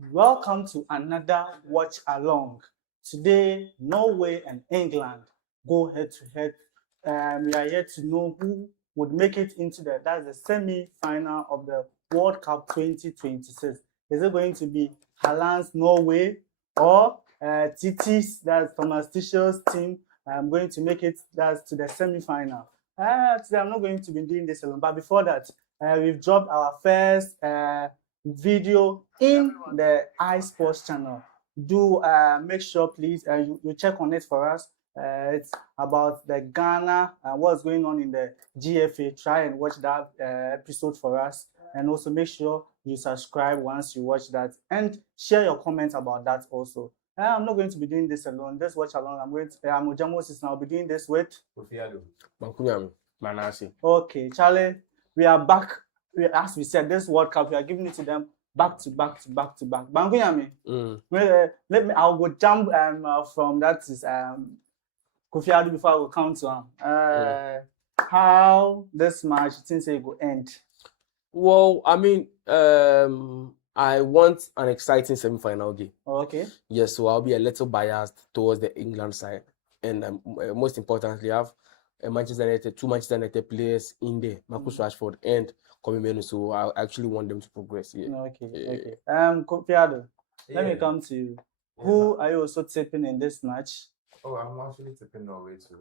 Welcome to another watch along. Today, Norway and England go head to head. We are here to know who would make it into the semi-final of the World Cup 2026. Is it going to be Haaland's Norway or Titi's, that's Thomas Tuchel's team, going to make it to the semi-final? Today I'm not going to be doing this alone, but before that, we've dropped our first video in the iSPORTS channel. Do make sure, please, you check on it for us. It's about the Ghana and what's going on in the GFA. Try and watch that episode for us, and also make sure you subscribe once you watch that, and share your comments about that also. I'm not going to be doing this alone. Just watch along. I'm Ojamos, and I'll be doing this with Bukayo, Manasi. Okay, Charlie, we are back. As we said, this World Cup, we are giving it to them back to back. Banguyami. Let me. I'll go jump from that is Kofi Adu before I will count to him. How this match things say go end? Well, I mean, I want an exciting semi-final game. Okay. Yes, so I'll be a little biased towards the England side, and most importantly, I have two Manchester United players in there, Marcus Rashford and Kobe Menu. So I actually want them to progress. Yeah. Okay. Kofi Adu, let me come to you. Who are you also tipping in this match? Oh, I'm actually tipping Norway to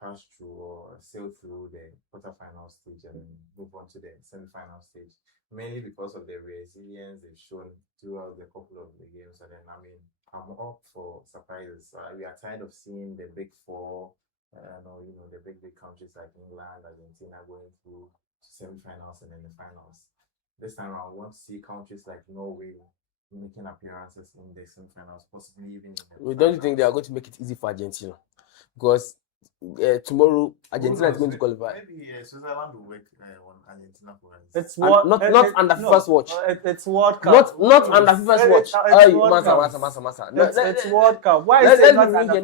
pass through or sail through the quarterfinal stage and move on to the semi-final stage. Mainly because of the resilience they've shown throughout the couple of the games. And then, I mean, I'm up for surprises. We are tired of seeing the big four, the big countries like England, Argentina going through semi-finals and then the finals. This time around, I want to see countries like Norway making appearances in the semi-finals, possibly even in the Don't you think they are going to make it easy for Argentina? Because tomorrow Argentina is going to qualify. Maybe Switzerland will work on Argentina for us. It's not under FIFA's watch. It's World Cup. Not under FIFA's watch. It's World Cup. Why is it not under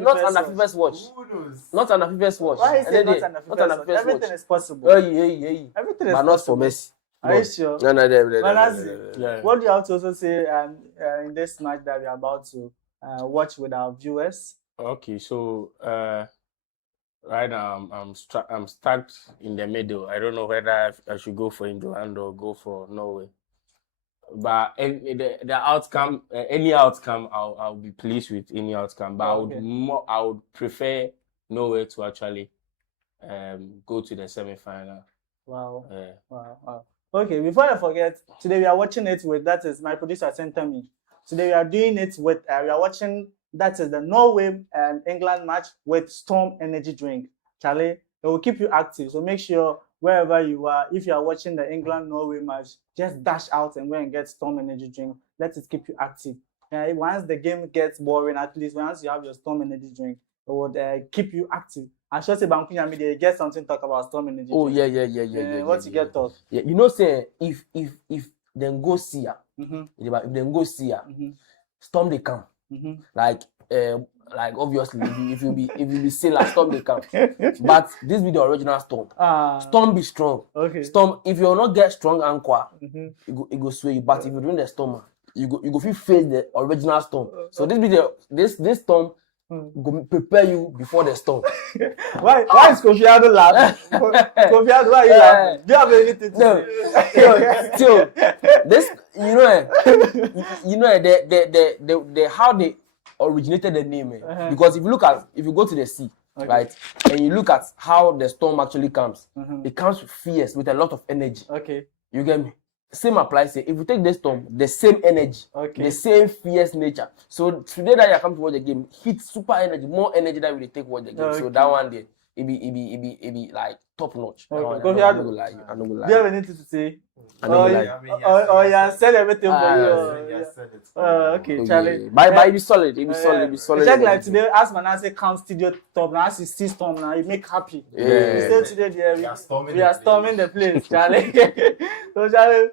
FIFA's watch? Who knows? Not under FIFA's watch. Why is it not under FIFA's watch? Everything is possible. Everything is but not for Messi. Are you sure? No. What do you have to also say in this match that we are about to watch with our viewers? Okay, so right now I'm stuck in the middle. I don't know whether I should go for England or go for Norway. But the outcome, any outcome, I'll be pleased with any outcome. But I would prefer Norway to actually go to the semi-final. Wow. Wow. Okay, before I forget, today we are watching it with, that is my producer sent me. Today we are doing it with, we are watching, that is the Norway and England match with Storm Energy Drink. Charlie, it will keep you active. So make sure wherever you are, if you are watching the England-Norway match, just dash out and go and get Storm Energy Drink. Let it keep you active. Once the game gets boring, at least once you have your Storm Energy Drink, it would keep you active. I should say, Bankunya Media, get something to talk about Storm Energy. Oh, drink. Yeah. What you get talk? Yeah, you know, say if then go see her, if then go see her, Storm they come. Like obviously, if you be sailor, Storm they come. But this be the original Storm. Storm be strong. Okay. Storm, if you not get strong anchor, it go sway you. But if you're doing the Storm, you go feel face the original Storm. So this be this Storm. Go prepare you before the storm. Why is Kofi Adu laughing? Kofi Adu, why are you laughing? Do you have anything to say? Still, this you know the how they originated the name. Because if you go to the sea, right, and you look at how the storm actually comes, it comes fierce with a lot of energy. Okay. You get me? Same applies here. If you take the storm, the same energy, the same fierce nature. So today that you come to watch the game, hit super energy, more energy that we take watch the game. So that one day, it be like top notch. I don't go lie. Do you have anything to say? Said everything for you. Okay, Charlie. Bye. It be solid. It be solid. Check like today, as Manasseh comes studio top now, as you see storm now, you make happy. Yeah. Today we are storming the place, Charlie. So Charlie.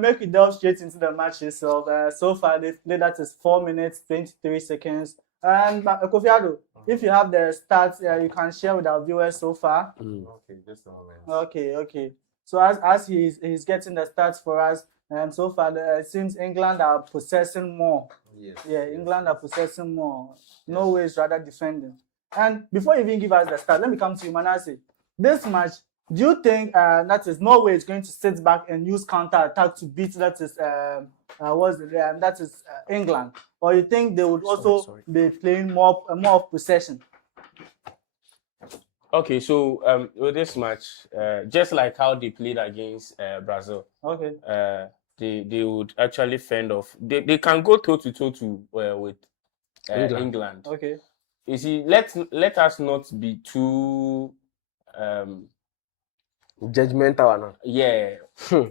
Make we delve straight into the match itself. So far, they've played that is 4 minutes, 23 seconds. And Kofi Adu, if you have the stats, you can share with our viewers so far. Okay, just a moment. Okay. So as he's getting the stats for us, And so far, it seems England are possessing more. Yes. Yeah, England are possessing more. Norway is rather defending. And before you even give us the start, let me come to you, Manasseh. This match, do you think that is Norway is going to sit back and use counter attack to beat England, or you think they would also be playing more of possession? Okay, so with this match, just like how they played against Brazil, okay, they would actually fend off. They can go toe to toe with England. Okay. You see, let us not be too judgmental now. Yeah,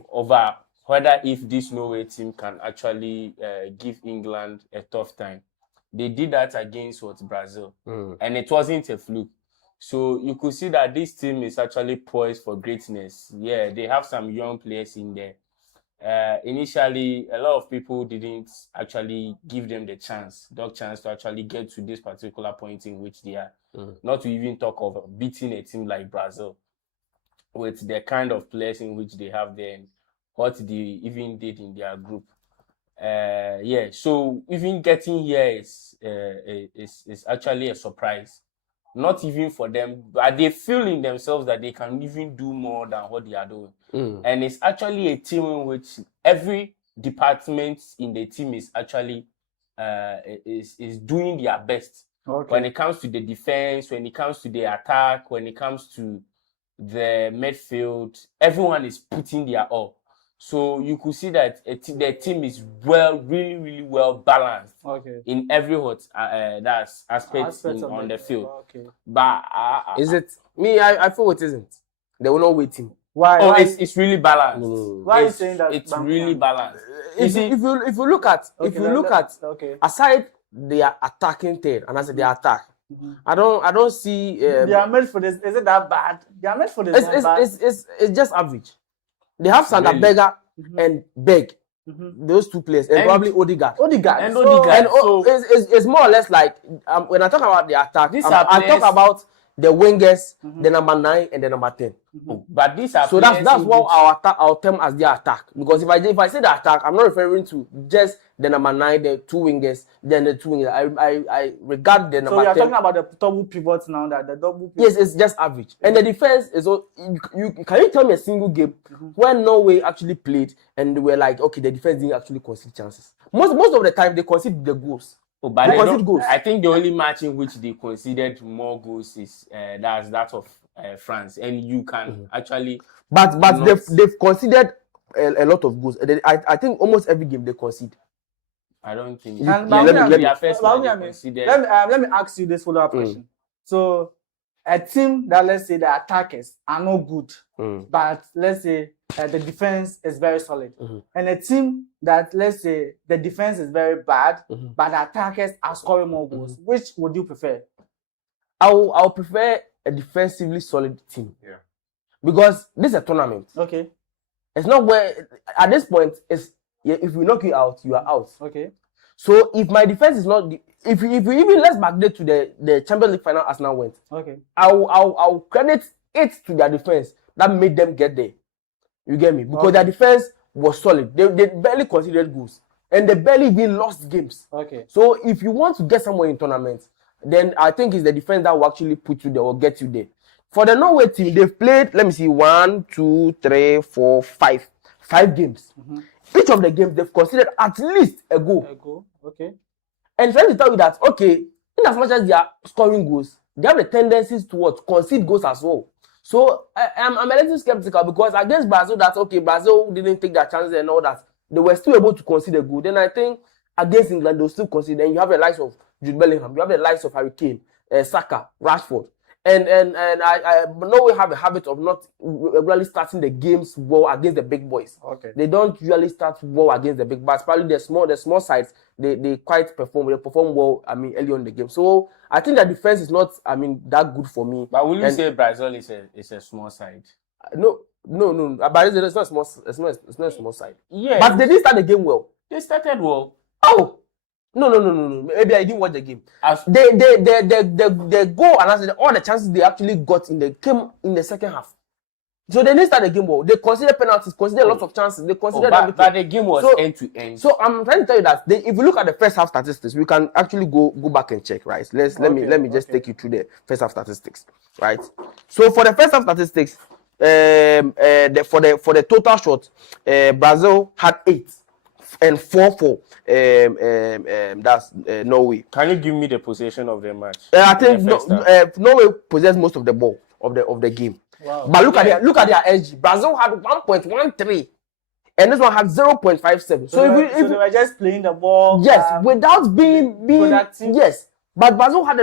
over whether if this Norway team can actually give England a tough time. They did that against Brazil, and it wasn't a fluke. So you could see that this team is actually poised for greatness. Yeah, they have some young players in there. Initially, a lot of people didn't actually give them the chance to actually get to this particular point in which they are. Not to even talk of beating a team like Brazil with the kind of players in which they have there and what they even did in their group. Yeah, so even getting here is actually a surprise. Not even for them, but they feel in themselves that they can even do more than what they are doing. And it's actually a team in which every department in the team is actually is doing their best. Okay. When it comes to the defense, when it comes to the attack, when it comes to the midfield, everyone is putting their all. So you could see that the team is really, really well balanced. Okay. In every that's aspect on the field. Okay. But is it me? I feel it isn't. They will not waiting. Why? Oh, why? it's really balanced. Why are you saying that? It's really balanced. If you look at aside their attacking third, and I said their attack, I don't see. They are made for this. Is it that bad? They are made for this. It's just average. They have Sander Berger and Berg, those two players, and probably Ødegaard. Odegaard. It's more or less like when I talk about the attack, I talk about the wingers, the number 9 and the number 10. But these are so that's what our term as their attack. Because if I say the attack, I'm not referring to just the number 9, the two wingers, then the two wingers. I regard the number 10. So you're talking about the double pivots now, that the double pivots. Yes, it's just average. And the defense is can you tell me a single game when Norway actually played and they were like, okay, the defense didn't actually concede chances. Most of the time they concede the goals. But they concede goals. I think the only match in which they conceded more goals is that's that of France, and you can actually. But they've conceded a lot of goals. I think almost every game they concede. I don't think. Let me ask you this follow-up question. So, a team that, let's say, the attackers are not good, but let's say the defense is very solid, and a team that, let's say, the defense is very bad, but the attackers are scoring more goals. Which would you prefer? I'll prefer a defensively solid team. Yeah. Because this is a tournament. Okay. It's not where at this point if we knock you out, you are out. Okay. So if my defense is not if we even let's backdate to the Champions League final Arsenal went. Okay. I'll credit it to their defense that made them get there. You get me? Because their defense was solid. They barely conceded goals. And they barely even lost games. Okay. So if you want to get somewhere in tournaments, then I think it's the defense that will actually put you there or get you there. For the Norway team, they've played, let me see, 1, 2, 3, 4, 5 games. Each of the games, they've conceded at least a goal. Okay. And trying to tell you that, okay, in as much as they are scoring goals, they have the tendencies to concede goals as well. So I'm a little skeptical because against Brazil, Brazil didn't take their chances and all that. They were still able to concede a goal. Then I think against England, they'll still concede. And you have the likes of Jude Bellingham, you have the likes of Harry Kane, Saka, Rashford. And I know we have a habit of not regularly starting the games well against the big boys. Okay. They don't usually start well against the big boys. Probably the small sides, they quite perform. They perform well, early on in the game. So I think that defense is not, that good for me. But will you say Brazil is a small side? No. But it's not small. It's not a small side. Yeah. But they didn't start the game well. They started well. Oh. No. Maybe I didn't watch the game. They go and all the chances they actually got came in the second half. So they didn't start the game well. They consider penalties, consider lots of chances. They consider but the game was end to end. So I'm trying to tell you that if you look at the first half statistics, we can actually go back and check, right? Let me just take you through the first half statistics, right? So for the first half statistics, for the total shot, Brazil had 8 and 4 for that's Norway. Can you give me the possession of the match? I think Norway possessed most of the ball of the game. Wow. But look at their SG. Brazil had 1.13, and this one had 0.57. So if they were just playing the ball. Yes, without being productive. Yes, but Brazil had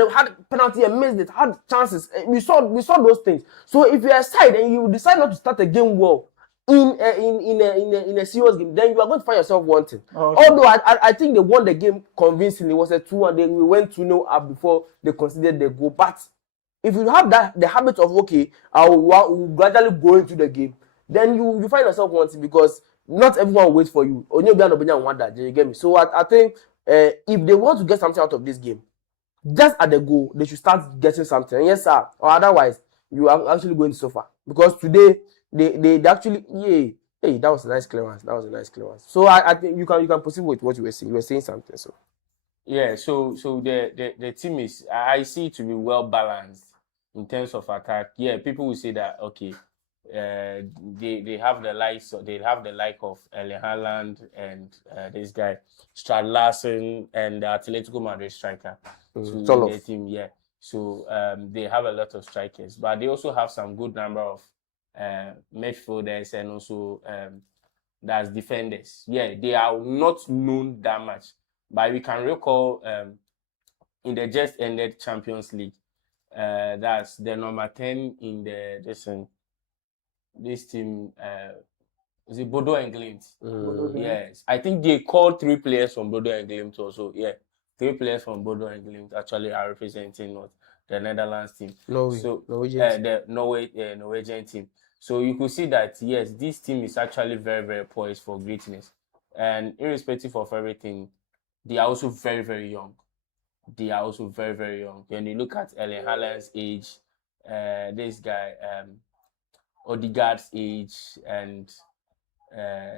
penalty and missed it, had chances. We saw those things. So if you're a side and you decide not to start a game well in a serious game, then you are going to find yourself wanting. Okay. Although I think they won the game convincingly. It was a 2-1. Then we went 2-0 up before they considered the goal. But if you have the habit of I will gradually go into the game, then you find yourself wanting, because not everyone waits for you. You get me? So I think if they want to get something out of this game, just at the goal, they should start getting something. And yes, sir. Or otherwise, you are actually going to suffer, because today they actually hey, that was a nice clearance. So I think you can proceed with what you were saying. You were saying something. So yeah. So the team is, I see it to be well balanced in terms of attack. Yeah, people will say that okay, they have the like of Erling Haaland and this guy Strand Larsen and the Atletico Madrid striker to their team. Yeah, so they have a lot of strikers, but they also have some good number of midfielders and also that's defenders. Yeah, they are not known that much, but we can recall in the just ended Champions League. That's the number 10 in this team. Is it Bodo and Glimt? Yes, I think they called 3 players from Bodo and Glimt also. Yeah, 3 players from Bodo and Glimt actually are representing the Netherlands team. The Norwegian team. So you could see that yes, this team is actually very, very poised for greatness, and irrespective of everything, they are also very, very young. When you look at Erling Haaland's age, this guy Ødegaard's age, and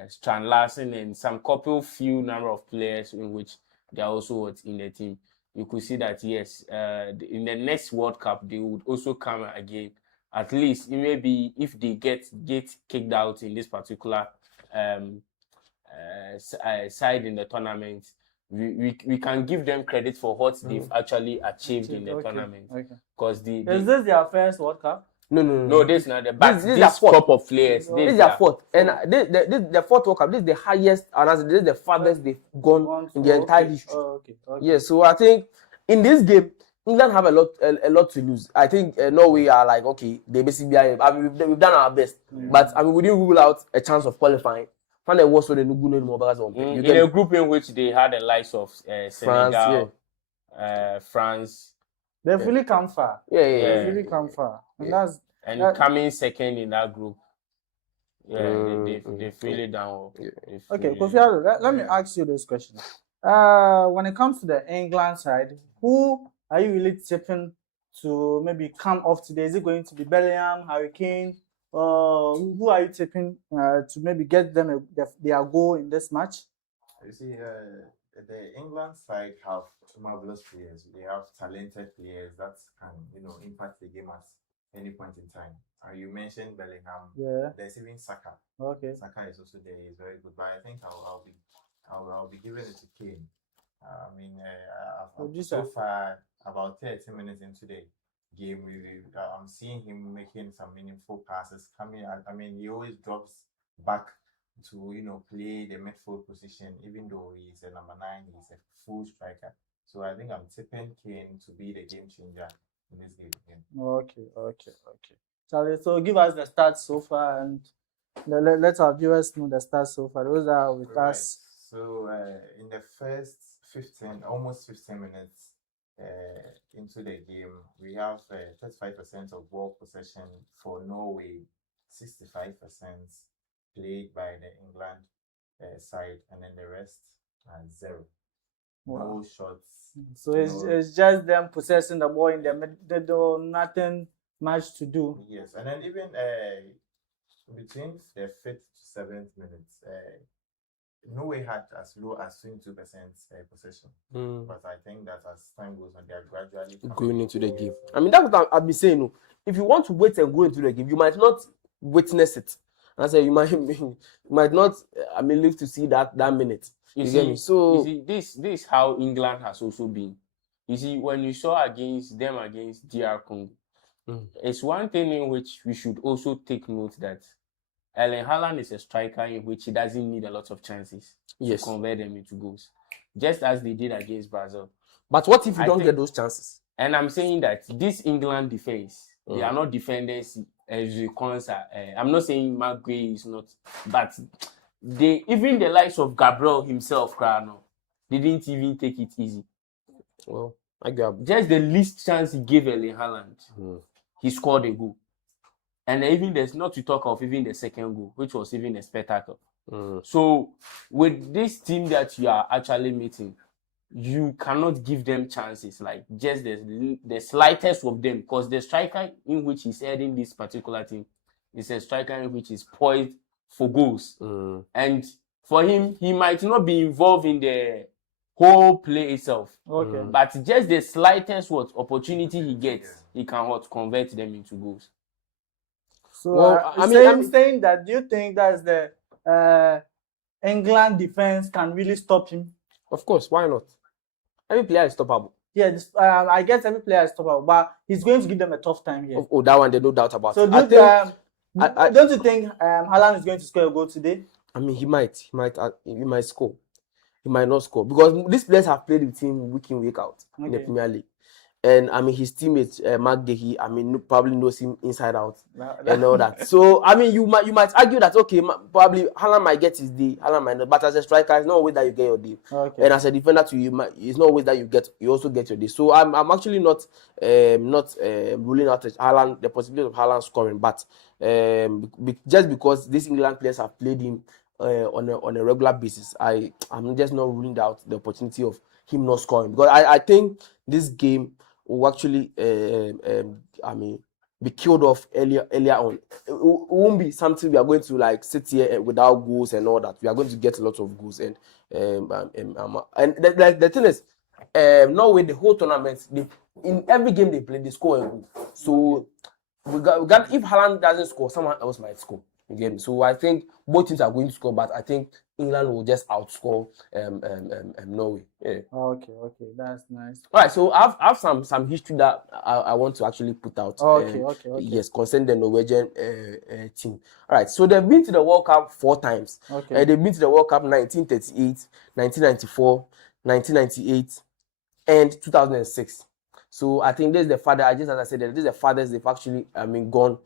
Strand Larsen, and some few number of players in which they are also in the team, you could see that yes, in the next World Cup they would also come again. At least maybe if they get kicked out in this particular side in the tournament, we can give them credit for what they've actually achieved in the tournament. Because is this their first World Cup? No, this is not the back. This crop of players. This is their fourth, and this the fourth World Cup. This is the highest, and this is the farthest they've gone in their entire history. Yeah, so I think in this game, England have a lot to lose. I think Norway are like, okay, they basically are. I mean, we've done our best, but I mean, we didn't rule out a chance of qualifying. In a group in which they had the likes of Senegal, France. They've really come far. They've really come far. And coming second in that group. Yeah, they've really done well. Okay, Kofi, let me ask you this question. When it comes to the England side, who are you really tipping to maybe come off today? Is it going to be Bellingham, Harry Kane? Who are you tipping to maybe get them their goal in this match? You see, the England side have marvelous players. They have talented players that can, impact the game at any point in time. You mentioned Bellingham. Yeah. There's even Saka. Okay. Saka is also there. He's very good, but I think I'll be giving it to Kane. So far about 30 minutes into the game, I'm seeing him making some meaningful passes. He always drops back to play the midfield position, even though he's a number 9, he's a full striker. So I think I'm tipping Kane to be the game changer in this game. Okay. Charlie, so give us the stats so far, and let our viewers know the stats so far. Those are with us. So in the first almost 15 minutes into the game, we have 35% of ball possession for Norway, 65% played by the England side, and then the rest are 0. Wow. No shots. So it's just them possessing the ball in the middle, nothing much to do. Yes, and then even between the 5th to 7th minutes, Norway had as low as 22% possession. But I think that as time goes on, they are gradually going into the game. I mean, that's what I've been saying. No. If you want to wait and go into the game, you might not witness it. I say you might not. I mean, live to see that minute. You get see, me? So this is how England has also been. You see, when you saw against DR Congo, it's one thing in which we should also take note that Erling Haaland is a striker in which he doesn't need a lot of chances to convert them into goals, just as they did against Brazil. But what if you don't get those chances? And I'm saying that this England defense, they are not defenders as you consider. I'm not saying McGuire is not, but they, even the likes of Gabriel himself, they didn't even take it easy. Well, I got just the least chance he gave Erling Haaland, he scored a goal. And even there's not to talk of even the second goal, which was even a spectacle. So with this team that you are actually meeting, you cannot give them chances, like just the slightest of them, because the striker in which he's heading this particular team is a striker in which is poised for goals. And for him, he might not be involved in the whole play itself. But just the slightest opportunity he gets, he can convert them into goals. So I'm saying that, do you think that's the England defense can really stop him? Of course, why not? Every player is stoppable. Yeah, I guess every player is stoppable, but he's going to give them a tough time here. Oh, that one, there's no doubt about it. Don't you think Haaland is going to score a goal today? I mean, he might score. He might not score because these players have played with him week in, week out in the Premier League. And I mean, his teammates, Mark Gehi, I mean, probably knows him inside out and all that. So I mean, you might argue that okay, probably Haaland might get his day, Haaland might not. But as a striker, it's not always that you get your day. And as a defender, it's not always that you also get your day. So I'm actually not ruling out the possibility of Haaland scoring, but just because these England players have played him on a regular basis, I'm just not ruling out the opportunity of him not scoring, because I think this game will actually be killed off earlier on. It won't be something we are going to like sit here without goals and all that. We are going to get a lot of goals and the thing is, Norway, the whole tournament, in every game they play, they score a goal. So we got if Haaland doesn't score, someone else might score. Again, so I think both teams are going to score, but I think England will just outscore Norway. Yeah. Okay, that's nice. All right, so I have some history that I want to actually put out. Okay. Yes, concerning the Norwegian team. All right, so they've been to the World Cup 4 times. Okay. They've been to the World Cup 1938, 1994, 1998, and 2006. So I think this is the father. Just as I said, this is the fathers they've actually gone.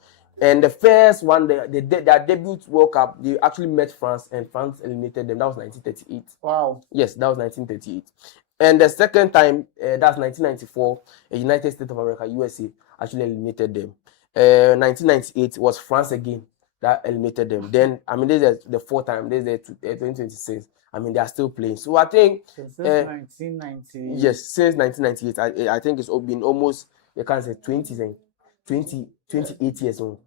And the first one, their debut World Cup, they actually met France, and France eliminated them. That was 1938. Wow. Yes, that was 1938. And the second time, that's 1994, United States of America, USA, actually eliminated them. 1998 was France again that eliminated them. Then, I mean, this is the 4th time. This is 2026. I mean, they are still playing. So I think... Since 1998. Yes, since 1998. I think it's been almost, you can say, 28 years old.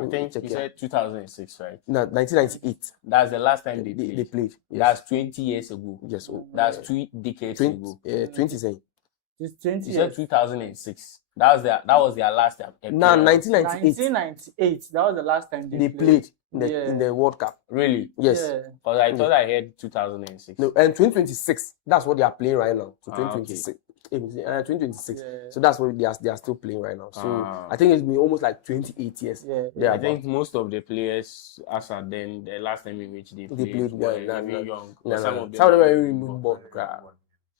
I think you said 2006, right? No, 1998. That's the last time they played. Yes. That's 20 years ago. Yes. That's 2 decades ago. 20 years. It's 20 You said 2006. That was their last time. No, 1998. 1998. That was the last time they played in the World Cup. Really? Yes. Because I thought I heard 2006. No, and 2026. That's what they are playing right now. So 2026. Okay. 2026. So that's what they are still playing right now. So I think it's been almost like 28 years. Yeah, I think most of the players, as at then, the last time in which they played were very young. Some of them were even born.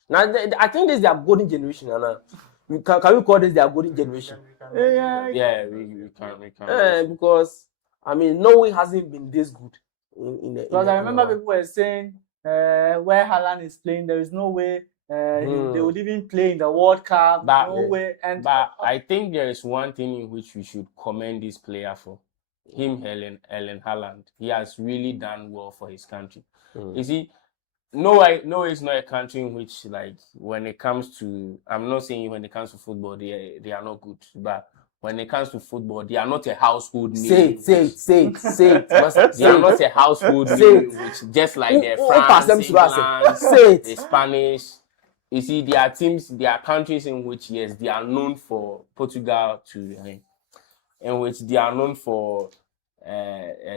Now I think this is their golden generation. Can we call this their golden generation? Yeah, we can. Because I mean, Norway hasn't been this good because I remember people were saying where Haaland is playing, there is no way they would even play in the World Cup. No way. But I think there is one thing in which we should commend this player for. Him, Erling Haaland. He has really done well for his country. You see, Norway is not a country in which, like, when it comes to, I'm not saying when it comes to football, they are not good. But when it comes to football, they are not a household name. Say it. They are not a household name, which just like the France, England, the Spanish. You see, there are teams, there are countries in which, yes, they are known for Portugal in which they are known for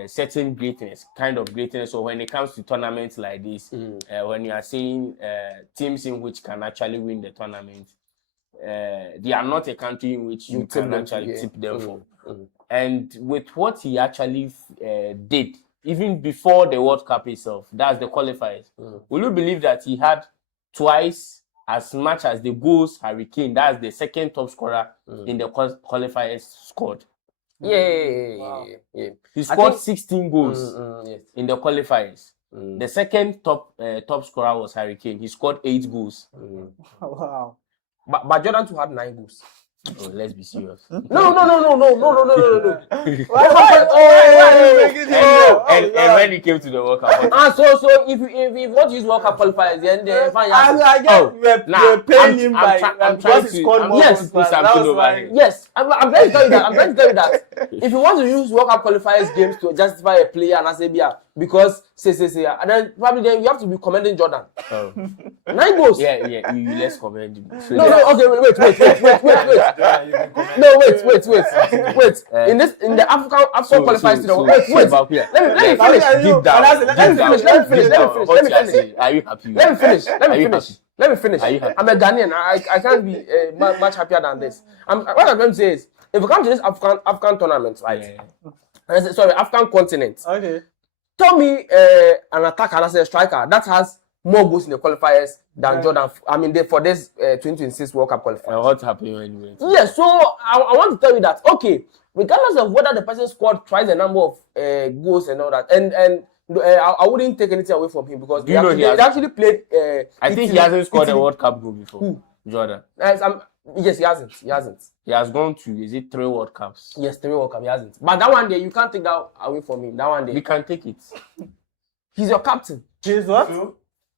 certain greatness, kind of greatness. So when it comes to tournaments like this, when you are saying teams in which can actually win the tournament, they are not a country in which you can actually tip them for. And with what he actually did, even before the World Cup itself, that's the qualifiers. Will you believe that he had twice as much as the goals Harry Kane, that's the second top scorer in the qualifiers, scored? Yeah. He scored 16 goals in the qualifiers. The second top scorer was Harry Kane. He scored 8 goals. Wow. But Jordan too had 9 goals. Oh, let's be serious. No. And when he came to the World Cup. So if you want to use World Cup qualifiers, then the fine. We're paying him I'm trying to score more. Yes, I'm trying to tell you that. If you want to use World Cup qualifiers games to justify a player and say because and then probably then you have to be commending Jordan. 9 goals. Yeah, you let's commend him. Okay, wait. No, wait. In the African qualifiers, wait. Let me finish. Are you happy? Let me finish. I'm a Ghanaian. I can't be much happier than this. What I'm going to say is, if we come to this African tournament, right? African continent. Okay. Tell me an attacker, that's a striker that has more goals in the qualifiers than Jordan. I mean, for this 2026 World Cup qualifiers. What happened when you went? Yeah, so I want to tell you that, okay, regardless of whether the person scored twice the number of goals and all that, and I wouldn't take anything away from him because he actually played. I think he hasn't scored a World Cup goal before. Who? Jordan. Yes, he hasn't. He has gone to, is it 3 World Cups? Yes, 3 World Cups. He hasn't. But that one day, you can't take that away from him. That one day. We can take it. He's your captain. He's what?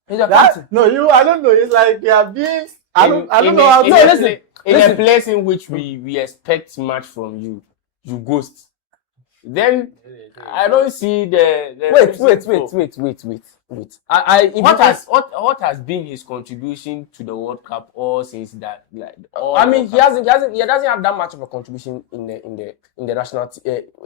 He's your captain. No, I don't know. It's like you are being. I don't know how to. Listen. A place in which we expect much from you, you ghost. Then I don't see the wait. What has been his contribution to the World Cup all since that? He doesn't have that much of a contribution in the national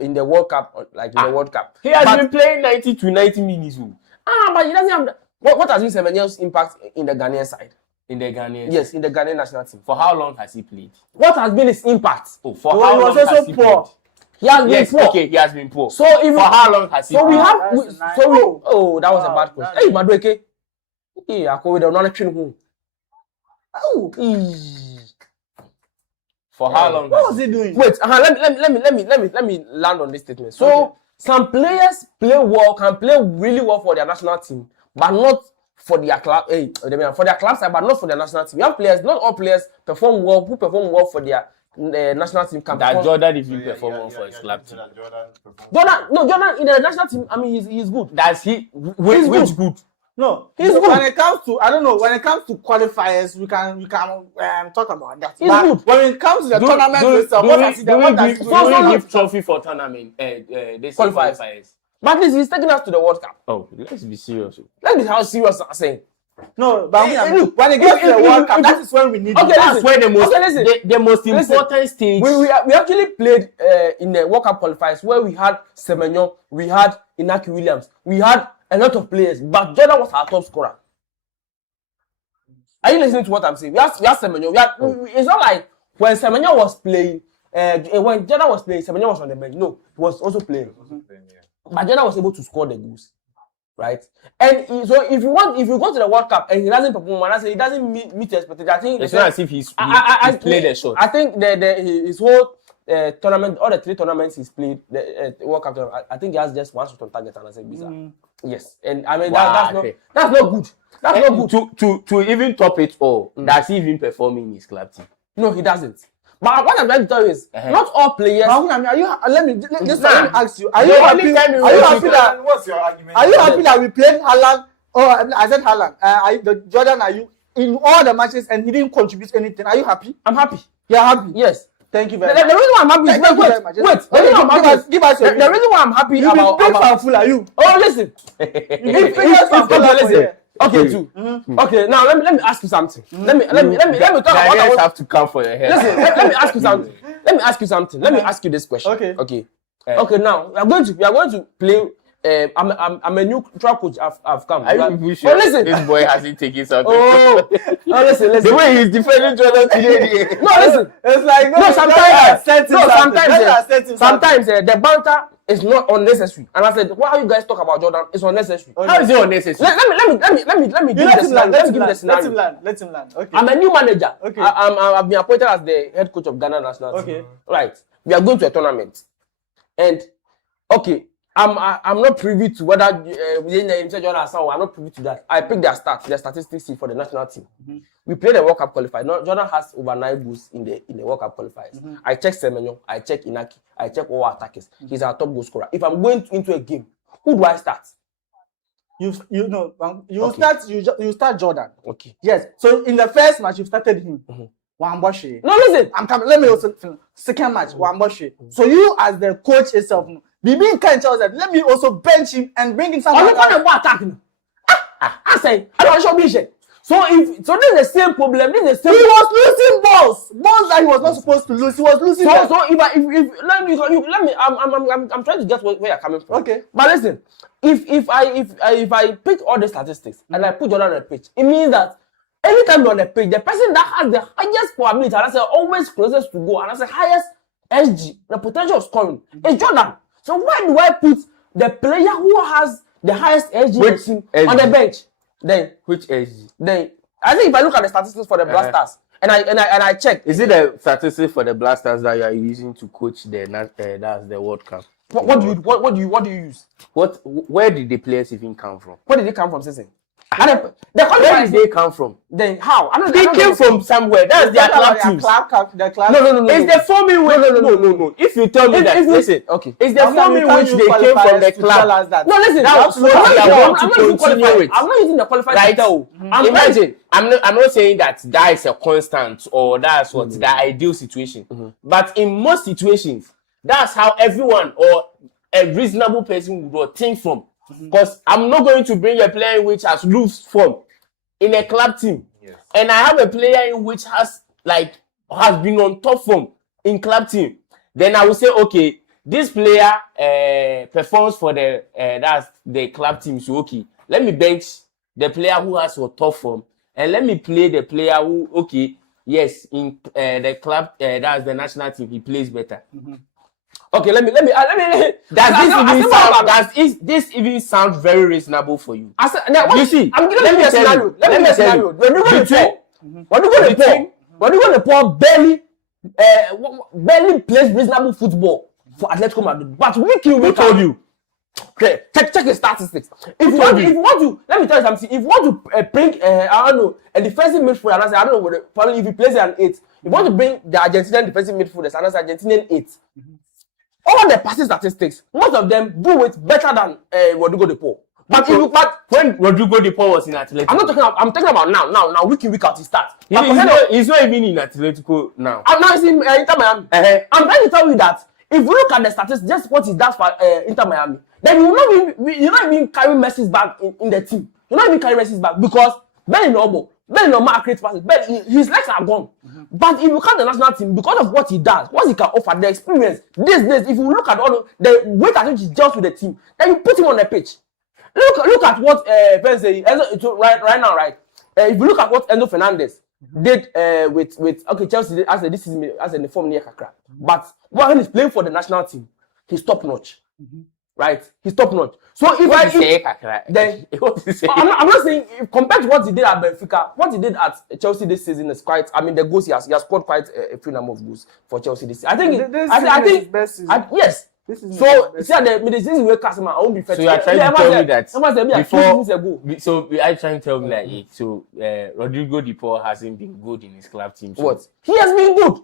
in the World Cup, the World Cup. He has been playing 90 to 90 minutes. But he doesn't have what has been Semenyo's impact in the Ghanaian side? In the Ghanaian? Yes, in the Ghanaian national team. For how long has he played? What has been his impact? Oh, for how long has he played? He has been poor. Okay, he has been poor. So for how long has he played? That was a bad question. Hey, Madueke. Hey, I call it another train home. Oh, for how long? What was he doing? Wait, let me land on this statement. So some players can play really well for their national team, but not for their club. For their club side, but not for their national team. You have players, not all players perform well for their national team. Jordan even perform well for his club team. Jordan in the national team. I mean, he's good. Does he? Which good? No, he's good. When it comes to when it comes to qualifiers, we can talk about that. He's good. When it comes to the tournament, what we give trophy for tournament? They qualifiers. But at least he's taking us to the World Cup. Oh, let's be serious. Let's be how serious I'm saying. No, but look, when it gets to the World Cup, that is when we need. Okay, that's where the most important stage. We actually played in the World Cup qualifiers where we had Semenyo, we had Inaki Williams, we had a lot of players, but Jordan was our top scorer. Are you listening to what I'm saying? We have Semenyo. It's not like when Semenyo was playing, when Jordan was playing, Semenyo was on the bench. No, he was also playing. But Jordan was able to score the goals, right? And so if you go to the World Cup and he doesn't perform, and I say he doesn't meet expectations, I think it's not as if he's played a shot. I think his whole tournament, all the 3 tournaments he's played, the World Cup tournament, I think he has just 1 shot on target, and I said bizarre. Yes, and I mean that's not good. That's not good. To even top it all, does he even perform in his club team? No, he doesn't. But what I'm trying to tell you is, not all players. Let me ask you. Are you happy that? What's your argument? Are you happy that we played Haaland? I said Haaland. Jordan, are you in all the matches and he didn't contribute anything? Are you happy? I'm happy. You're happy. Yes. Thank you The very much. reason why I'm happy is Thank you very much. wait. The reason why I'm happy. Give us your The reason why I'm happy You about be big fan full, are you? Oh, listen. Listen. Okay, too. Okay, now let me ask you something. Let me talk about Nigerians what have to come for your head. Listen, let me ask you something. Let me ask you something. Let me ask you this question. Okay. Okay. Okay. Now we are going to play. I'm a new track coach. I've come. Are you people sure listen. this boy hasn't taken something? Oh, listen. The way he's defending Jordan today. No, listen. It's like No, sometimes the banter is not unnecessary. And I said, why are you guys talk about Jordan? It's unnecessary. Okay. How is it unnecessary? Let me give the scenario. Let him land. Okay. I'm a new manager. Okay. I've been appointed as the head coach of Ghana national team. Okay. Right. We are going to a tournament, and okay, I'm not privy to whether Jordan I'm not privy to that. I picked their statistics for the national team. We played the World Cup qualifier. Jordan has over 9 goals in the World Cup qualifiers. I check Semenyo, I check Inaki, I check all attackers. He's our top goal scorer. If I'm going into a game, who do I start? You Okay. start Jordan. Okay. Yes. So in the first match you started him. Wamboshi. No, listen. I'm coming. Let me also second match. Wamboshi. So you as the coach itself, Bibi can tell us that let me also bench him and bring in someone. I'm not going to attack him. I say I don't show me shit. So this is the same problem. This is the same. He was losing balls that he was not supposed to lose. He was losing. So if let me I'm trying to get where you're coming from. Okay. But listen, if I pick all the statistics and I put Jordan on the pitch, it means that anytime you're on the pitch, the person that has the highest probability, and I say always closest to goal, and I say highest SG, the potential of scoring, is Jordan. So why do I put the player who has the highest SG on the bench? Then Which SG? Then I think if I look at the statistics for the Blasters and I check, Is it the statistics for the Blasters that you are using to coach that's the World Cup? what do you use? Where did the players even come from? Where did they come from, Sissy? Where did they come from? Then how? They came from somewhere. That's their club teams. The club. No. It's the form in which no. If you tell me that, listen. Okay. It's the form in which they came from the club. No, listen. That's what we are going to continue with. I'm not using the qualified title. Imagine, I'm not saying that is a constant or that's what the ideal situation. But in most situations, that's how everyone or a reasonable person would think from. Because I'm not going to bring a player in which has loose form in a club team. Yes. And I have a player in which has been on top form in club team. Then I will say, okay, this player performs for that's the club team. So okay, let me bench the player who has a top form and let me play the player who, okay, yes, in the club that's the national team, he plays better. Okay, let me. Does this even sound very reasonable for you? You see, I'm giving you a scenario. Let me tell you. When you go to Paul barely plays reasonable football for Atletico Madrid, but week in week told you. Okay, check the statistics. If you want to, let me tell you something. If you want to bring, I don't know, a defensive midfielder, I don't know, probably if he plays an 8, if you want to bring the Argentinian defensive midfielders, and that's Argentinian 8. All the passing statistics, most of them do it better than Rodrigo De Paul. But when Rodrigo De Paul was in Atletico, I'm talking about now, week in week out he starts. He's not even in Atletico now. I'm now in Inter Miami. I'm trying to tell you that if you look at the statistics, just what he does for Inter Miami, then you're not even carrying Messi's back in the team. You're not even carrying Messi's back because Bellingham creates passes, but his legs are gone. But if you look at the national team, because of what he does, what he can offer, the experience, if you look at all the weight at which he deals with the team, then you put him on the pitch. Look at what right now. If you look at what Enzo Fernandez did with Chelsea did as a form near Kakra, but when he's playing for the national team, he's top notch. Right, he's top notch. So I'm not saying compared to what he did at Benfica, what he did at Chelsea this season is quite. I mean, the goals he has scored quite a few number of goals for Chelsea this season. I think yes. So see at the season where customer I won't be. So you are trying to tell me that So you are trying to tell me that Rodrigo De Paul hasn't been good in his club team. So what? He has been good.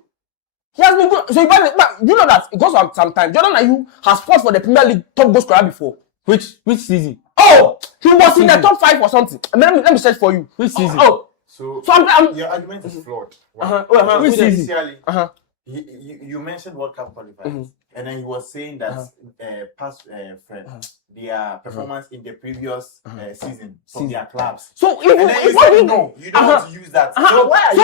So you know that it goes on sometimes. Jordan Ayew has fought for the Premier League top goal scorer before. Which season? Oh, he was in the top 5 or something. Let me search for you. Which season? So I'm your argument is flawed. Which season? you mentioned World Cup qualifiers, and then he was saying that their performance in the previous season from their clubs. So and then you said no, you don't want to use that. So why are you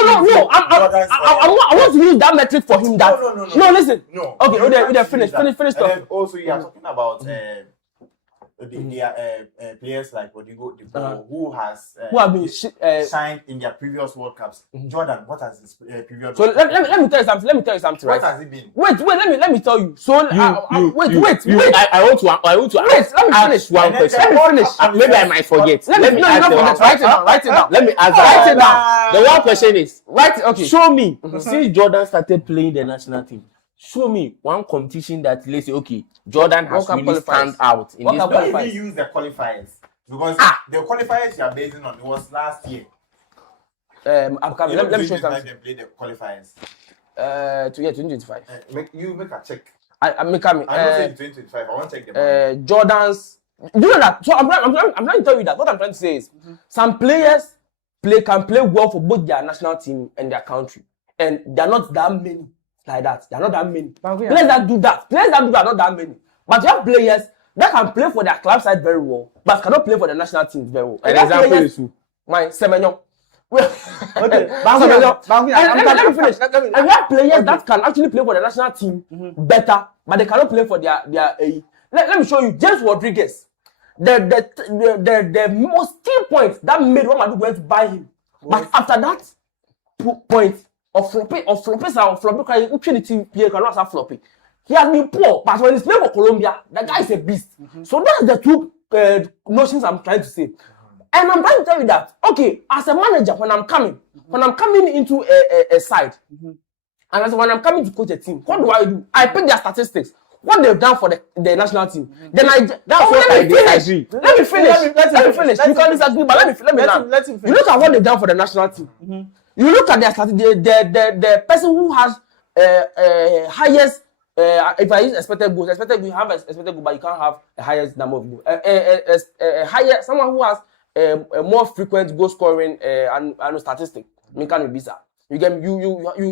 I want to use that metric for him. That no, listen. No. Okay, we finish. And then also you are talking about players like Ødegaard, who have been signed in their previous World Cups. Jordan, what has his previous? So let me tell you something. What right? Has it been? Wait. Let me tell you. So wait. I want to Let me finish one question. Let me finish. Maybe I might forget. Let me ask the one. Write it down. Let me ask. Write it down. The one question is Okay. show me since Jordan started playing the national team. Show me one competition that let's say, okay, Jordan has really stand out in this. Don't even use the qualifiers because the qualifiers you are basing on it was last year. I'm coming. Let me show you something. Them play the qualifiers. 2025. Make a check. I'm coming. I'm not saying 2025. I want to check the Jordan's. You know that? So I'm trying to tell you that. What I'm trying to say is, some players can play well for both their national team and their country, and they're not that many. Like that, there are not that many players that do that. Players that do that are not that many. But you have players that can play for their club side very well, but cannot play for the national team very well. An example is who? My Semenyo. Okay, let me finish. And you have players that can actually play for the national team better, but they cannot play for their. Let me show you James Rodriguez. The most key point that made Real Madrid went to buy him. But after that point. Floppy, the team player cannot have floppy. He has been poor, but when he's playing for Colombia, the guy is a beast. So that's the two notions I'm trying to say. And I'm trying to tell you that, okay, as a manager, when I'm coming into a side, and when I'm coming to coach a team, what do? I pick their statistics. What they've done for the national team. Then that's what I disagree. Let me finish. You can disagree, but let me finish. You look at what they've done for the national team. You look at their statistics, the person who has highest, if I use expected goals, you have expected goal, but you can't have a highest number of goals. Higher, someone who has a more frequent goal scoring and statistic. You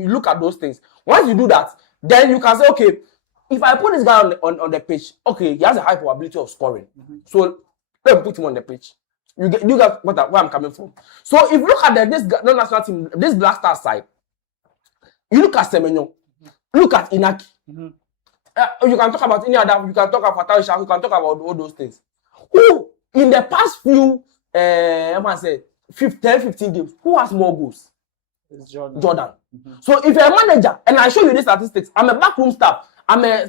look at those things. Once you do that, then you can say, okay, if I put this guy on the pitch, okay, he has a high probability of scoring. So let me put him on the pitch. You get where I'm coming from. So if you look at this national team, this Black Star side, you look at Semenyo, look at Inaki. You can talk about any other, you can talk about Tawisha, you can talk about all those things. Who in the past few 10-15 games, who has more goals? It's Jordan. So if you're a manager, and I show you the statistics, I'm a backroom staff, I'm a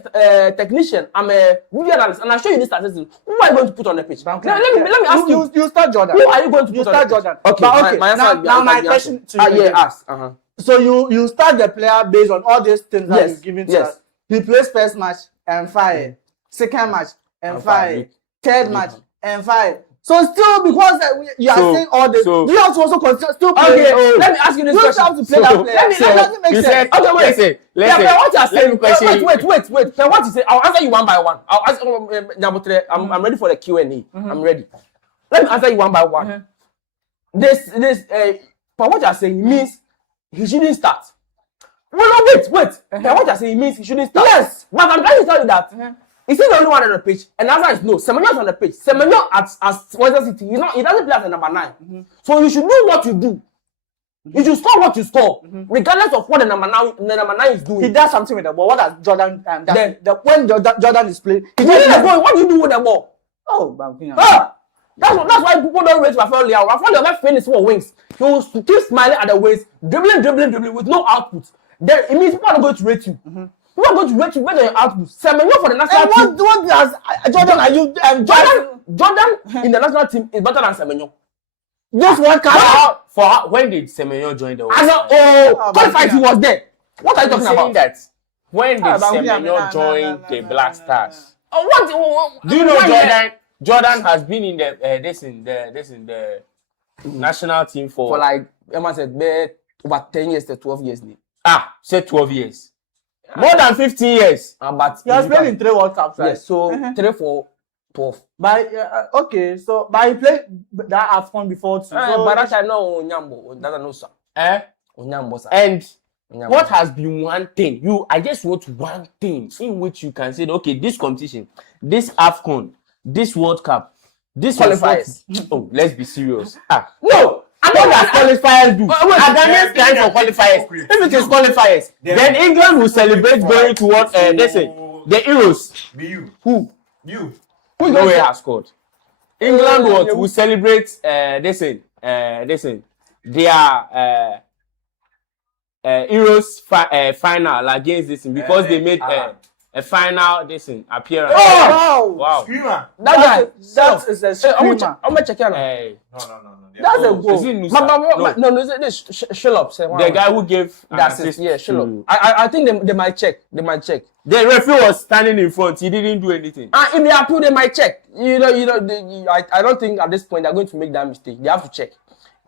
technician, I'm a video analyst, and I show you the statistics. Who are you going to put on the pitch? Let me ask you. You start Jordan. Who are you going to put on the pitch? Jordan. Okay. Now my question to you. Ask. So you start the player based on all these things that you've given to us. He plays first match and fire, second match and fire, third match and fire. So still, because you are saying all this, do you have to also consider still play? Okay, let me ask you this question. You have to play that player. That doesn't make sense. Okay, wait. What you are saying? Wait. What you say? I'll answer you one by one. I'll answer. I'm ready for the Q&A. I'm ready. Let me answer you one by one. This. But what you are saying means he shouldn't start. Well, no, wait. What you are saying means he shouldn't start. Yes, but I'm trying to tell you that. Is he the only one on the pitch? And the answer is no. Semenyo is on the pitch. Semenyo at Manchester City, he doesn't play as a number 9. So you should do what you do. You should score what you score, regardless of what the number 9 is doing. He does something with the ball. What does Jordan when Jordan is playing? What do you do with the ball? Oh, that's why people don't rate Rafael Leao. Rafael Leao never finished for wings. He will keep smiling at the wings, dribbling with no output. Then it means people are not going to rate you. Who are going to rate you based on your output? Semenyo for the national team. What does Jordan? Are you Jordan in the national team is better than Semenyo. Just one card. For when did Semenyo join the? Qualified, he was there. What are you talking about? That when did Semenyo join the Black Stars? What? Do you know Jordan has been in the national team for like Emma said, over 10 years to 12 years. Say 12 years. More than 15 years. But he has played in 3 World Cups, right? Yes, so 3 for 12. But okay, so but he played that AFCON before too. But that I know Onyambo. That's no sir. Onyambo, sir. And What has been one thing? I just want one thing in which you can say, okay, this competition, this AFCON, this World Cup, this Qualifiers. Oh, let's be serious. No, I know that qualifiers do. Ghanaians trying for qualifiers. If it is qualifiers, then England will celebrate going to what? They say the Euros. Be you. Who? You. Who Norway has scored? England will celebrate. They say their Euros final against this because they made a final appearance. Oh! Wow! Screamer. That guy. That is a screamer. I'm gonna check it out. No. That's a Is goal. it Nusa? No, shut up. The guy who gave That's it. Yeah, shut up. I think they might check. They might check. The referee was standing in front. He didn't do anything. If they approve, they might check. I don't think at this point they're going to make that mistake. They have to check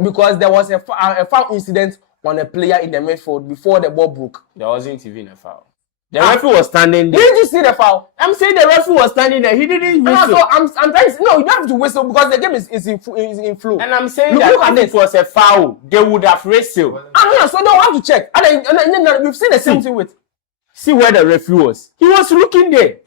because there was a foul incident on a player in the midfield before the ball broke. There wasn't even a foul. The referee was standing there. Didn't you see the foul? I'm saying the referee was standing there. He didn't whistle. So I'm trying to say, no, you don't have to whistle because the game is in flow. And I'm saying Look that at if it was a foul, they would have whistled. So they have to check. And then we've seen the same thing with. See where the referee was. He was looking there.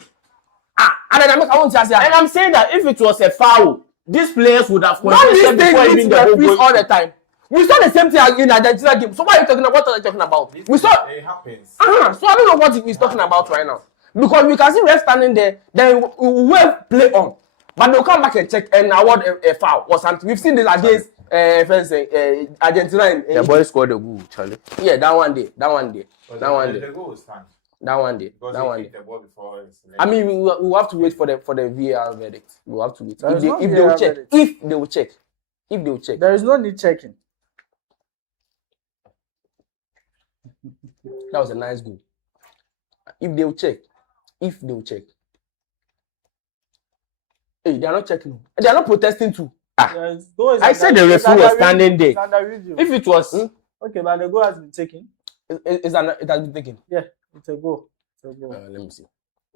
And then I want to say, And I'm saying that if it was a foul, these players would have not these contested before things even with the whole referees goal. all the time. We saw the same thing in Argentina game. So what are you talking about? What are you talking about? We saw. It happens. So I don't know what he's talking about right now. Because we can see refs standing there, then we will play on. But they'll come back and check and award a foul or something. We've seen this against Argentina. The boy scored a goal, Charlie. Yeah, that one day. The goal will stand. That one day. Because That one they day. kicked the ball before it's I mean, we will have to wait for the VAR verdict. We will have to wait. There is no If they will VAR check. verdict. If they will check. If they will check. There is no need checking. That was a nice goal. If they will check. Hey, they are not checking. They are not protesting too. I said the referee was standing there. If it was Okay, but the goal has been taken. It has been taken. Yeah, it's a goal. Let me see.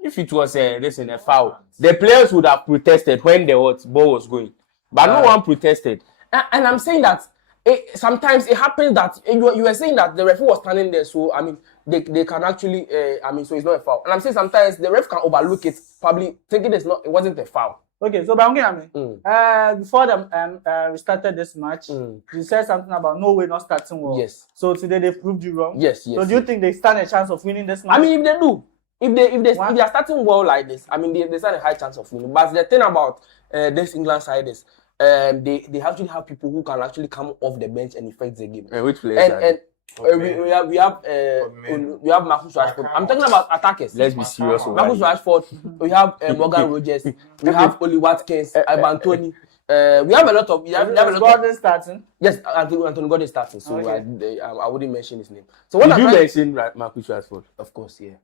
If it was a foul, the players would have protested when the ball was going, but no one protested. And I'm saying that sometimes it happens that you were saying that the referee was standing there, so I mean they can actually so it's not a foul. And I'm saying sometimes the ref can overlook it, probably thinking it wasn't a foul. Okay, so before we started this match, you said something about Norway not starting well. Yes. So today they proved you wrong. Yes. So do you think they stand a chance of winning this match? I mean, if they do, if they are starting well like this, I mean they stand a high chance of winning. But the thing about this England side is they actually have people who can actually come off the bench and affect the game. And which players? We have Marcus Rashford. I'm talking about attackers. Let's be serious. Marcus Rashford. We have Morgan Rogers. We have Oli Watkins. Ivan Toney. We have a lot of. We have a lot of. Gordon starting. Yes, Antonio Gordon is starting. So Okay. I wouldn't mention his name. So what Did you mention Marcus Rashford? Of course, yeah.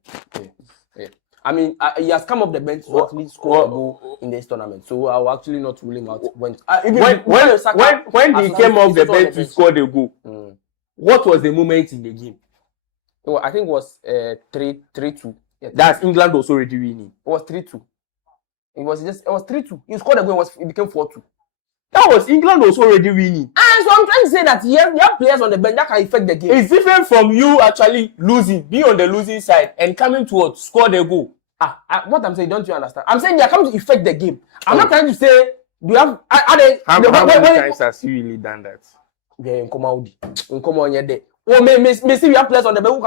I mean, he has come off the bench to actually score a goal in this tournament. So I will actually not ruling out when he came off the bench to score the goal. What was the moment in the game? Well, I think it was 3-2. Yeah, That's England was already winning. It was 3-2. It was 3-2. He scored a goal. It became 4-2. That was England was already winning. And so I'm trying to say that you have players on the bench that can affect the game. It's different from you actually losing, being on the losing side and coming to score the goal. What I'm saying, don't you understand? I'm saying they are coming to affect the game. I'm not trying to say you have. How many times has he really done that? Yeah, in Komau. Oh, me see we have players on the bench who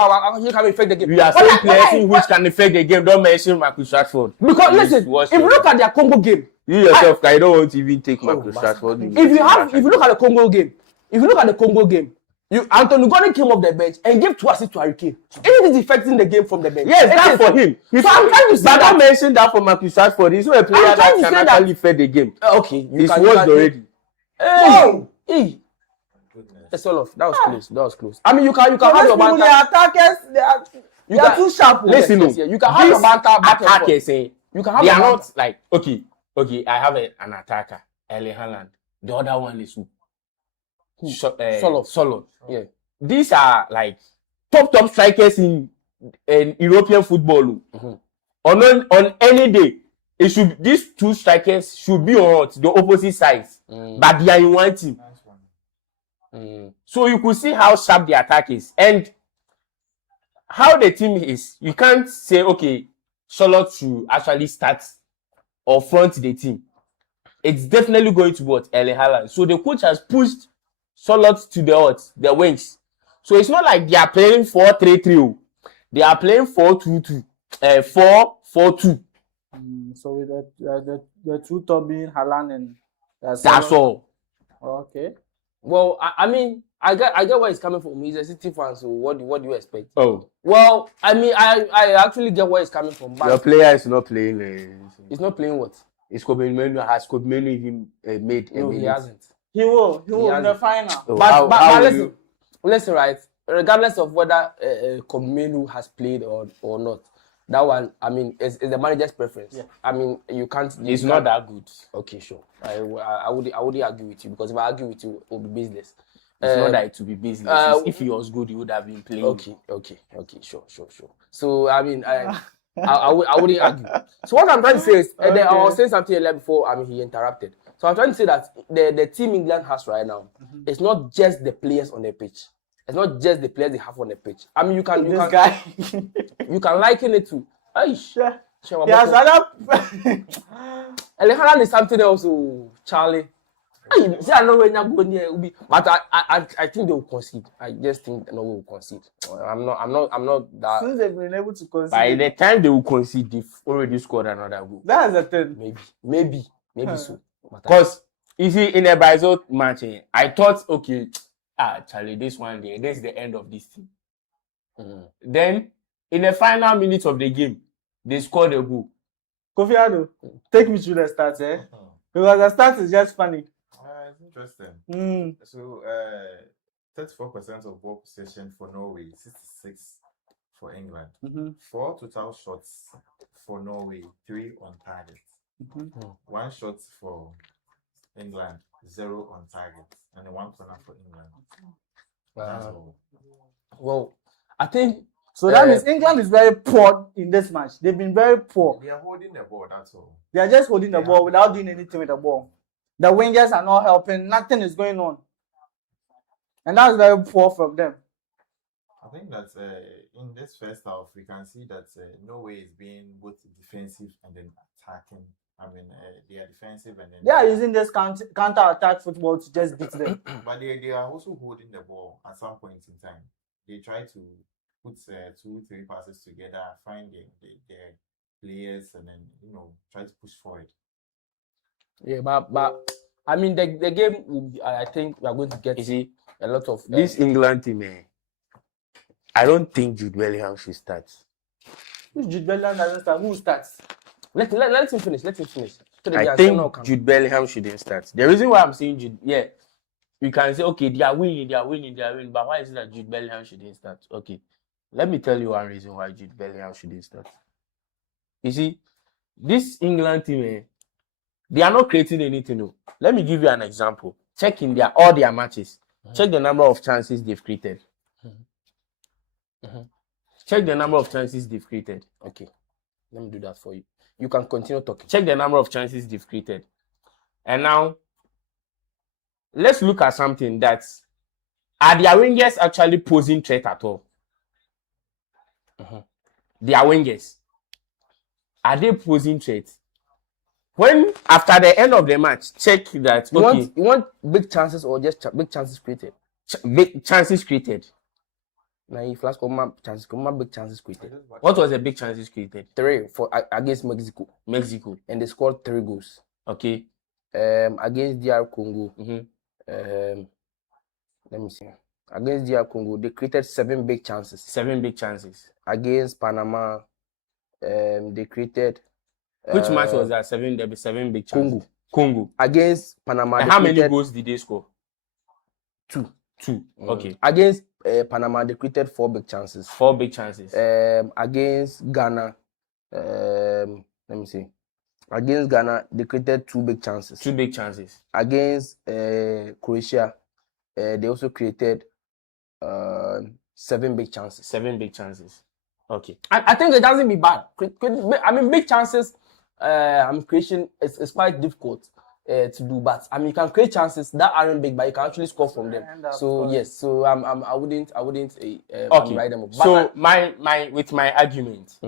can affect the game. We are saying players which can affect the game. Don't mention Marcus Rashford. Because listen, if you look at their Congo game, you yourself, I don't want to even take Marcus Rashford. If you look at the Congo game, Antonio Nusa came off the bench and gave 2 assists to Harry Kane. It is affecting the game from the bench. Yes, that's for him. So I'm trying to say but that. don't mention that for Marcus Rashford. He's not a player that can actually affect the game. Okay, He's watched already. That's all of that was close. I mean, you can have your banter. The attackers, they are too sharp. Listen, you can have your banter back and forth. Attackers, You can have they your are banter. not like okay. I have an attacker, Erling Haaland. The other one is who? Solo. Yeah. These are like top strikers in European football. On any day, these 2 strikers should be on the opposite sides, but they are in one team. So you could see how sharp the attack is, and how the team is, you can't say, okay, Charlotte should actually start or front the team. It's definitely going to be what? Erling Haaland. So the coach has pushed Charlotte to the wings. So it's not like they are playing 4-3-3. They are playing 4-2-2. 4-4-2. So with the two top being Haaland and That's all. Okay. Well, I mean, I get where it's coming from. He's a City fan, so what do you expect? Oh. Well, I mean, I actually get where it's coming from. But Your player is not playing. He's not playing what? Has Kobe Menu even made a No, he minute? hasn't. He will in the final. Oh, But listen, right? Regardless of whether Kobe has played or not, that one, I mean, is the manager's preference. Yeah. I mean, you can't. He's not that good. Okay, sure. I wouldn't argue with you, because if I argue with you, it will be business. It's not that it would be business. If he was good, he would have been playing. Okay, sure. So I mean, I wouldn't argue. So what I'm trying to say is, I was saying something earlier before. I mean, he interrupted. So I'm trying to say that the team England has right now, it's not just the players on the pitch. It's not just the players they have on the pitch. I mean, you can liken it to. Yes, Erling Haaland is something else, Charlie. See, I know when you're going there, but I think they will concede. I just think Norway will concede. I'm not that. Since they've been able to concede. By the time they will concede, they've already scored another goal. That's the thing. Maybe so. Because you see, in a Brazil match, I thought, okay, Charlie, this is the end of this team. Then, in the final minutes of the game, they scored a goal. Kofi Ado, take me through the stats, because the stats is just funny. It's interesting. So, 34% of ball possession for Norway, 66 for England. 4 total shots for Norway, 3 on target. 1 shot for England, 0 on target, and 1 corner for England. That's all. Well, I think so. That means England is very poor in this match. They've been very poor. They are holding the ball. That's all. They are just holding the ball without doing anything with the ball. The wingers are not helping. Nothing is going on, and that's very poor from them. I think that in this first half, we can see that Norway is being both defensive and then attacking. I mean, they are defensive and then they are using this counter-attack football to just beat them. But they are also holding the ball at some point in time. They try to put 2-3 passes together, find their players, and then try to push forward. Yeah, but I mean, the game will be, I think we are going to get a lot of this England team. I don't think Jude Bellingham should start. If Jude Bellingham doesn't start, who starts? Let him finish. I think Jude Bellingham shouldn't start. The reason why I'm saying Jude, you can say, okay, they are winning, but why is it that Jude Bellingham shouldn't start? Okay, let me tell you one reason why Jude Bellingham shouldn't start. You see, this England team, they are not creating anything new. Let me give you an example. Check in all their matches. Check the number of chances they've created. Check the number of chances they've created. Okay, let me do that for you. You can continue talking. Check the number of chances they've created. And now, let's look at something are their wingers actually posing threat at all? Their wingers. Are they posing threat? When, after the end of the match, check that, you want big chances or just big chances created? Big chances created. Now, if last chances, big chances created. What was the big chances created? 3 against Mexico. And they scored 3 goals. Okay. Against DR Congo. Let me see. Against DR Congo, they created 7 big chances. 7 big chances. Against Panama, they created. Which match was that? 7 big chances. Congo. Against Panama. And how many goals did they score? 2. Okay. Against Panama, they created 4 big chances. 4 big chances. Against Ghana, let me see. Against Ghana, they created 2 big chances. 2 big chances. Against Croatia, they also created 7 big chances. 7 big chances. Okay. I think it doesn't be bad. I mean, big chances. Creation is quite difficult. to do. But I mean, you can create chances that aren't big, but you can actually score from them. So yes, so I wouldn't write them up. So my with my argument,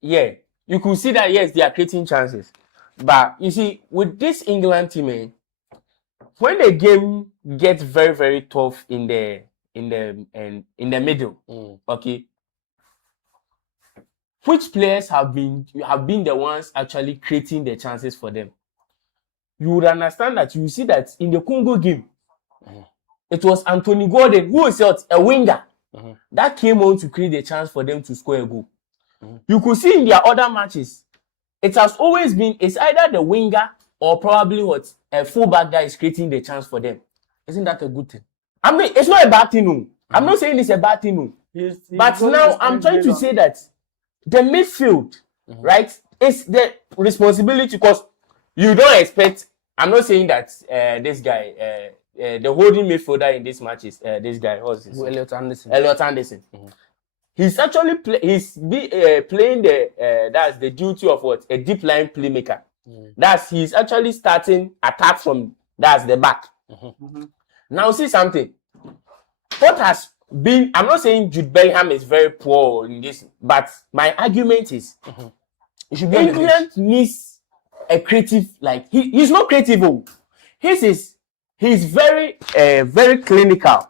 yeah, you could see that yes, they are creating chances, but you see with this England team, when the game gets very very tough in the middle, okay, which players have been the ones actually creating the chances for them? You would understand that you see that in the Congo game, it was Antonio Gordon who was a winger that came on to create the chance for them to score a goal. You could see in their other matches, it has always been it's either the winger or probably a fullback that is creating the chance for them. Isn't that a good thing? I mean, it's not a bad thing, no. I'm not saying it's a bad thing, no. But now I'm trying to say that the midfield, right, is the responsibility because you don't expect. I'm not saying that this guy, the holding midfielder in this match is this guy. What's his name? Elliot Anderson. He's actually playing that's the duty of what a deep line playmaker. He's actually starting attack from the back. Now see something. What has been? I'm not saying Jude Bellingham is very poor in this, but my argument is England needs a creative, like he's not creative. He's very very clinical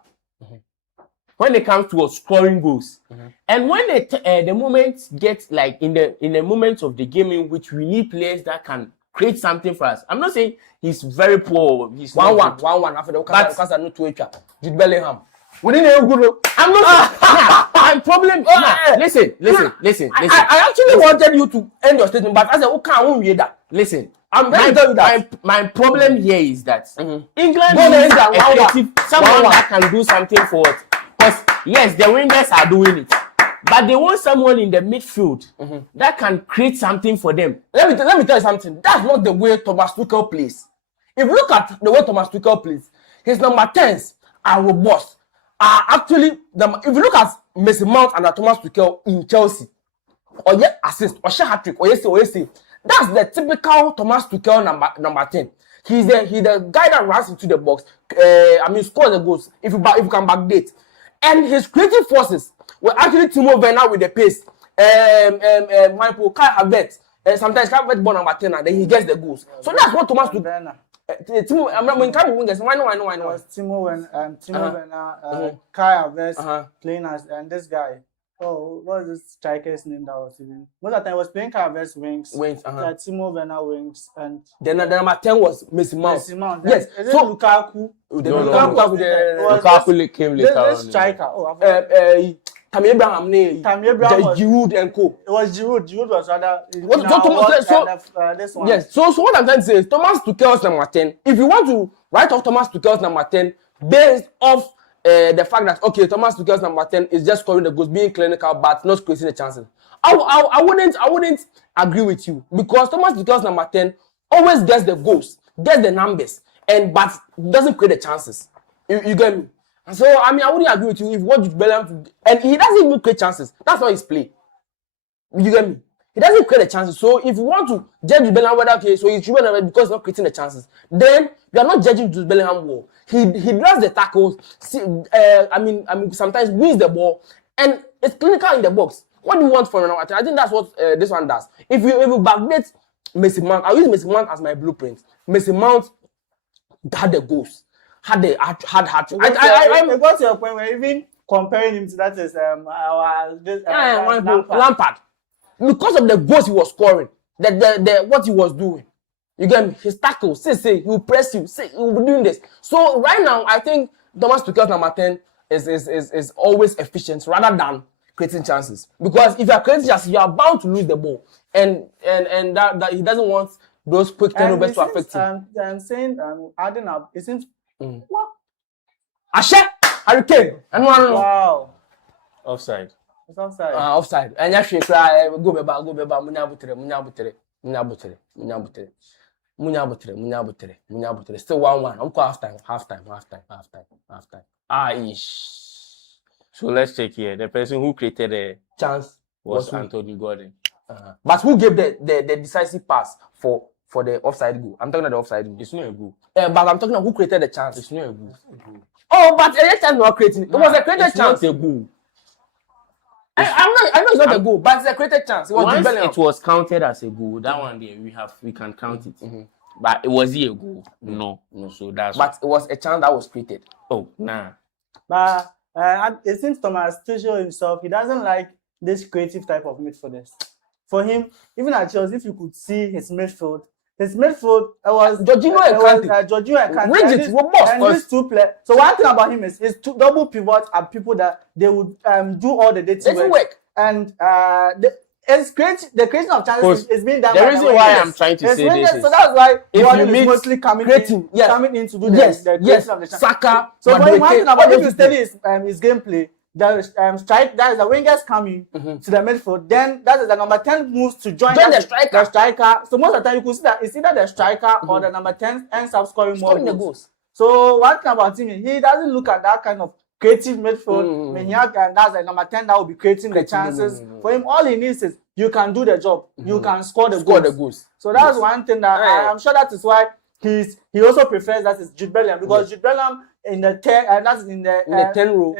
when it comes to scoring goals. And when the moment gets like in the moment of the game in which we need players that can create something for us. I'm not saying he's very poor. He's 1-1 after the because I know to Jude Bellingham. I'm not. My problem. Listen. I actually wanted you to end your statement, but I said, "Okay, I won't read that." Listen, I'm going to tell you that. My problem here is that England needs someone that can do something for it. Because yes, the wingers are doing it, but they want someone in the midfield that can create something for them. Let me tell you something. That's not the way Thomas Tuchel plays. If you look at the way Thomas Tuchel plays, his number 10s are robust. Actually, if you look at Mason Mount and Thomas Tuchel in Chelsea, or yet assist, or share hat-trick, or say, that's the typical Thomas Tuchel number 10. He's the guy that runs into the box. Scores the goals if you can backdate. And his creative forces were actually Timo Werner with the pace. Michael Kai Havertz. Sometimes Kai Havertz born number 10 and then he gets the goals. So that's what Thomas Tuchel. Timo, I know. It was Timo Werner, Kai Havertz playing as and this guy. Oh, what was this striker's name that was even? Most of the time I was playing Kai Havertz wings. Timo Werner wings, and then the number 10 was Mason Mount. Yes, is it Lukaku? Lukaku came later. This striker. Tammy Abraham, Giroud and co. It was Giroud. Giroud was rather. This one. Yes. So what I'm trying to say is Thomas Tuchel's number 10. If you want to write off Thomas Tuchel's number 10 based off the fact that okay, Thomas Tuchel's number 10 is just scoring the goals, being clinical, but not creating the chances, I wouldn't agree with you because Thomas Tuchel's number 10 always gets the goals, gets the numbers, but doesn't create the chances. You get me? So I wouldn't agree with you if what Jude Bellingham and he doesn't even create chances. That's not his play. You get me? He doesn't create the chances. So if you want to judge Jude Bellingham whether okay, so he's Jude Bellingham because he's not creating the chances, then you are not judging Jude Bellingham well. He does the tackles. Sometimes wins the ball and it's clinical in the box. What do you want from an I think that's what this one does. If you backdate Mason Mount, I'll use Mason Mount as my blueprint. Mason Mount had the goals. Had. I got to a point where even comparing him to that is Lampard, because of the goals he was scoring, the what he was doing. You get me? His tackles, say he will press you, say he will be doing this. So right now, I think Thomas Tuchel's number 10 is always efficient rather than creating chances. Because if you are creating chances, you are bound to lose the ball, and that he doesn't want those quick turnovers to affect him. I'm saying, adding up, it seems. What? Ashe, Harry Kane. Wow. Offside. It's offside. Offside. And actually, go beba. Munyabutere. Still 1-1. I'm call halftime. So let's check here. The person who created a chance was Antonio Gordon. But who gave the decisive pass for for the offside goal. I'm talking about the offside goal. It's not a goal. But I'm talking about who created the chance. It's not a goal. Oh, but a chance not creating. It was a created It's chance. not a goal. I know it's not a goal, but it's a created chance. It was Once Jude Bellingham. it was counted as a goal, that one there we can count it. But it was a goal. No. So that's. But it was a chance that was created. Oh, nah. But it seems Thomas Tuchel himself, he doesn't like this creative type of midfielders. For him, even at Chelsea, if you could see his midfield was Jorginho and Kante. Jorginho and Kante. Rigid, robust. And these two players. So one thing about him is his two double pivots are people that they would do all the dirty work. And the creation of chances is being done the by reason why I'm trying to say this is, so that's why if you is mostly coming creating, in to do the creation of the chances. Saka. So for him, one thing about if you study his gameplay, the strike, that is the wingers coming to the midfield, then that is the number 10 moves to join the striker. So most of the time you could see that it's either the striker or the number 10 ends up scoring more goals. So one thing about him, he doesn't look at that kind of creative midfield. When that's the number 10 that will be creating the chances. For him, all he needs is you can do the job. You can score the goals. So that's one thing that I'm sure that is why he also prefers that is Jude Bellingham, because Jude Bellingham in the 10 that's in the 10 row,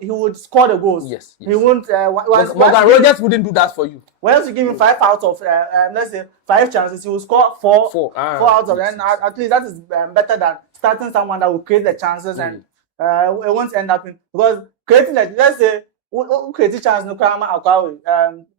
he would score the goals. Yes. He won't. Morgan Rogers wouldn't do that for you. Once you give him 5 out of let's say 5 chances, he will score 4 out of them. At least that is better than starting someone that will create the chances and it won't end up in, because creating the, let's say who creates chance no Krama Akwawi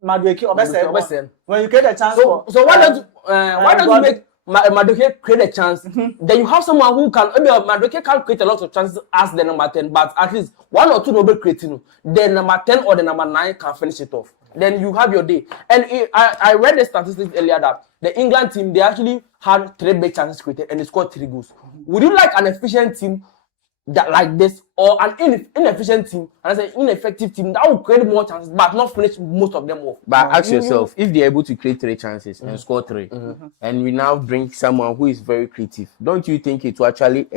Madueke Obese, when you create a chance so why don't you make Madueke create a chance? Then you have someone who can. Maybe Madueke can't create a lot of chances as the number 10, but at least 1 or 2 will be creating. The number 10 or the number 9 can finish it off. Then you have your day. And I read the statistics earlier that the England team, they actually had 3 big chances created and they scored 3 goals. Would you like an efficient team that like this, or an inefficient team, and I say ineffective team that will create more chances but not finish most of them off? But ask yourself, if they're able to create 3 chances and score 3, and we now bring someone who is very creative, don't you think it will actually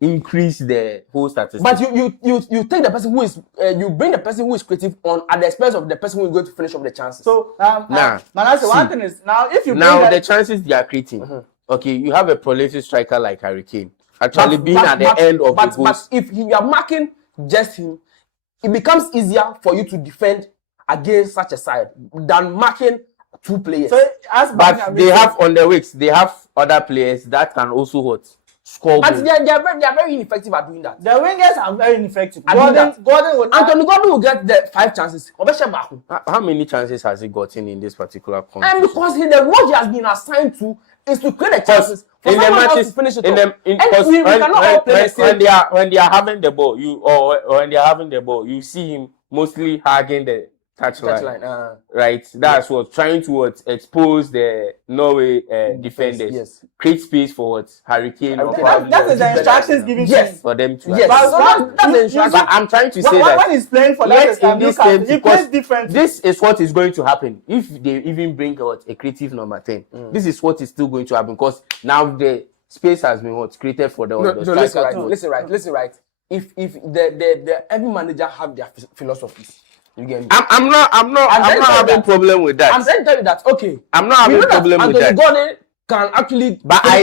increase the whole statistic? But you take the person who is you bring the person who is creative on at the expense of the person who is going to finish off the chances. So one thing is, now if you the chances they are creating, okay, you have a prolific striker like Harry Kane actually being at the end of the goals. But if you are marking just him, it becomes easier for you to defend against such a side than marking 2 players. So but they have on the wings, they have other players that can also score. But they are very ineffective at doing that. The wingers are very ineffective. Anthony Gordon will get the 5 chances. How many chances has he gotten in this particular competition? And because the role he has been assigned to is to create the chances for someone else to finish it off. We cannot all play the same. When they are having the ball, when they are having the ball, you see him mostly hugging the touchline. Right? That's what trying to expose the Norway defenders. Yes. Create space for Harry Kane. That is the instructions given to him. For them to. Yes. That's the instruction. But I'm trying to say that when he's playing for that in this game, he plays different. This is what is going to happen if they even bring out a creative number 10. This is what is still going to happen, because now the space has been created for the listen right. If the every manager have their philosophies. You get me? I'm not having problem with that. I'm trying to tell you that, okay. I'm not having problem with that. Gordon can actually, but I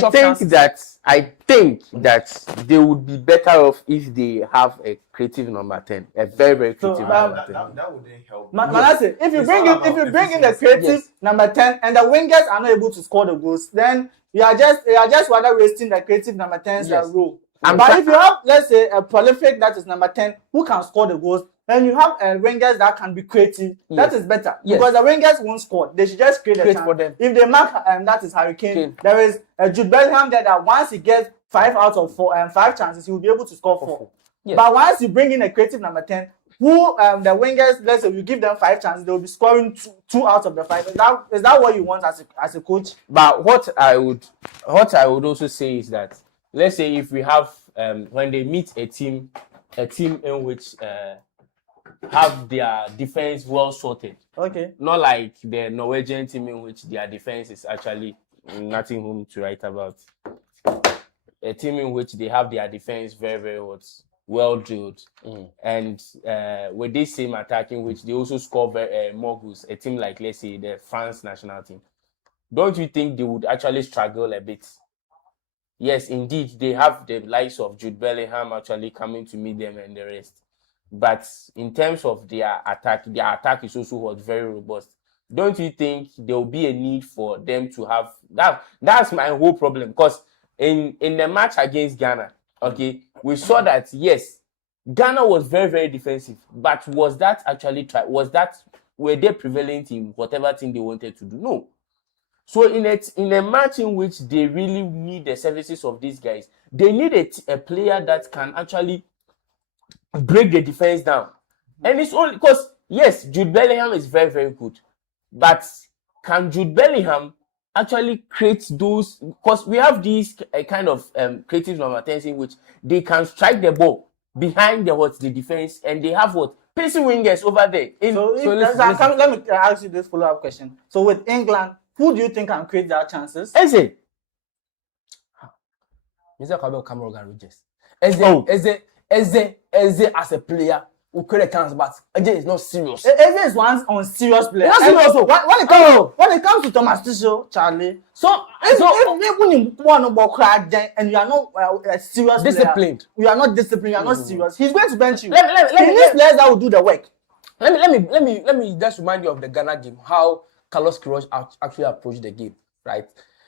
think that they would be better off if they have a creative number 10, a very, very creative number 10. That wouldn't help. Manasseh, if you bring in the creative number 10 and the wingers are not able to score the goals, then you are just rather wasting the creative number 10's role. But if you have, let's say, a prolific that is number 10 who can score the goals, then you have wingers that can be creative. That is better, because the wingers won't score. They should just create a chance for them. If they mark, that is Harry Kane. There is Jude Bellingham there that once he gets 5 out of 5 chances, he will be able to score 4. But once you bring in a creative number 10, who the wingers, let's say you give them 5 chances, they will be scoring 2 out of the 5. Is that what you want as a coach? But what I would also say is that, let's say if we have when they meet a team in which have their defense well sorted. Okay. Not like the Norwegian team in which their defense is actually nothing home to write about. A team in which they have their defense very, very well drilled. And with this same attack in which they also score more goals. A team like, let's say, the France national team. don't you think they would actually struggle a bit? Yes, indeed, they have the likes of Jude Bellingham actually coming to meet them and the rest. But in terms of their attack is also very robust. Don't you think there will be a need for them to have that? That's my whole problem, because in the match against Ghana, okay, we saw that yes, Ghana was very, very defensive, but was that actually were they prevalent in whatever thing they wanted to do? No. So in a match in which they really need the services of these guys, they need a player that can actually break the defense down. And it's only because yes, Jude Bellingham is very, very good, but can Jude Bellingham actually create those? Because we have these kind of creative number 10s in which they can strike the ball behind the defense, and they have pacing wingers over there. Let me ask you this follow-up question. So with England, who do you think can create their chances? Eze. Mr. Kabel Cameron Rodgers. Eze as a player who create a chance, but Eze is not serious. Eze is one on serious player. Not serious. When it comes to Thomas Tuchel, Charlie, if and you are not a serious disciplined, player, you are not disciplined, you are not serious, he's going to bench you. Let me players that will do the work. Let me just remind you of the Ghana game, how Carlos Queiroz actually approached the game, right?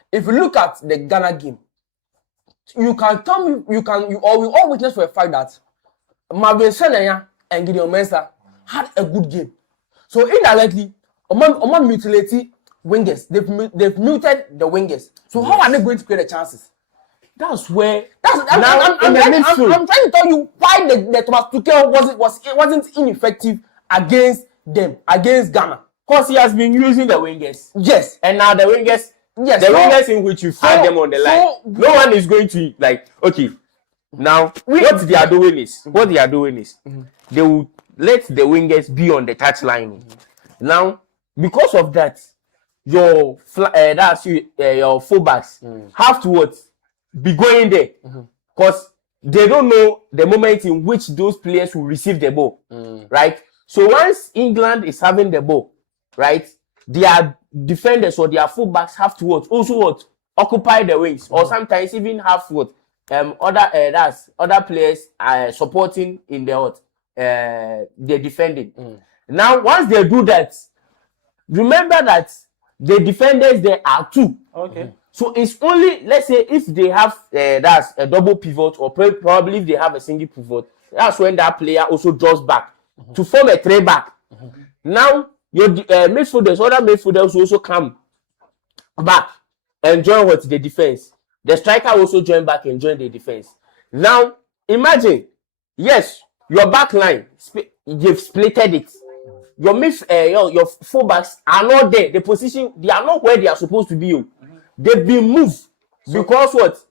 If you look at the Ghana game, you can tell me, we all witness for a fact that Marvin Senenya and Gideon Mensah had a good game. So indirectly, Oman mutilated wingers. They've muted the wingers. So how are they going to create the chances? That's where I'm trying to tell you why the Thomas Tuchel wasn't ineffective against Ghana. Because he has been using the wingers. Yes. And now the wingers, wingers in which you find them on the line. No one is going to okay. Now what they are doing is they will let the wingers be on the touchline. Now, because of that, your fullbacks have to be going there. Because they don't know the moment in which those players will receive the ball. Right? So once England is having the ball, right, their defenders or their fullbacks have to occupy the wings, or sometimes even have other players supporting in the defending. Now, once they do that, remember that the defenders there are two. Okay. So it's only, let's say, if they have that's a double pivot, or probably if they have a single pivot, that's when that player also draws back to form a three back. Now your other midfielders also come back and join the defense. The striker also join back and join the defense. Now imagine, yes, your back line, you've splitted it. Your fullbacks are not there. The position, they are not where they are supposed to be. They've been moved because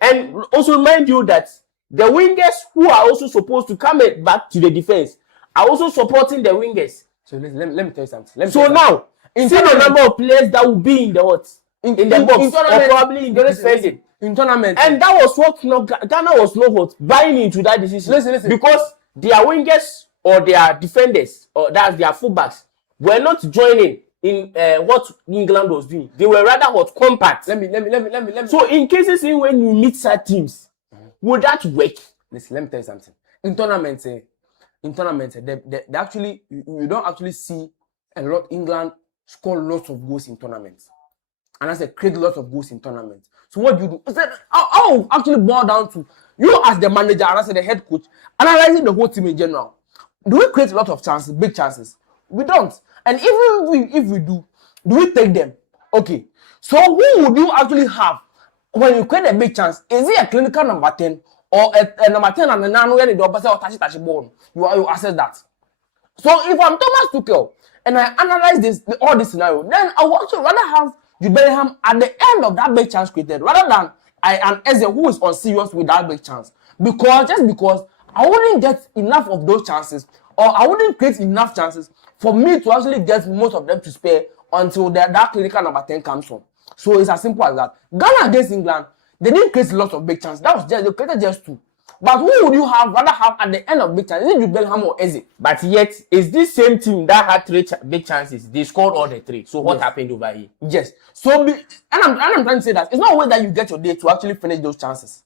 and also remind you that the wingers who are also supposed to come back to the defense are also supporting the wingers. So let me tell you something. Now, see the number of players that will be in the in the box, or probably in the defending in tournament. And that was what Ghana was not buying into that decision. Listen. Because their wingers or their defenders, or that's their fullbacks, were not joining in what England was doing. They were rather compact. Let me. So in cases when you meet such teams, would that work? Listen, let me tell you something. In tournaments, they actually, you don't actually see a lot. England score lots of goals in tournaments, and I said create lots of goals in tournaments. So what do you do? I'll actually boil down to you as the manager, and I said the head coach, analyzing the whole team in general. Do we create a lot of chances, big chances? We don't. And even if we do we take them? Okay. So who would you actually have when you create a big chance? Is it a clinical number 10 or a number 10 and a nano where the double say or touchy ball? You assess that. So if I'm Thomas Tuchel and I analyze all this scenario, then I would actually rather have Jude Bellingham at the end of that big chance created rather than I am Eze who is unserious with that big chance. Because I wouldn't get enough of those chances, or I wouldn't create enough chances for me to actually get most of them to spare until that clinical number 10 comes from. So it's as simple as that. Ghana against England, they didn't create a lot of big chances. They created just two. But who would you rather have at the end of big chances? Is it Jude Bellingham or Eze? But yet, it's this same team that had three big chances. They scored all the three. So what happened over here? Yes. So, and I'm trying to say that it's not always that you get your day to actually finish those chances.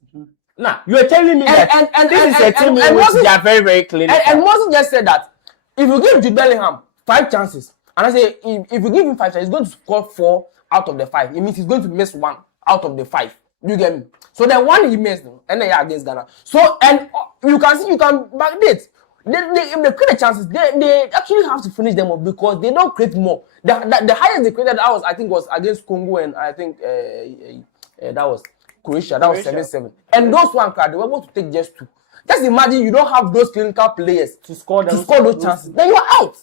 Nah, you are telling me that this is a team in which they are very, very clean. And Moses just said that if you give Jude Bellingham 5 chances, and I say if you give him 5 chances, he's going to score 4 out of the 5. It means he's going to miss 1 out of the 5. You get me? So the one he missed, and then against Ghana. So and you can see, you can backdate. If they create chances, they actually have to finish them up because they don't create more. The highest they created, I think was against Congo, and I think that was Croatia. That was 7-7. And those one card, they were able to take just 2. Just imagine you don't have those clinical players to score those chances. Then you're out.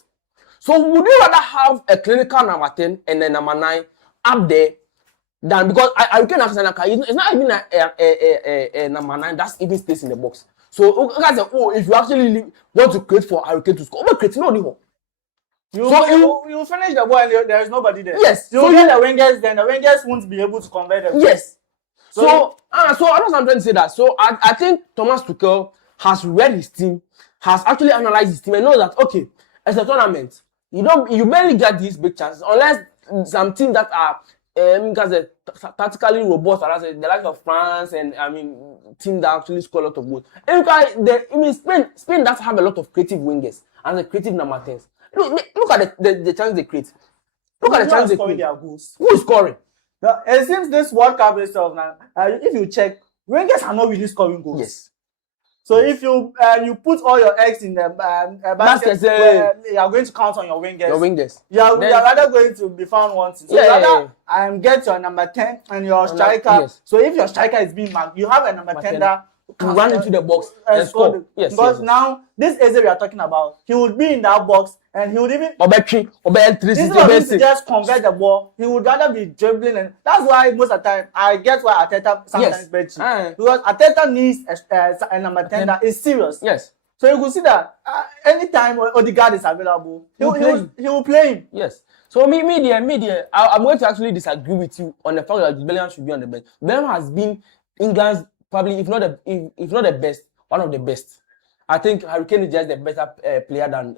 So would you rather have a clinical number 10 and then number 9 up there than, because I can have Saka, it's not even a number 9 that's even stays in the box. So guys say, oh, if you actually want to create for Harry Kane to score, but create no anymore. You finish the ball and there is nobody there. Yes. You get the wingers, then the wingers won't be able to convert them. Yes. So I was trying to say that. So I think Thomas Tuchel has read his team, has actually analyzed his team, and knows that okay, as a tournament, you barely get these big chances unless some teams that are because tactically robust, the likes of France and teams that actually score a lot of goals. And Spain does have a lot of creative wingers and the creative number 10s. Look at the chance they create. Look at the chance they create. Who is scoring? It seems this World Cup itself now, if you check, wingers are not really scoring goals. Yes. So if you put all your eggs in the basket, you are going to count on your wingers. Your wingers. You are rather going to be found wanting. So get your number 10 and your striker. Yes. So if your striker is being marked, you have a number 10 that to run into the box and score. Yes. Because now this Eze we are talking about, he would be in that box and he would even instead of him to just convert the ball, he would rather be dribbling, and that's why most of the time I get why Arteta sometimes bench because Arteta needs a number 10 that is serious. Yes. So you could see that anytime Ødegaard is available, he will play him. Yes. So media, I'm going to actually disagree with you on the fact that Bellingham should be on the bench. Bellingham has been England's probably, if not the best, one of the best. I think Harry Kane is just the better player than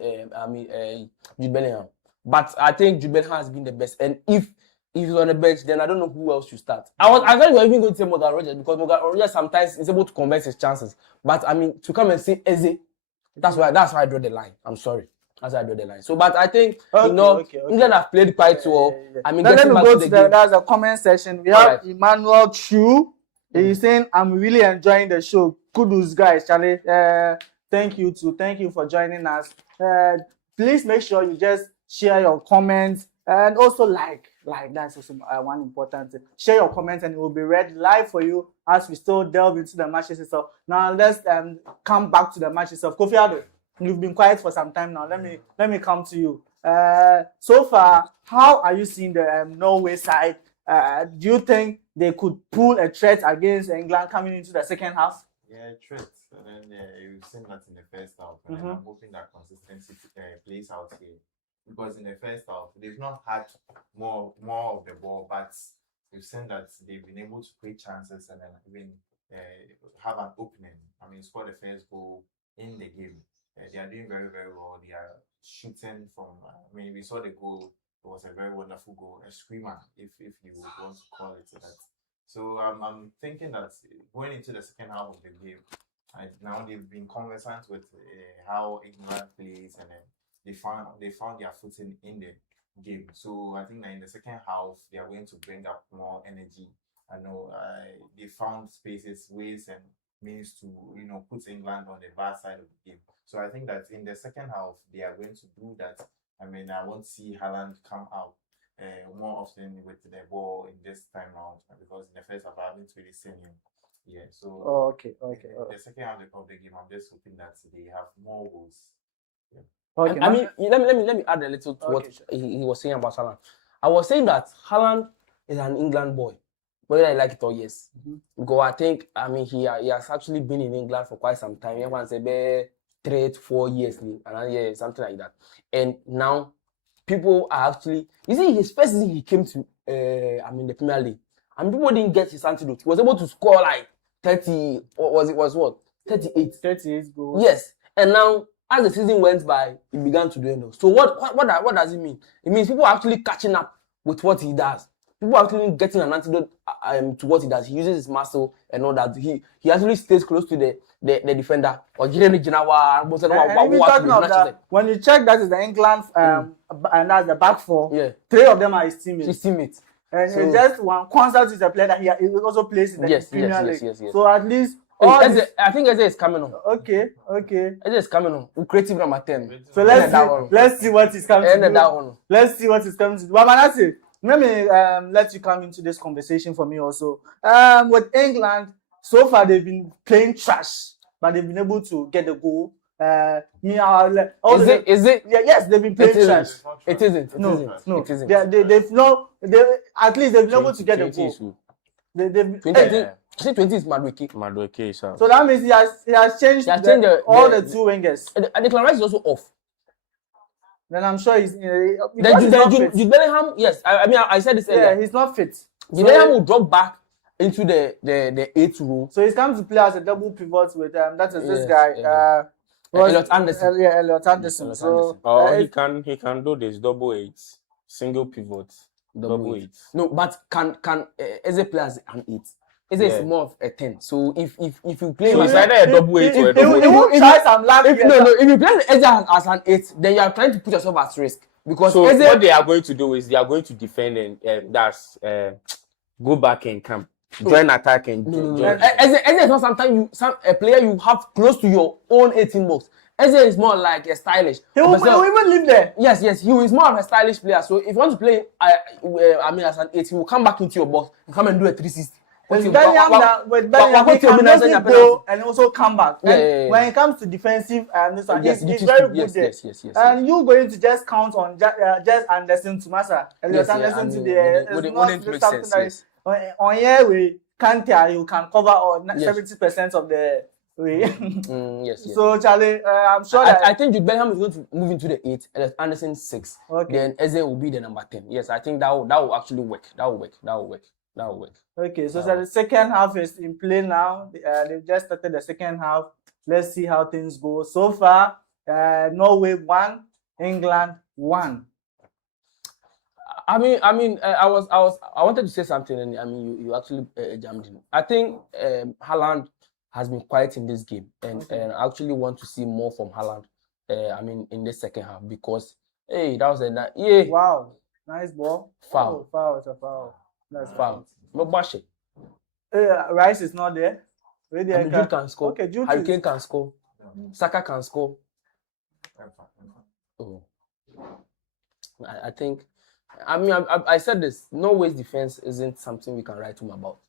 Jude Bellingham. But I think Jude Bellingham has been the best. And if he's on the bench, then I don't know who else should start. I thought you were even going to say Morgan Rogers because Morgan Rogers sometimes is able to convert his chances. But to come and say Eze, that's why I draw the line. I'm sorry. That's why I draw the line. So, but I think England have played quite well. Let me go to that's a comment section. We have Emmanuel Chu. He's saying, I'm really enjoying the show. Kudos, guys. Charlie. Thank you for joining us. Please make sure you just share your comments and also like that's also one important thing. Share your comments and it will be read live for you as we still delve into the matches itself. Now let's come back to the match itself. Kofi Ado, you've been quiet for some time now. Let me come to you. So far, how are you seeing the Norway side? Do you think they could pull a threat against England coming into the second half? Yeah, threat. And then you've seen that in the first half. And I'm hoping that consistency plays out here. Because in the first half, they've not had more of the ball, but we've seen that they've been able to create chances and then even have an opening. Score the first goal in the game. They are doing very, very well. They are shooting from. We saw the goal. It was a very wonderful goal, a screamer, if you would want to call it that. So I'm thinking that going into the second half of the game, now they've been conversant with how England plays, and then they found their footing in the game. So I think that in the second half they are going to bring up more energy. I know they found spaces, ways, and means to put England on the bad side of the game. So I think that in the second half they are going to do that. I want to see Haaland come out more often with the ball in this time round because in the first half I haven't really seen him. Yeah, so the second half of the game, I'm just hoping that they have more goals. Yeah. Okay. Let me add a little to what he was saying about Haaland. I was saying that Haaland is an England boy, whether I like it or yes. Because I think he has actually been in England for quite some time. Everyone say 3 to 4 years, and something like that. And now people are actually, you see, his first season he came to the Premier League, and people didn't get his antidote. He was able to score like 30, was what 38. 38 goals. Yes, and now as the season went by, it began to dwindle. So what does it mean? It means people are actually catching up with what he does. People are actually getting an antidote to what he does. He uses his muscle and all that. He actually stays close to the defender. Or And even talking of that, when you check that is the England and that's the back four. Yeah. 3 of them are his teammates. His teammates. And so, just one constant is a player that he also plays in the Premier League. Yes. So at least I think Eze is coming on. Okay. Eze is coming on. We're creative number 10. So let's see what he's coming to do. Let's see what he's coming to do. But Manasseh, let me let you come into this conversation for me also. With England, so far they've been playing trash, but they've been able to get the goal. Is it? Yeah, yes, they've been playing trash. It isn't. No. It isn't. At least they've been able to get the goal. I think 20 is Madueke, sir. So that means he has changed all the 2 wingers. And the Declan Rice is also off. Then I'm sure he's Jude Bellingham, yes. I said this earlier. Yeah, he's not fit. Jude Bellingham will drop back into the 8th row. So he's come to play as a double pivot with this guy. Elliot Anderson. Elliot Anderson. He can do this double 8s, single pivot, double 8s. No, but can Eze play as an 8? Eze is more of a 10. So if you play so it's either a double 8 or a double 8. If you play Eze as an 8, then you are trying to put yourself at risk. Because so what they are going to do is they are going to defend and that's go back and come. Join attack and join. Eze is not sometimes a player you have close to your own 18 box. Eze is more like a stylish. He will even live there. Yes. He is more of a stylish player. So if you want to play, as an 8, he will come back into your box and come and do a 360. With Bellingham, he can mostly go and also come back. And when it comes to defensive, he's very good there. Yes. And you're going to just count on just Anderson to Massa. Elliot Anderson to the it's not something that is on here we can't tell you can cover 70% of the way. Yes. So Charlie, I'm sure that I think Jude Bellingham is going to move into the 8, and Anderson 6. Okay. Then Eze will be the number 10. Yes, I think that will actually work. That will work. Okay, so the second half is in play now. They've just started the second half. Let's see how things go. So far, Norway 1, England 1. I wanted to say something, and you actually jammed in. I think Haaland has been quiet in this game, and I actually want to see more from Haaland. In the second half because that was Wow, nice ball. Foul. It's a foul. That's foul. No bash it. Rice is not there. Jude can score. Okay, Jude. Harry Kane can score. Saka can score. Oh. I think. I said this. Norway's defense isn't something we can write home about.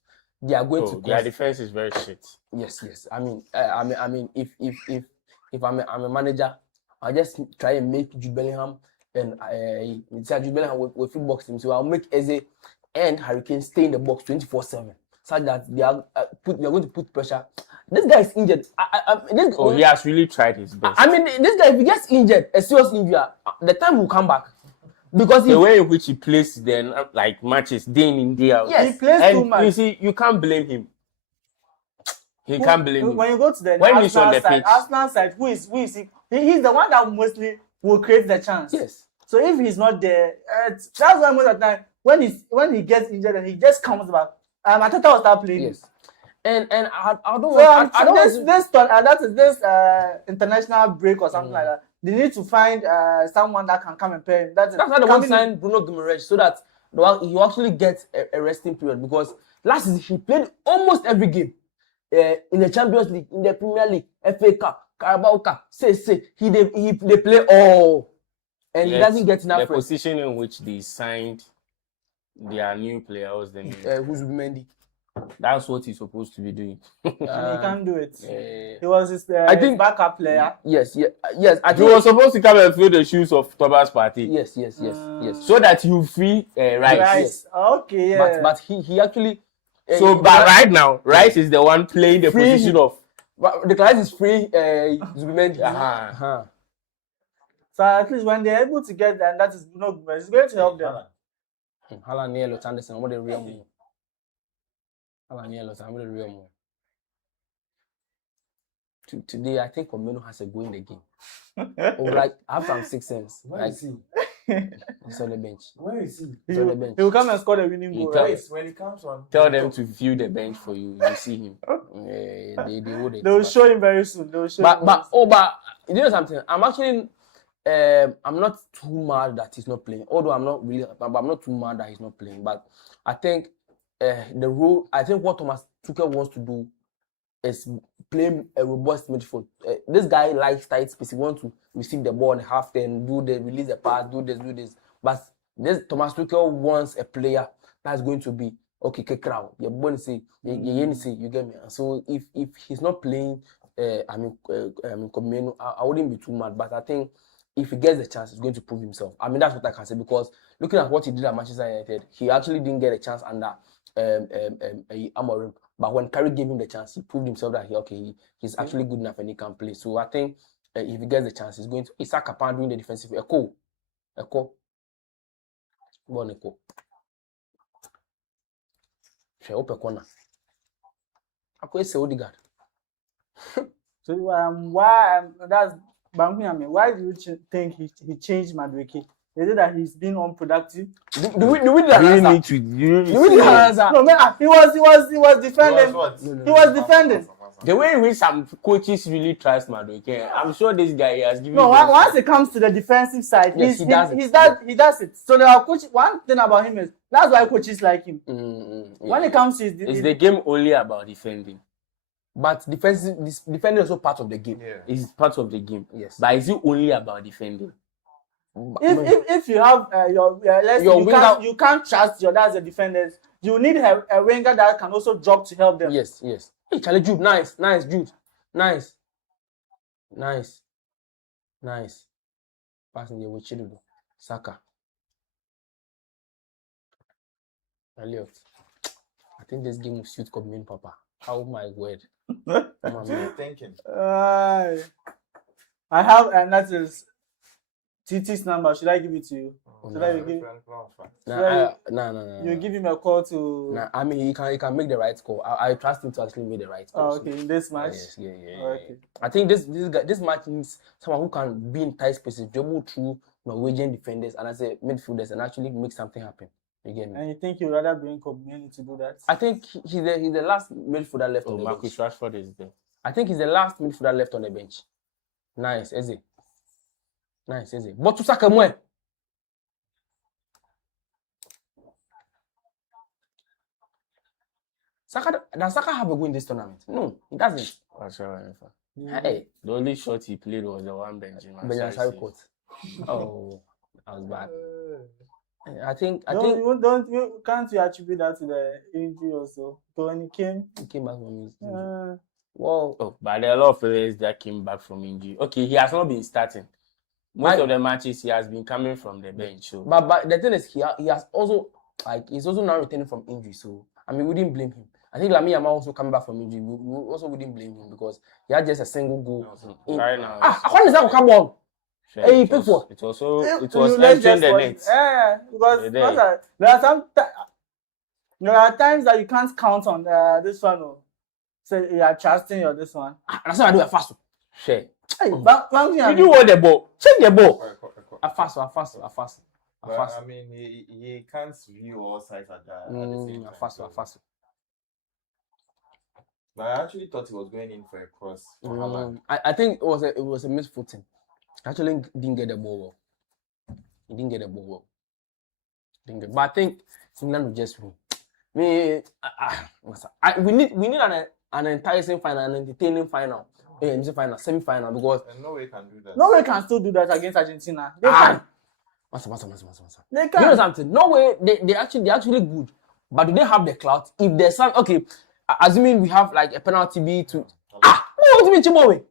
They are going to. Their defense is very shit. Yes. If I'm a manager, I just try and make Jude Bellingham and Jude Bellingham with free box team. So I'll make Eze and Harry Kane stay in the box 24/7, such that they are going to put pressure. This guy is injured. He has really tried his best. This guy, if he gets injured, a serious injury, the time will come back. Because the way in which he plays then like matches day in day out. Yes, he plays too much. You see, you can't blame him. Can't blame him. When you go to the Arsenal side, who is he? He's the one that mostly will create the chance. Yes. So if he's not there, that's why most of the time when he gets injured and he just comes back, Ateta will start playing. Yes. And I don't. This international break or something like that. They need to find someone that can come and play. That's why they want to sign Bruno Guimaraes so that he will actually get a resting period because last season he played almost every game in the Champions League, in the Premier League, FA Cup, Carabao Cup. They play all, and he doesn't get enough. The position in which they signed their new player was the who's Mendy. That's what he's supposed to be doing. And he can't do it. He was his backup player. Yes. He was supposed to come and fill the shoes of Thomas Partey. Yes. So that you feel Rice. Yes. Okay, yeah. But he actually. But right now, Rice is the one playing the position of. The class is free. Zubimendi. So at least when they're able to get that, that is it's going to help them. Haaland near Elliot Anderson. What the real move? Haaland near Elliot. I'm the real move. today, I think Komeno has a go in the game. Or like, I have some 6 cents. Where Like, is he? he's on the bench. Where is he? He's on the bench. He will come and score the winning goal. tell- Right? Wait, when he comes on, Tell them to view the bench for you. You see him. They wouldn't. They will but- show him very soon. They will show him. But you know something? I'm actually I'm not too mad that he's not playing. Although I'm not too mad that he's not playing. But I think what Thomas Tuchel wants to do is play a robust midfield. This guy likes tight space. He wants to receive the ball and half then release the pass, do this. But this Thomas Tuchel wants a player that's going to be okay. Crowd. You're going to say, you get me. So if he's not playing, Komeno, I wouldn't be too mad. But I think if he gets the chance, he's going to prove himself. I mean, that's what I can say, because looking at what he did at Manchester United, he actually didn't get a chance under Amorim. But when Curry gave him the chance, he proved himself that he's actually good enough and he can play. So I think if he gets the chance, he's going to. Saka doing the defensive. Echo. Go on, Echo. She open corner. Echo is Ødegaard. So why do you think he changed Madueke? Is it that he's been unproductive? Do we need an answer? Do we need an answer? No, man, he was defending. He was defending. The way in which some coaches really trust Madueke, I'm sure this guy has given. No, once it comes to the defensive side, yes, he does it. So there are one thing about him is that's why coaches like him. When it comes to is the game only about defending? But defending is also part of the game. Yeah. It's part of the game. Yes. But is it only about defending? If you have you can't trust your that's the defenders. You need a winger that can also drop to help them. Yes. Hey, Charlie, Jude, nice, Jude, nice. Passing the way Chidudu, Saka, Elliot. I think this game will suit Komeno, Papa. Oh my word. What are you thinking? I have, and that is TT's number. Should I give it to you? Should I give? No. You give him a call to. Nah, I mean, he can make the right call. I trust him to actually make the right call. Oh, okay, in this match. Yes, yeah. Okay. I think this match needs someone who can be in tight spaces, dribble through Norwegian defenders and as a midfielders and actually make something happen. You get me? And you think you'd rather bring Komeno to do that? I think he's the last midfielder left on the Marcus bench. Rashford is there. I think he's the last midfielder left on the bench. Nice, Eze. But to Saka more. Does Saka have a win this tournament? No, he doesn't. Hey, The only shot he played was the one Benjamin. Harry Kane. Oh, that was bad. I think Can't you attribute that to the injury also? So when he came back from his injury. Well, but there are a lot of players that came back from injury. Okay, he has not been starting. Most of the matches he has been coming from the bench. So. But the thing is, he has also he's also now returning from injury. So I mean, we didn't blame him. I think Lamine Yamal also coming back from injury. We also wouldn't blame him because he had just a single goal. Right now. How is that come on? Hey, it was entering the net. Yeah, because there are times that you can't count on this one. So you are trusting your this one. That's why I do a fast. Share. Hey, you do want the ball? Check the ball. A fast. But I mean, he can't view all sides at the same time. A fast. But I actually thought he was going in for a cross for Haaland. I think it was a misfooting. Actually, didn't get the ball well. But I think England will just win. We need an enticing final, an entertaining final. Semi-final because Norway can do that. Norway can still do that against Argentina. They can. They can. You know something? Norway, they're actually good. But do they have the clout? If there's some assuming we have like a penalty be to what do you mean Chimowe?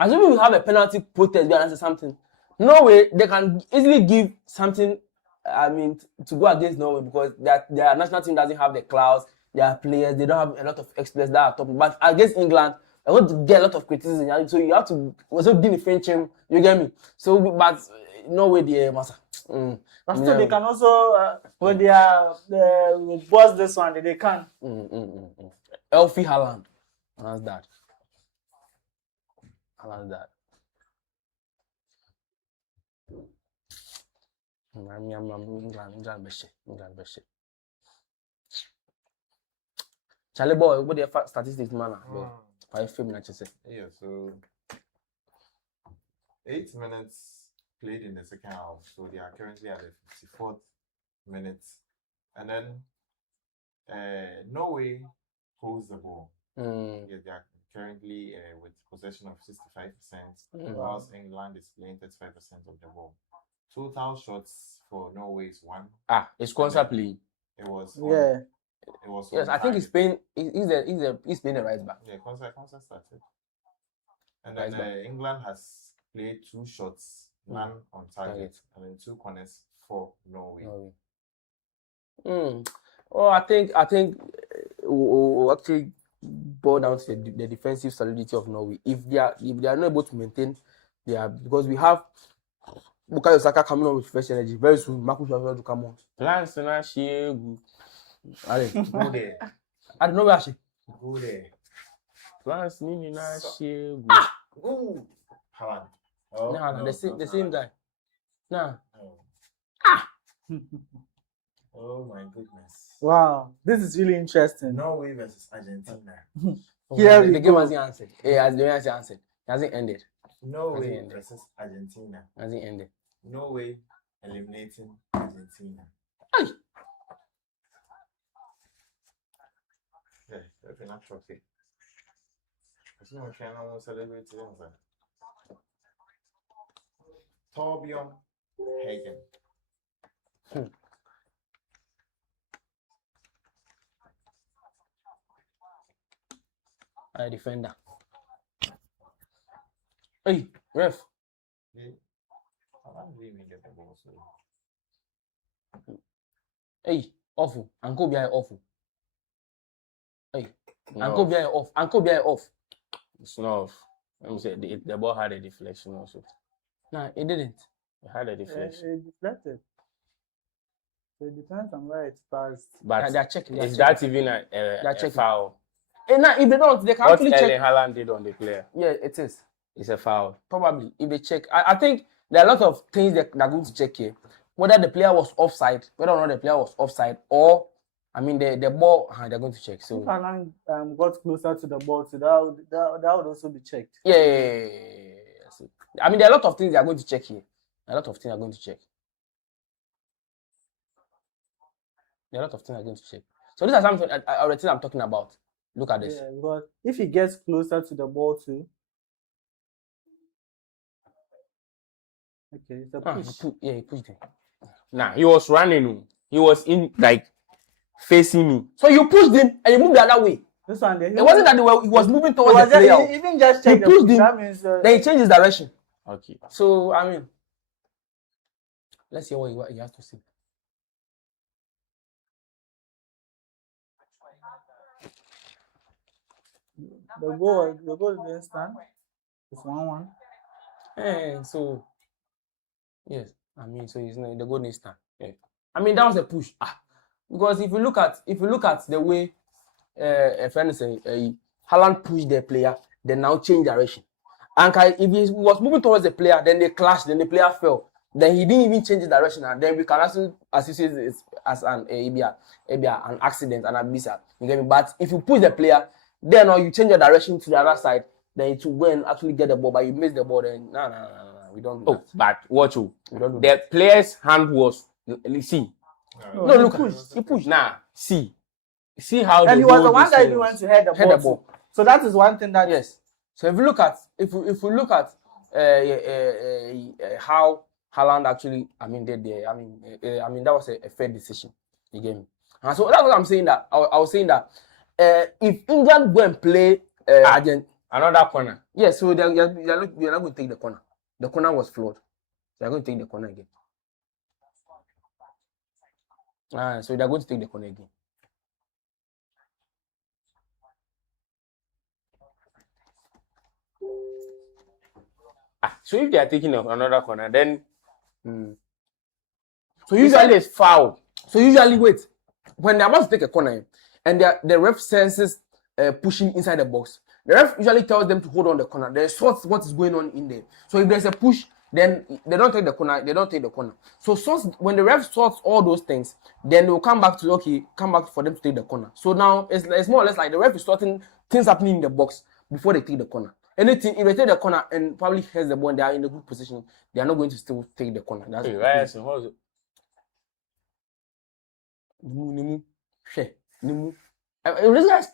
Assuming we have a penalty protest be something. Norway, they can easily give something. I mean, to go against Norway because their national team doesn't have the clouds. Their players, they don't have a lot of experts that are top. But against England, I want to get a lot of criticism. So you have to also deal with French him. You get me? So, but Norway, the master. But still, they can also when they are boss this one, they can. Erling Haaland, that's that. Haaland's dad. England best. Charlie boy, what the statistics man? Five minutes. Yeah, so 8 minutes played in the second half, so they are currently at the 54th minute, and then Norway holds the ball. Yeah, they are currently with possession of 65%, whilst England is playing 35% of the ball. Total shots for Norway is 1. It's Kwanzaa play. It was It was yes, I think he's playing. He's playing the right back. Yeah, Kwanzaa started, and then England has played 2 shots, none on target, and then 2 corners for Norway. Oh, I think we'll actually boil down to the defensive solidity of Norway. If they are not able to maintain because we have Bukayo Saka coming on with fresh energy very soon. Marcus will come on. Plans na shegu. Go there. I don't know where she. Go there. Plans nini na shegu. Ooh. Haaland. No, the same guy. Nah. Oh my goodness. Wow, this is really interesting. Norway versus Argentina. The game hasn't answered. The game hasn't answered. It hasn't ended. Norway versus Argentina. Hasn't ended. Norway eliminating Argentina. Aye. Yeah, that's a natural thing. There's no channel almost celebrating that. Torbjørn Hagen. A defender. Hey, ref. Yeah. I don't really get the ball, so. Hey, awful. Uncle Bia awful. Hey, No. Uncle Bia off. Uncle Bia off. It's not off. Let me say the ball had a deflection also. Nah, it didn't. It had a deflection. It deflected. So it depends on where it passed. But They're checking. is that even a checking. foul? Nah, if they don't, they can What actually Erling check. Haaland did on the player? Yeah, it is. It's a foul. Probably if they check. I think there are a lot of things that they're going to check here. Whether the player was offside, whether or not the player was offside, or I mean the ball. They're going to check. So If Haaland got closer to the ball, so that would also be checked. yeah. So, I mean, there are a lot of things they are going to check here. A lot of things are going to check. There are a lot of things are going to check. So these are some of the things I'm talking about. Look at this. Yeah, because if he gets closer to the ball too. Okay, it's a push. He pushed him. Nah, he was running. He was in like facing me. So you pushed him and you moved the other way. This one, It wasn't that he was moving towards the player. He even just He checked pushed him. That means, Then he changed his direction. Okay. So I mean, let's hear what he has to say. the goal didn't stand. It's 1-1. So yes, I mean, so he's not the goal next time. Yeah. I mean, that was a push. Because if you look at the way Haaland pushed the player, then now change direction. And if he was moving towards the player, then they clashed, then the player fell. Then he didn't even change his direction, and then we can also associate it as an an accident, an abisa. You get me? But if you push the player, then or you change your direction to the other side, then it will go and actually get the ball, but you miss the ball, then no, we don't do that. But watch you. We don't do The player's hand was see. No, look, he pushed. Nah, see how And the he was the goal one that is even went to head the Head the ball. ball. So that is one thing that Yes. So if we look at how Haaland actually, I mean, did there. I mean that was a fair decision. You get me? And so that's what I'm saying. That I was saying that if England go and play Argentina, another corner. yeah, so you're not going to take the corner. The corner was flawed. They're going to take the corner again. So they're going to take the corner again. So if they are taking another corner, then So usually it's foul. So usually, wait, when they're about to take a corner and the ref senses pushing inside the box, The ref usually tells them to hold on the corner. They sort what is going on in there. So if there's a push, then they don't take the corner. They don't take the corner. So when the ref sorts all those things, then they'll come back for them to take the corner. So now it's more or less like the ref is sorting things happening in the box before they take the corner. Anything if they take the corner and probably hits the ball, and they are in a good position. They are not going to still take the corner. That's Right. So what was it?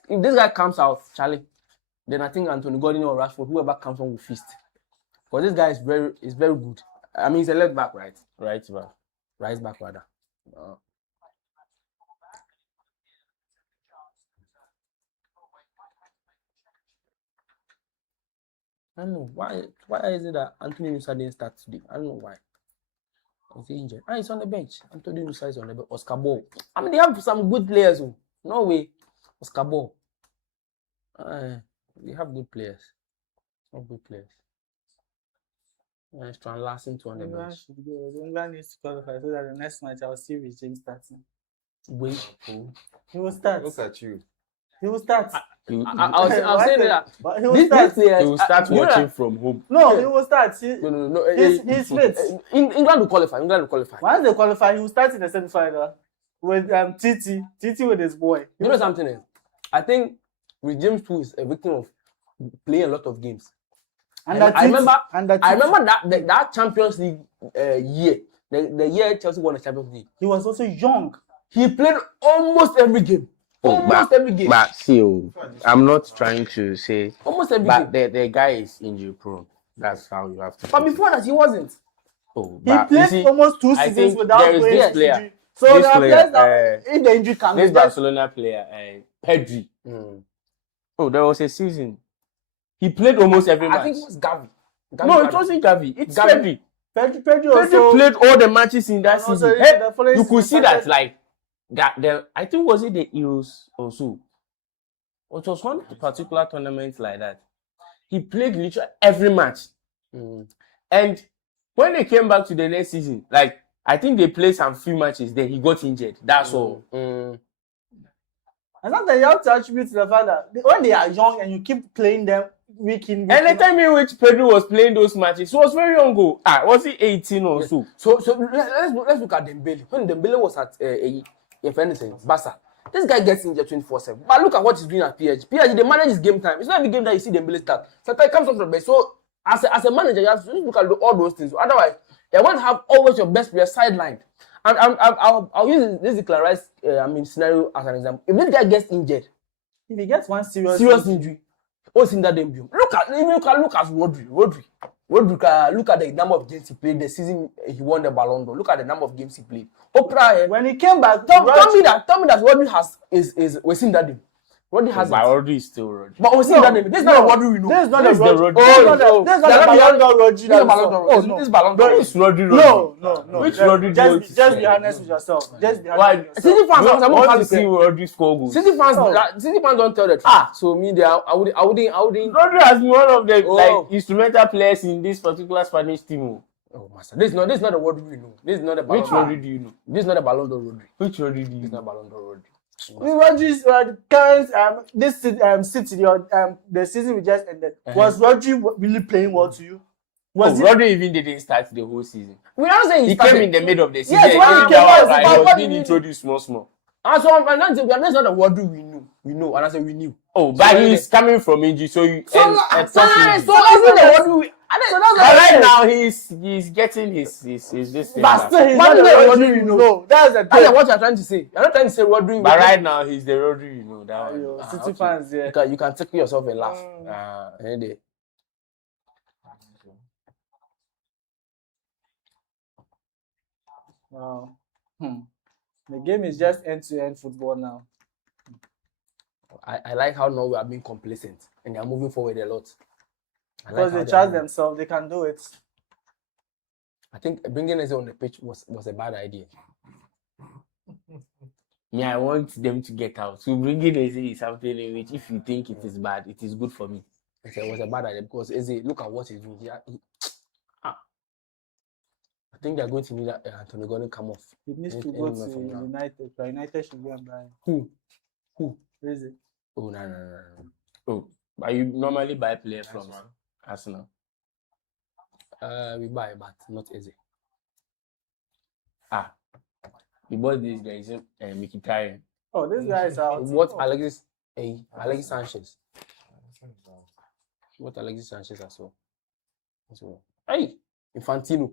If this guy comes out, Charlie, then I think Antonio Gordon or Rashford, whoever comes on will feast. Because this guy is very good. I mean, he's a left back, right? Right back. Right back, rather. I don't know why. Why is it that Antonio Nusa didn't start today? I don't know why. Is he injured? He's on the bench. Antonio Nusa is on the bench. Oscar Ball. I mean, they have some good players. Norway, Oscar Ball. They have good players. Some good players. It's lasting to on the bench. England needs to qualify so that the next match I'll see with James starting. Wait. He will start. Look at you. He will start. I'll say that. But he will start. He will start watching from home. No, he will start. No. He's fit. England will qualify. Once they qualify, he will start in the semi-final with TT with his boy. You know something? I think with James too is a victim of playing a lot of games. And I remember that Champions League year, the year Chelsea won the Champions League. He was also young. He played almost every game. Every game. But see, I'm not trying to say almost every game. But the guy is injury prone. That's how you have to. But before that, he wasn't. He played almost 2 seasons without playing injury. So there are players that if the injury comes, this Barcelona player, Pedri. There was a season. He played almost every match. I think it was Gavi. No, it wasn't Gavi. It's Pedri. Pedri also played all the matches in that season. You could see that, like, I think was it the Euros also. It was one particular tournament like that. He played literally every match. And when they came back to the next season, like, I think they played some few matches, then he got injured. That's all. And sometimes you have to attribute to the fact that when they are young and you keep playing them week in. Anytime in which Pedro was playing those matches, he was very young. Was he 18 or so? So let's look at Dembele. When Dembele was at Barca, this guy gets injured 24/7. But look at what he's doing at PSG. PSG, they manage his game time. It's not every game that you see Dembele start. Sometimes he comes off the bench. So as a manager, you have to look at all those things. Otherwise, you want to have always your best player sidelined. And I'll use this declarized scenario as an example. If this guy gets injured, if he gets one serious injury, what's in that debut? Look at Rodri. Look at the number of games he played the season he won the Ballon d'Or. Look at the number of games he played. When he came back, tell me that Rodri was in that game. Rodri has Rodri is still Rodri. But we see that name. This is not a Rodri we know. This is not a Rodri. This is not a Ballon d'Or Rodri. This is Ballon d'Or. This Ballon d'Or. This Rodri. No. Which Rodri? Just be honest with yourself. Just be honest with yourself. City fans want to see Rodri score goals. City fans don't tell the truth. So me, I wouldn't. Rodri has been one of the instrumental players in this particular Spanish team. Oh, master. This is not a Rodri we know. This is not a Ballon d'Or. Which Rodri do you know? This is not a Ballon d'Or Rodri. Which Rodri do you know? This is not Ballon d'Or Rodri. Rodri's current this City the season we just ended, was Rodri really playing well to you? Rodri even didn't start the whole season. We don't say he came in the middle of the season. Yes, when he came out, he was being introduced small. And so that's not a Rodri we knew. We know, and I said we knew. But he's coming from injury, so that's not the Rodri. Right now he's getting his this thing. But still, he's not the Rodri we know. No, that's what you're trying to say. You're not trying to say Rodri. But right now he's the Rodri you know. That City fans, yeah. You can take yourself and laugh. Any day. Wow. The game is just end-to-end football now. I like how Norway are being complacent and they are moving forward a lot. Because they trust themselves, they can do it. I think bringing Eze on the pitch was a bad idea. I want them to get out. So bringing Eze is something in which, if you think it is bad, it is good for me. It was a bad idea because Eze, look at what he's doing. I think they're going to need Antonio Gordon come off. He needs to go to United. United should go and buy him. Who? Who is it? Oh, no. But you normally buy players Nice from one. Arsenal. We buy, but not easy. We bought this guy, Mkhitaryan. Oh, this guy is out. What Oh. Alexis Sanchez? What Alexis Sanchez as well? Hey, Infantino.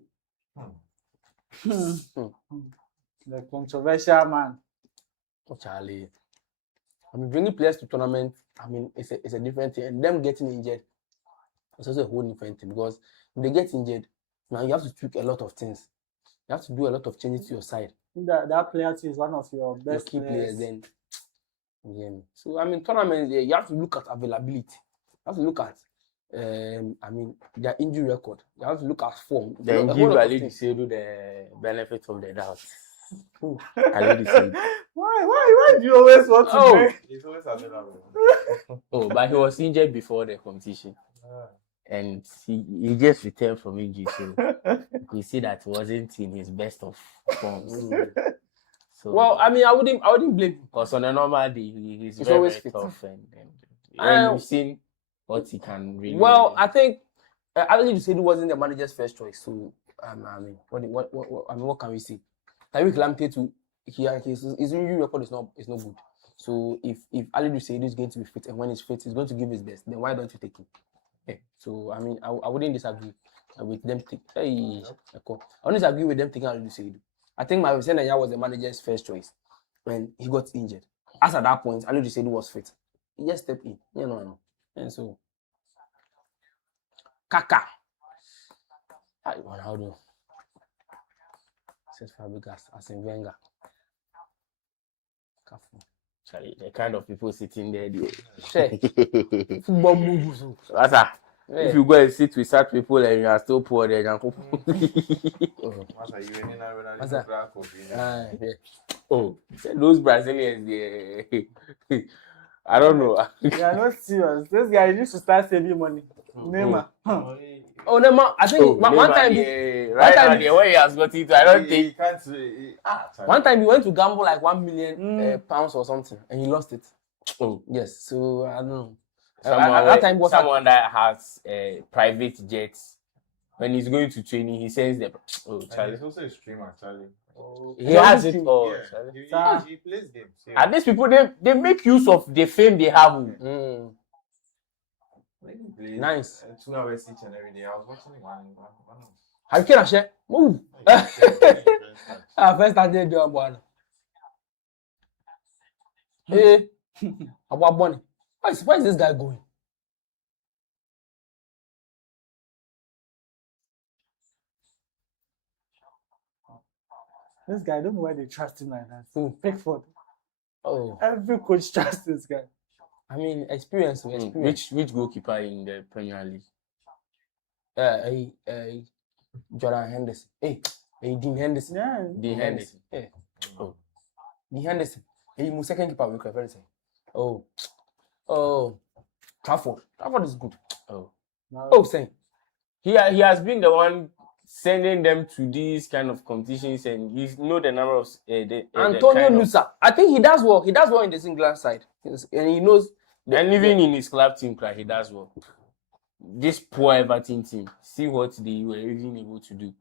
The controversial man. Oh, Charlie. I mean, bringing players to tournament, I mean, it's a different thing. And them getting injured, it's also a whole different thing because if they get injured, now you have to tweak a lot of things. You have to do a lot of changes to your side. That player too is one of your best Your key players then. Yeah. So I mean, tournaments, you have to look at availability. You have to look at, I mean, their injury record. You have to look at form. Then A give whole lot of Ali things. the benefit of the doubt. Ali Disedo. Why do you always want to bring? He's always available. Oh, but he was injured before the competition. And he just returned from injury, so you see that he wasn't in his best of forms. So, Well, I mean, I wouldn't blame him. because on a normal day, he's very, always very fit. tough, and Um, you've seen what he can really. Well, I think Ali said he wasn't the manager's first choice. So I mean, what can we say? Tariq Lamptey too. His injury record is not good. So if Ali said is going to be fit, and when he's fit, he's going to give his best, then why don't you take him? Yeah. So I mean, I wouldn't disagree with them. I wouldn't disagree with them taking Ali Said. I think my Senaya was the manager's first choice when he got injured. As at that point, Ali Said was fit. He just stepped in, and so Kaka. Ronaldo. Says Fabregas as in Wenger. Charlie, the kind of people sitting there. Football moves. If you go and sit with such people and you are still poor, then you oh, those Brazilians, I don't know. You are not serious. This guy needs to start saving money. Neymar. Oh, Neymar. I think one time. Right now, the way he has got it, I don't think. One time he went to gamble like 1 million pounds or something, and he lost it. Oh, yes. So I don't know. Someone that has private jets, when he's going to training, he sends them. Oh, Charlie. He's also a streamer, Charlie. He has it all. Yeah, he plays games. Yeah. And these people, they make use of the fame they have. Nice. 2 hours each and every day. I was watching one. Harry Kane, Ashe. Move. First I did do one. Hey, about Bonnie. Why is this guy going? This guy, I don't know why they trust him like that. Pickford. Oh, Every coach trusts this guy. I mean, experience. Which goalkeeper in the Premier League? Jordan Henderson. Dean Henderson. Yeah. Dean Henderson. Yeah. Oh. Dean Henderson. My second keeper, we can very say. Oh. Trafford is good. Saying. He has been the one sending them to these kind of competitions, and you know the number of Antonio Nusa. I think he does well. He does well in the England side, and he knows. And even in his club team, he does well. This poor Everton team, see what they were even able to do.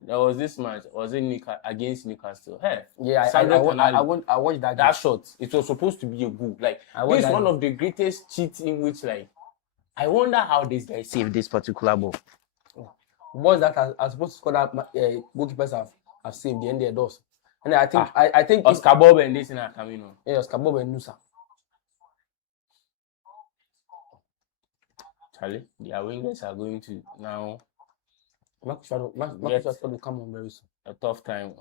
There was this match, was it against Newcastle? Hey, yeah, I watched that. That shot, it was supposed to be a goal. Like, this is one of the greatest cheats in which, like, I wonder how this guy saved this particular ball. Balls that are supposed to score that goalkeepers have saved the end their doors. And I think Oscar Bob and this are coming on. Yeah, Oscar Bob and Nusa. Charlie, their wingers are going to now. Marcus will come on very soon. A tough time.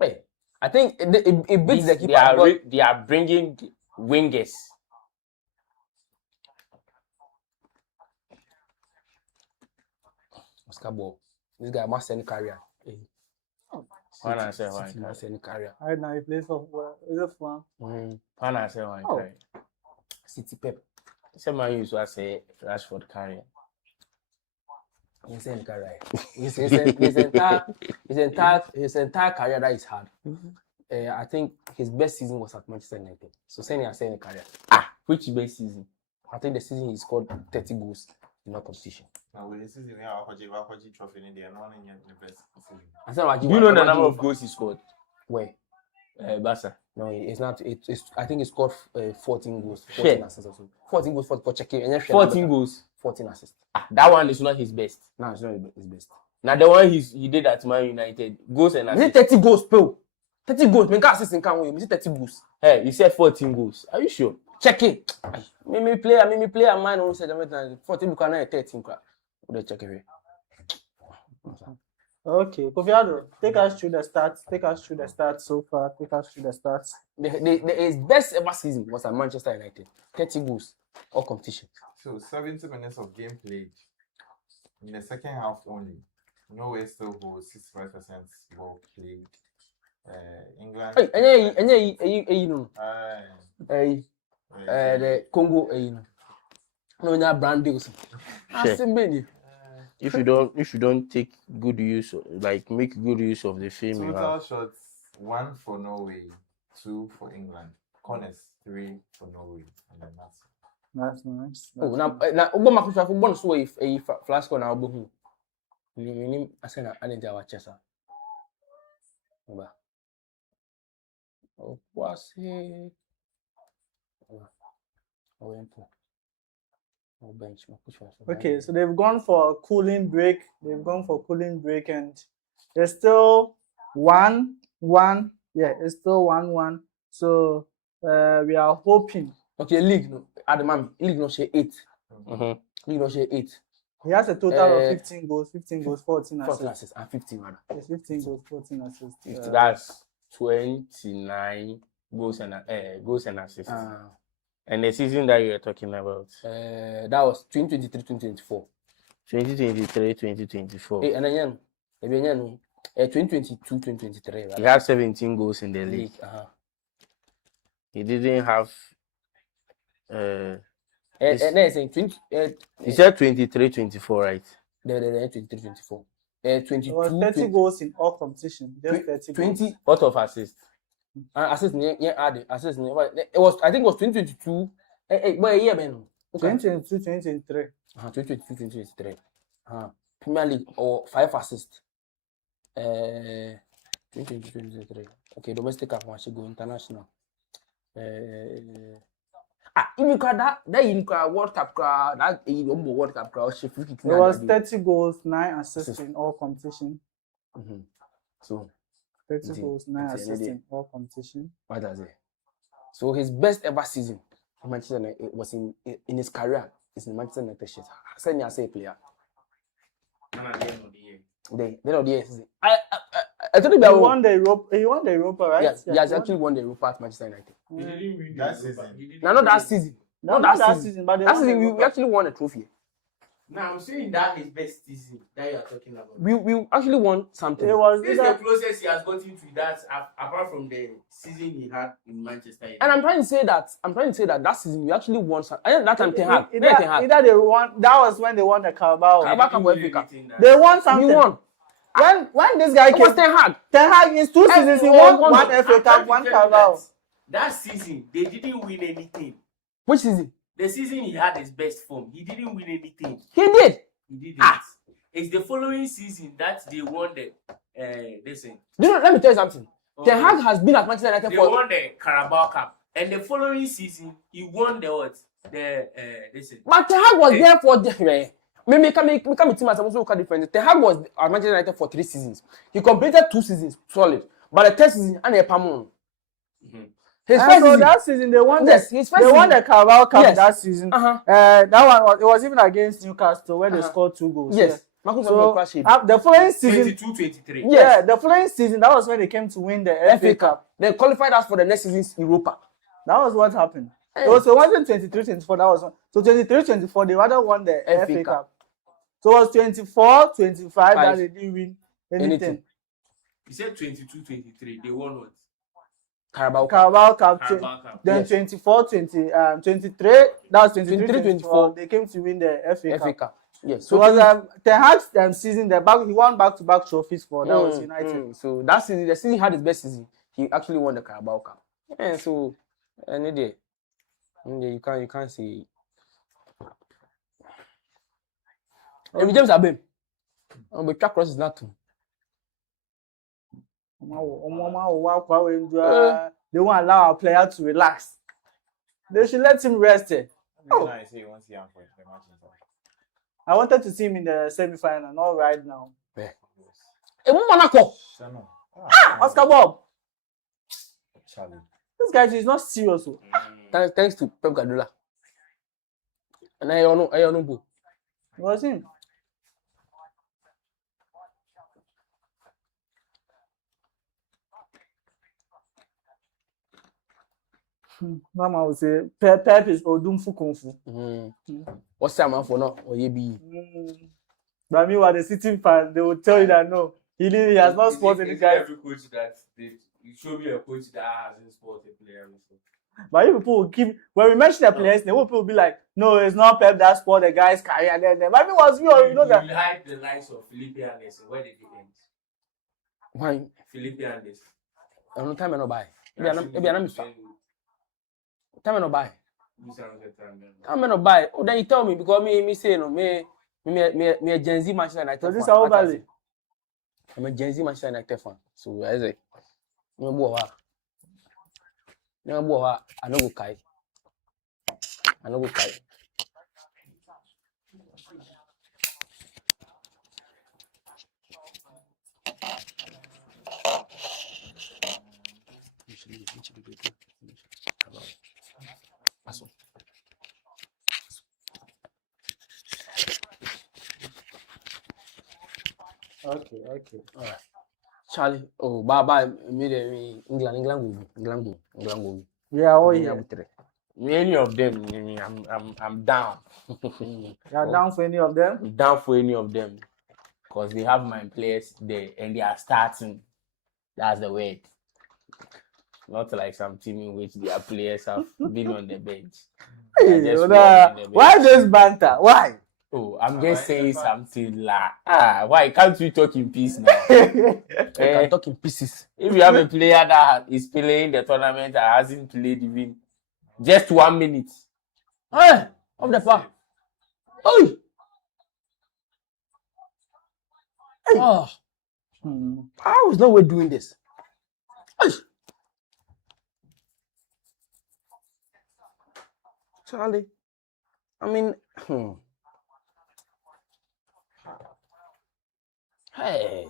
Hey, I think it beats the keeper. They are bringing wingers. Oscar Bob, this guy must send career. Why not say one must send career. Right now he plays for fun. Why not say one career? City Pep. Someone used to say Rashford career. His entire career that is hard. I think his best season was at Manchester United. So saying career. Which best season? I think the season he scored 30 goals in that competition. Now, with the season, we have a trophy in there, one in the best season. I said, Do you know the number of goals he scored? Where? Barca. No, it's not. It's I think he scored 14 goals, 14 Shit. assists or so. 14 goals for checking. 14 goals. 14 assists. That one is not his best. No, it's not his best. Now the one he did at Man United, goals and Is it assists. 30 goals, Bill? 30 goals. Me can't assist in can win. Is it 30 goals? Hey, you said 14 goals. Are you sure? Check it. Me player. Man who said 14 because now 13. We'll check it. Okay, Kofiado, take us through the stats so far. His best ever season was at Manchester United. 30 goals, all competitions. So 70 minutes of game played. In the second half only, Norway still holds 65% ball played. England. The Congo, no, not brand deals. If you don't take good use, make good use of the film you Total have. shots 1 for Norway, 2 for England. Corners 3 for Norway, and then that's That's nice. Oh, now, Obama could have one so if a flask on our book. You I said, I didn't have a chest. Oh, what's it? Oh, bench. Okay, so they've gone for a cooling break. And there's still 1-1. Yeah, it's still 1-1. So we are hoping. Okay, league no. At the moment, league no share 8. Mm-hmm. League no share 8. He has a total of 15 goals, 14 14 assists. assists and 15 rather. Yes, 15 goals, 14 assists. That's 29 goals and assists. And the season that you are talking about? That was 2023-2024. 2023-2024. And then 2022-2023. Right? He had 17 goals in the league. He didn't have. He said 23-24, right? 23-24. It was 30 goals in all competitions. Just 30 goals. What of assists? Assist added. Assist it was. I think it was 2022. But a year man. 2022-2023. 2022-2023. Premier League or 5 assists. 2022-2023. Okay, domestic I want to go international. Even that in World Cup that World Cup It was 30 goals, 9 assists in all competition. So 30 goals, 9 assists in all competition. What does it? So his best ever season in Manchester United was in his career is in Manchester United shirt. Send me as a player. At the end of the year. I told you he won the Europa, right? Yes, he has actually won the Europa at Manchester United. He didn't win that season. No, not that season. Not that season, but that season we actually won a trophy. Now I'm saying that his best season that you are talking about. We actually won something. It was this is the closest he has gotten to that, apart from the season he had in Manchester United. And I'm trying to say that season we actually won something. I think that time Ten Hag. Either they won. That was when they won the Carabao. They won something. We won. When this guy came, Ten Hag in 2 seasons he won 1 FA Cup, 1 Carabao. That season they didn't win anything. Which season? The season he had his best form. He didn't win anything. He did. He didn't. It's the following season that they won the listen. Let me tell you something. Okay. Ten Hag has been at Manchester United They won the Carabao Cup. And the following season he won the what? Listen. But Ten Hag was there for the Maybe come team as also look at different. Ten Hag was at Manchester United for 3 seasons. He completed 2 seasons solid. But the 3rd season and a Pamon. His first season, that season they won the Carabao Cup that season. That one it was even against Newcastle where they scored 2 goals. Yes. So the following season, 22-23. Yeah, the following season that was when they came to win the FA Cup. They qualified us for the next season's Europa. That was what happened. It wasn't 23-24. That was one. So 23-24 they rather won the FA Cup. So it was 24-25 that they didn't win anything. You said 22-23. They won what? Carabao Cup. Then 23, that was 23-24. They came to win the FA Cup. Yes. So it was Ten Hag's season. He won back-to-back trophies for that was United. So that season, the season he had his best season. He actually won the Carabao Cup. And so any day you can't say Every James Abem. But track cross is not too. They won't allow our player to relax. They should let him rest. I wanted to see him in the semi-final, not right now. Oscar Bob. This guy is not serious. Thanks to Pep Guardiola. And I don't know. It was him. Mama would say Pep is Odumfu Kung Fu. What's that man for now? Or be? But meanwhile, the City fan, they will tell you that no, he has not spotted the guy. Every coach that you show me a coach that hasn't spotted a player before. But you people will keep when we mention the players, the people will be like, no, it's not Pep that spot the guy's career. Then but it was you know that. You hide the likes of Felipe Anderson. Where did he end? Why? Felipe Anderson. I don't time no buy. Maybe I'm time no buy. Time no buy. Oh, then you tell me because me say no me a Gen Z Manchester United fan. So this is how bad. I'm a Gen Z Manchester United fan. So I say, no boy, I no go kai. Okay. All right. Charlie, bye. England go. Yeah, oh yeah. Any of them, I'm down. You're down for any of them? I'm down for any of them. Because they have my players there and they are starting. That's the word. Not like some team in which their players have been on the bench. Hey, why this banter? Why? Oh, I'm just saying something like, why can't we talk in peace now? We can talk in pieces. If you have a player that is playing the tournament and hasn't played even just 1 minute. Hey, of the park. Oi! Hey. Oh. How is no way doing this? Hey. Charlie, I mean, Hey.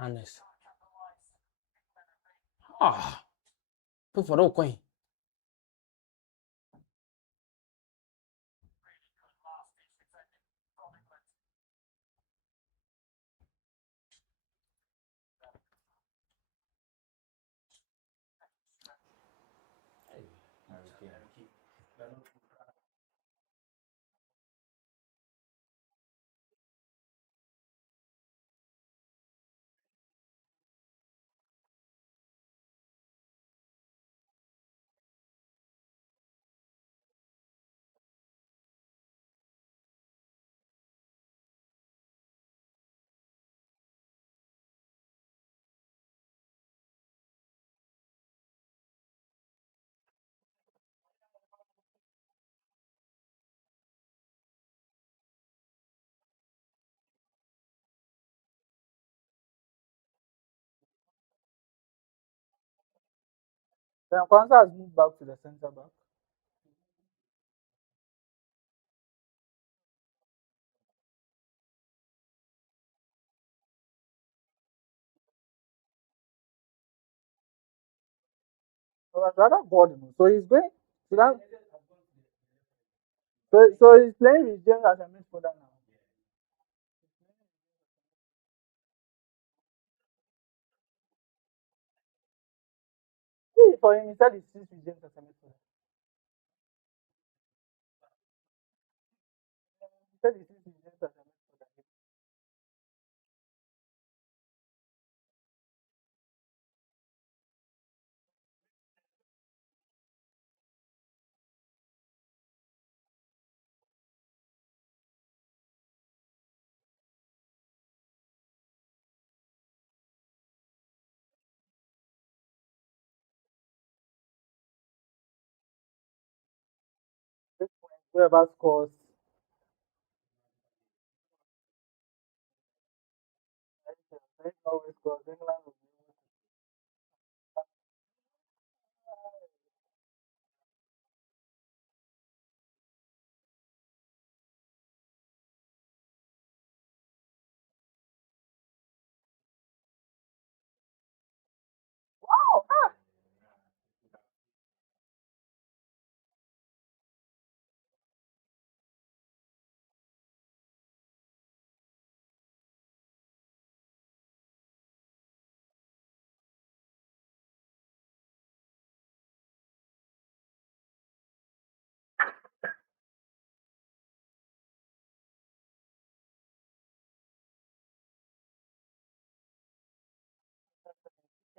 Honest. Put for the coin. Then Kwanzaa has moved back to the center back. So I'd rather board him. So he's going. So he's playing with James as a midfielder now. See, for him, he said he sees with James as a midfielder. He said he sees with James as a midfielder. Whoever scores, I always scores. England will be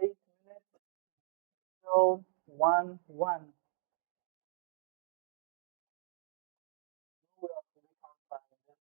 eight minutes, so 1-1. Who will actually come back in this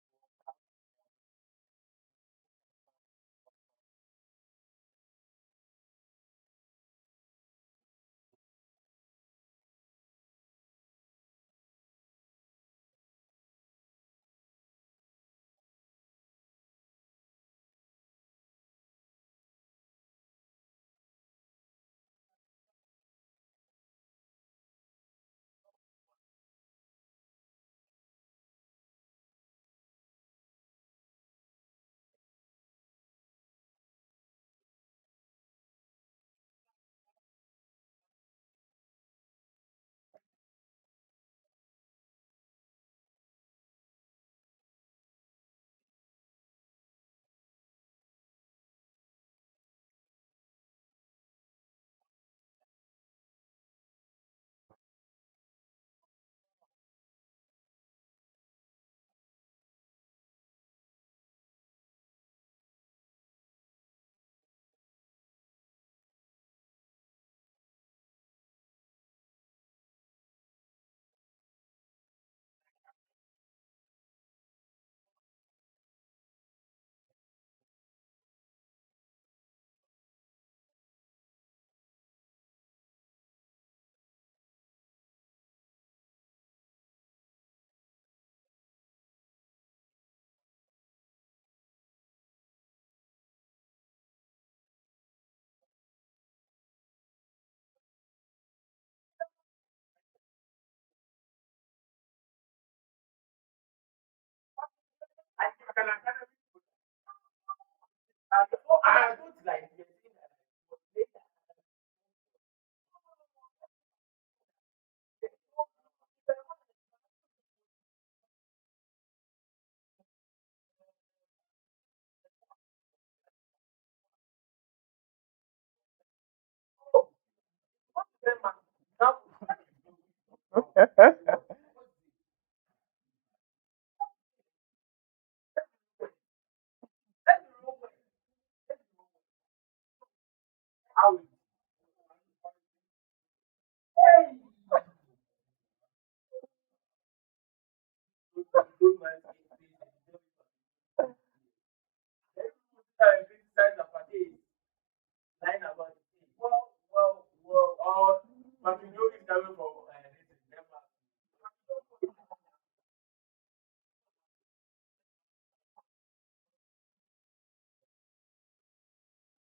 World Cup?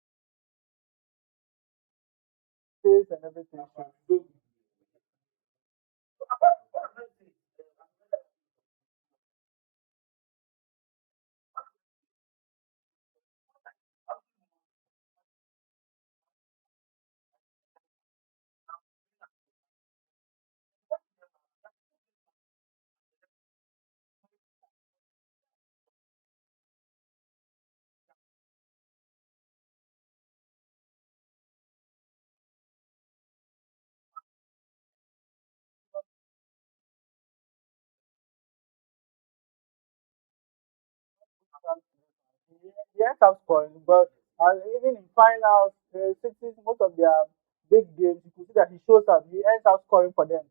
Pace and everything. So yes, I'm scoring, but even in finals, City, most of their big games, you could see that he shows up. He ends up scoring for them.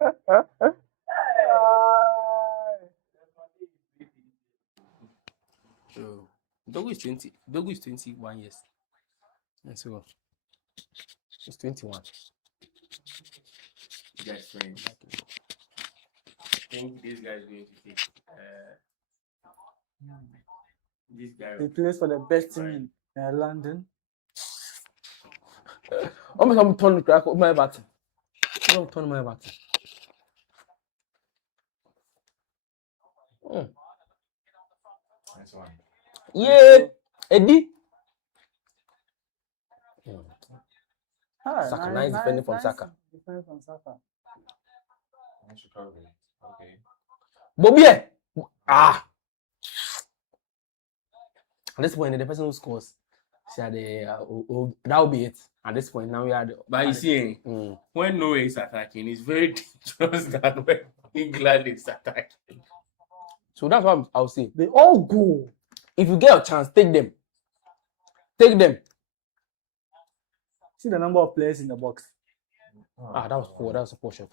So, Dogu is 20. Dogu is 21 years. Let's go. He's 21. Guys, friends. I think this guy is going to take this guy. He plays for the best team in London. I'm turning crack up my batting. I'm turning my batting. Nice one. Yeah, Eddie. Saka, nice defending from Saka. Defending from Saka. Nice recovery. Okay. Bobby. At this point, the person who scores, that will be it. At this point, now we are. But you see, when Norway is attacking, it's very dangerous than when England is attacking. So that's what I'll say. They all go. If you get a chance, take them. Take them. See the number of players in the box. That was poor. That was a poor shot.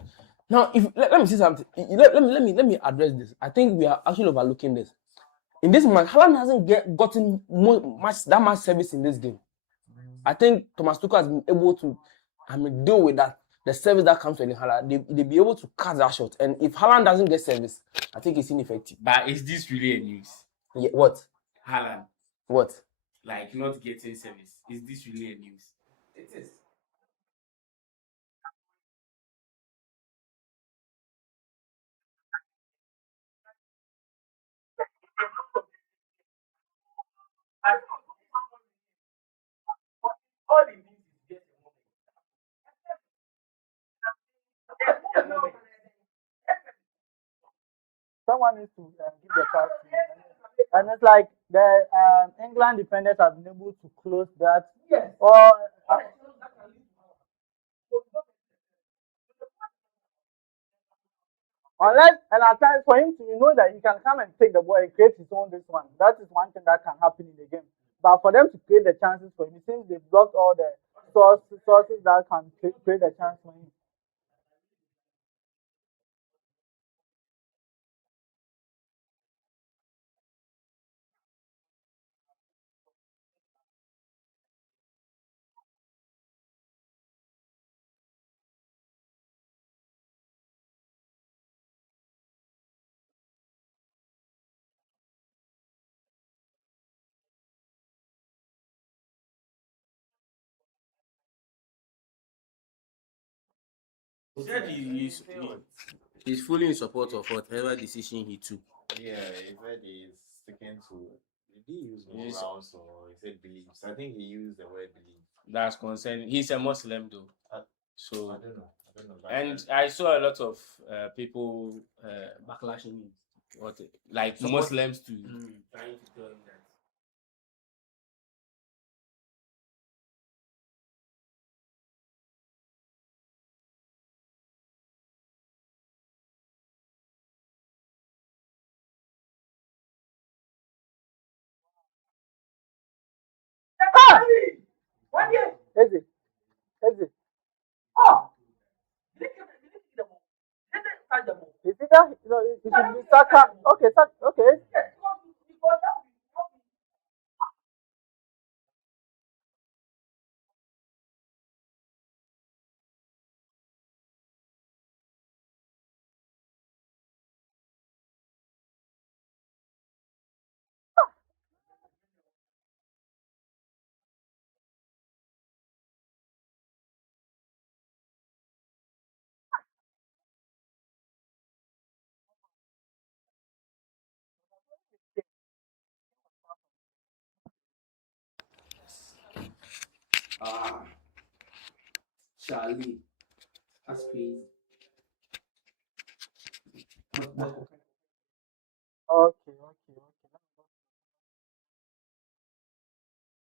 Now, if let me see something. Let me address this. I think we are actually overlooking this. In this match, Haaland hasn't gotten that much service in this game. I think Thomas Tuchel has been able to, deal with that. The service that comes to Erling Haaland, they be able to cut that shot. And if Haaland doesn't get service, I think it's ineffective. But is this really a news? Yeah, what? Haaland. What? Like not getting service. Is this really a news? It is. Someone needs to give the pass to him. And it's like the England defenders have been able to close that. Yes. Or unless, and at times for him to know that he can come and take the ball and create his own this one. That is one thing that can happen in the game. But for them to create the chances for him, it seems they blocked all the sources that can create the chance for him. He said he's fully in support of whatever decision he took. Yeah, he said he's sticking to. Did he use morals or he said beliefs? I think he used the word belief. That's concerning. He's a Muslim though. So I don't know. And I saw a lot of people backlashing him. Like Muslims too, trying to tell him that. Is it? Is it that? It should be Saka. Okay, okay. Charlie. That's crazy.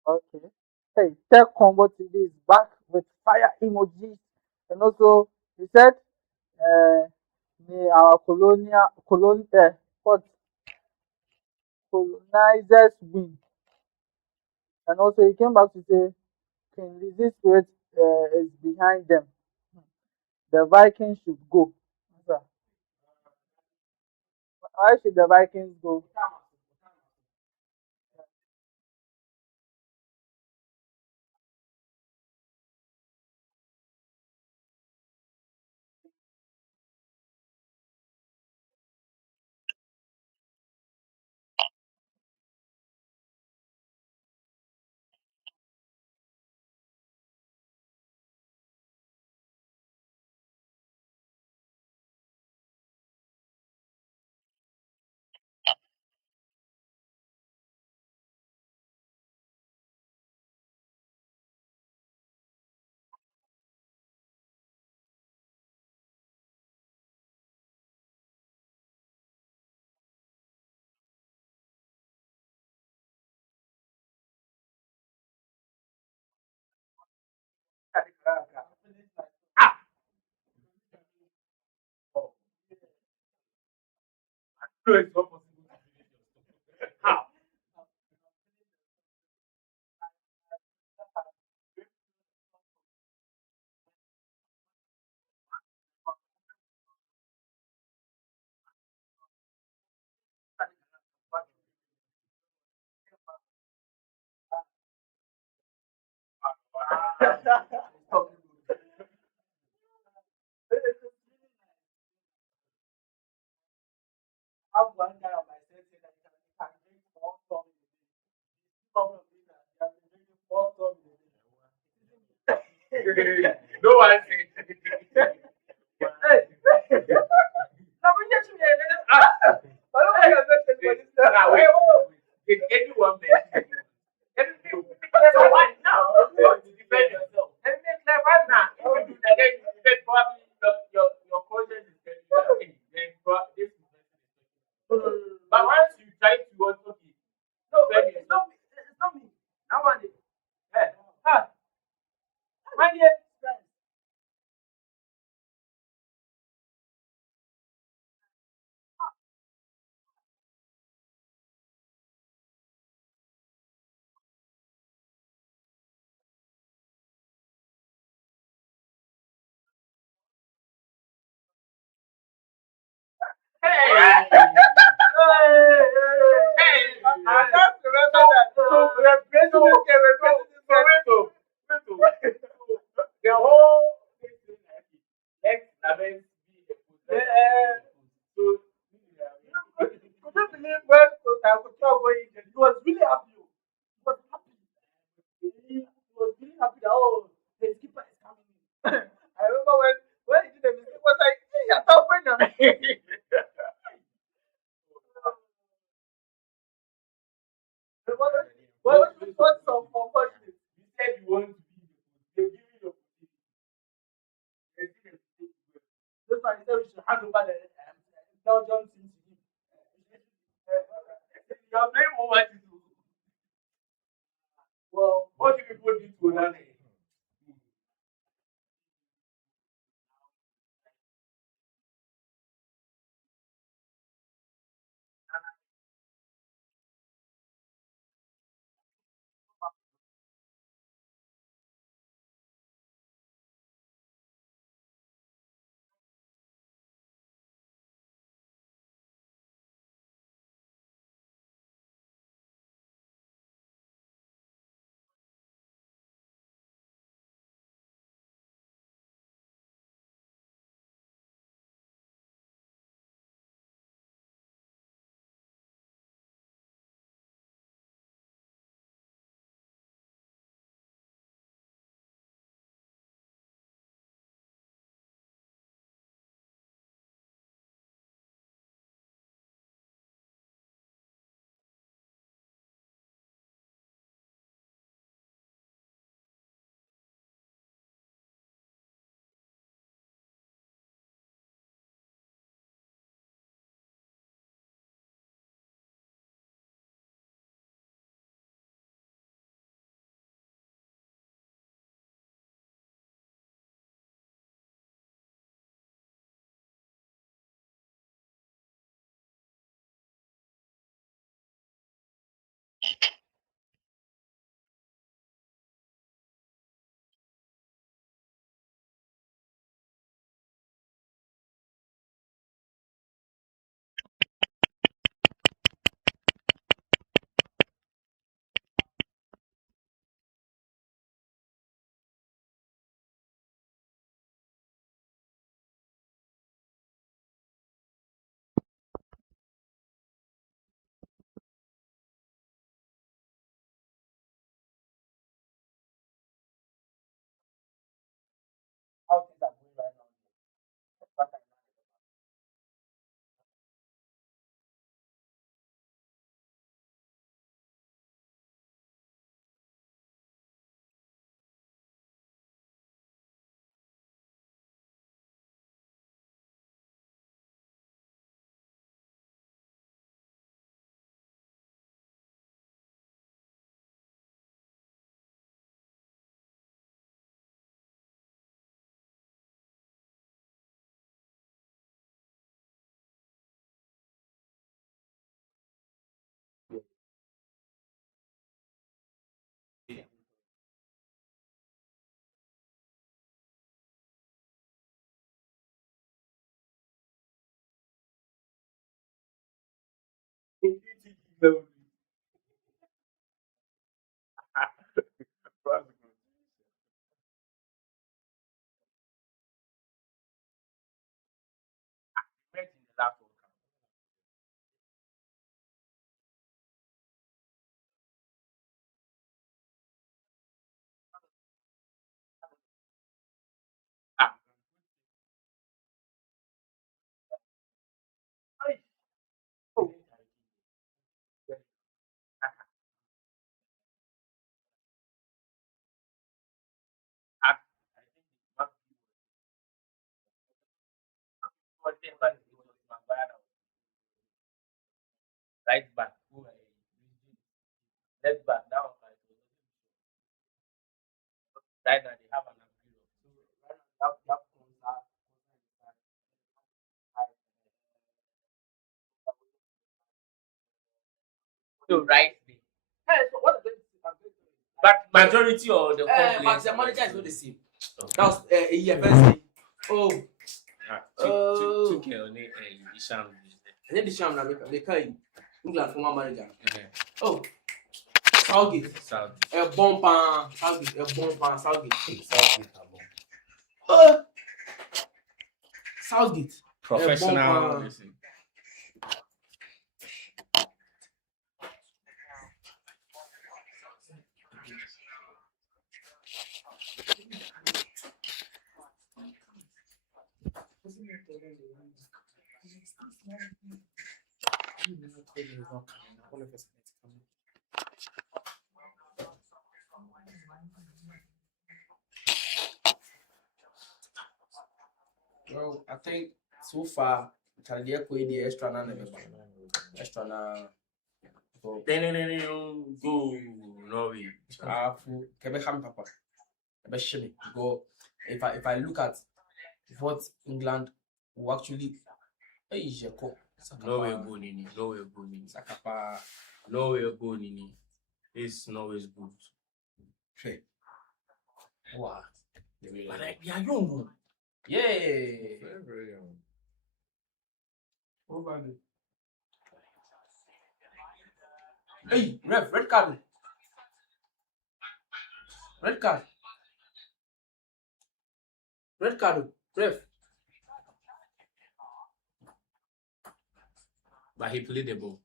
Okay. Hey, Tech Combo TV is back with fire emojis. And also, he said, may our colonizers win. And also, he came back to say, King Lizzie Spirit is behind them. The Vikings should go. Why should the Vikings go? I have one guy on my set saying that he can drink more storm in a day. Problem is that he has been drinking more storm in a day. No one said. Hey, now we just But I don't think I said now wait, did anyone mention? Everything so what now? Defend yourself. Everything clear right now. If you do that, then you defend probably your conscience is telling you that hey, then this is but once you try to go to it, no, it's not me. It's not me. Now one day. Hey, huh? My dear. Hey! Hey! I just remember that. So we're praising this guy, we're praising this guy. The whole let's be the so Could you believe when Coutinho going in? He was really happy. He was happy. He was really happy that the keeper is coming in. I remember when he did the mistake, he was like, hey, I thought when what's so unfortunate? you said you want to be they give you the This one, he said we should hand over the Belgium team to him. you are playing over to Well, what do people do to another? Right back. Left back. That one. Right now they have an so right. But majority of the But the manager is not the same. That was a year first. Oh, and then the sham now they call England former manager. Oh, Southgate. A bomb Southgate. Southgate. Professional. Well, I think so far, Charlie Echo the extra na extra na. Go Norway. Kebe ham papa. Kebe shimmy. Go. If I look at what England will actually, Norway go nini. Sakapa. Norway go nini. It's Norway's good. Hey. Wow. But like they are young. Yeah. Very, very young. Over there. Hey, ref, red card. Red card. Red card, ref. But he played the ball.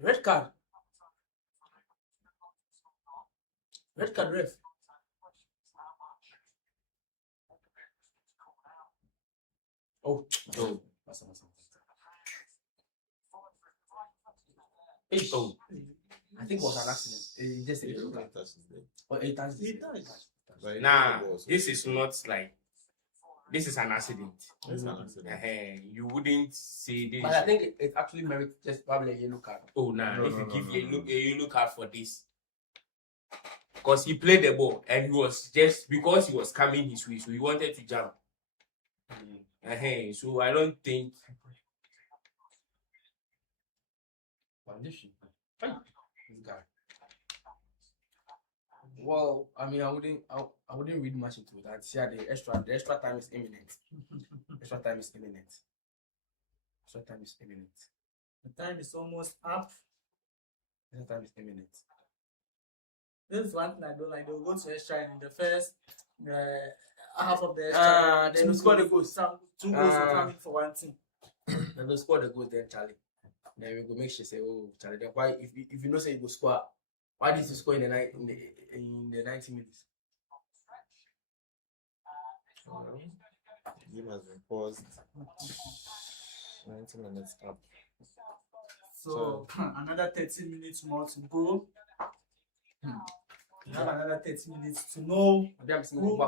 Red card. Red card, ref. Oh. Hey, oh. I think it was an accident. It just it has. Nah, this is not like. This is an accident. It's an accident. You wouldn't say this. But I think it actually merits just probably a yellow card. Oh, nah. If you give a yellow card for this. Because he played the ball and he was just because he was coming his way, so he wanted to jump. So I don't think. Well, I mean, I wouldn't read much into that. See, the extra time is imminent. Extra time is imminent. The time is almost up. Extra time is imminent. This is one thing I don't like. They'll go to extra in the first half of the extra. Then score the goals. Two goals are coming for one team. Then they'll score the goals, then Charlie. Then we go make sure say, oh, Charlie, then why if you know say you go score, why did you score in the 90 minutes? The game has been paused. 90 minutes up. So another 30 minutes more to go. We have another 30 minutes to know who is going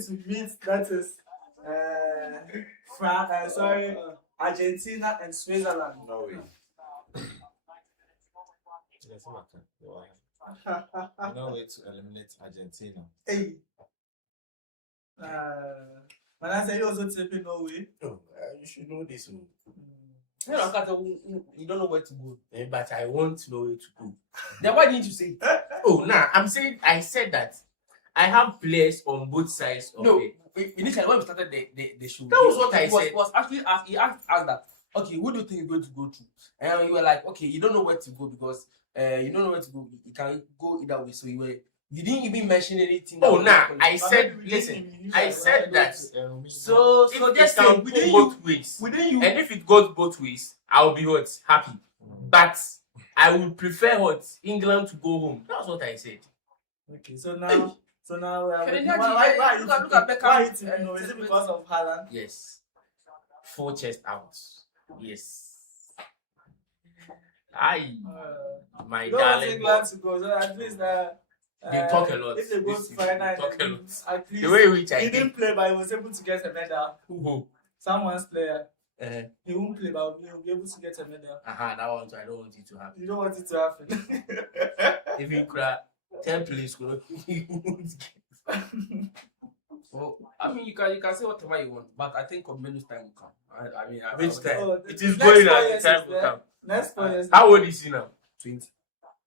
to meet. That is Argentina and Switzerland. Norway. Norway to eliminate Argentina. Hey. When I say you also taking Norway. Oh, you should know this one. You don't know where to go. But I want Norway to go. Then why didn't you say it? Oh, nah, I said that I have players on both sides of No, it. initially when we started the show, That was what I said. Was actually asked, he asked that, okay, who do you think you're going to go to? And you were like, okay, you don't know where to go because you don't know where to go. You can go either way. So you didn't even mention anything. Oh, nah, I said, listen, I said that. So If just it say, can go both ways, within you, and if it goes both ways, I'll be what? Happy. But I would prefer what? England to go home. That's what I said. Okay, so now, why Can you look at Beckham, why you think, is it because of Haaland? Yes. 4 chest out. Yes. Aye. My You don't want darling. England to go, so at least They talk a lot. If they go This to season, final, they talk a then lot. at least The way which I he think. didn't play, but he was able to get a medal. Who? Someone's player. Uh-huh. He won't play, but he'll be able to get a medal. That one, so I don't want it to happen. You don't want it to happen. If you cry, 10 plays, well, I mean, you can say whatever you want, but I think Menu's time will come. I mean, Which time? Oh, It is next going 4 at years the time is will there. come. Next 4 years. How old is he now? 20.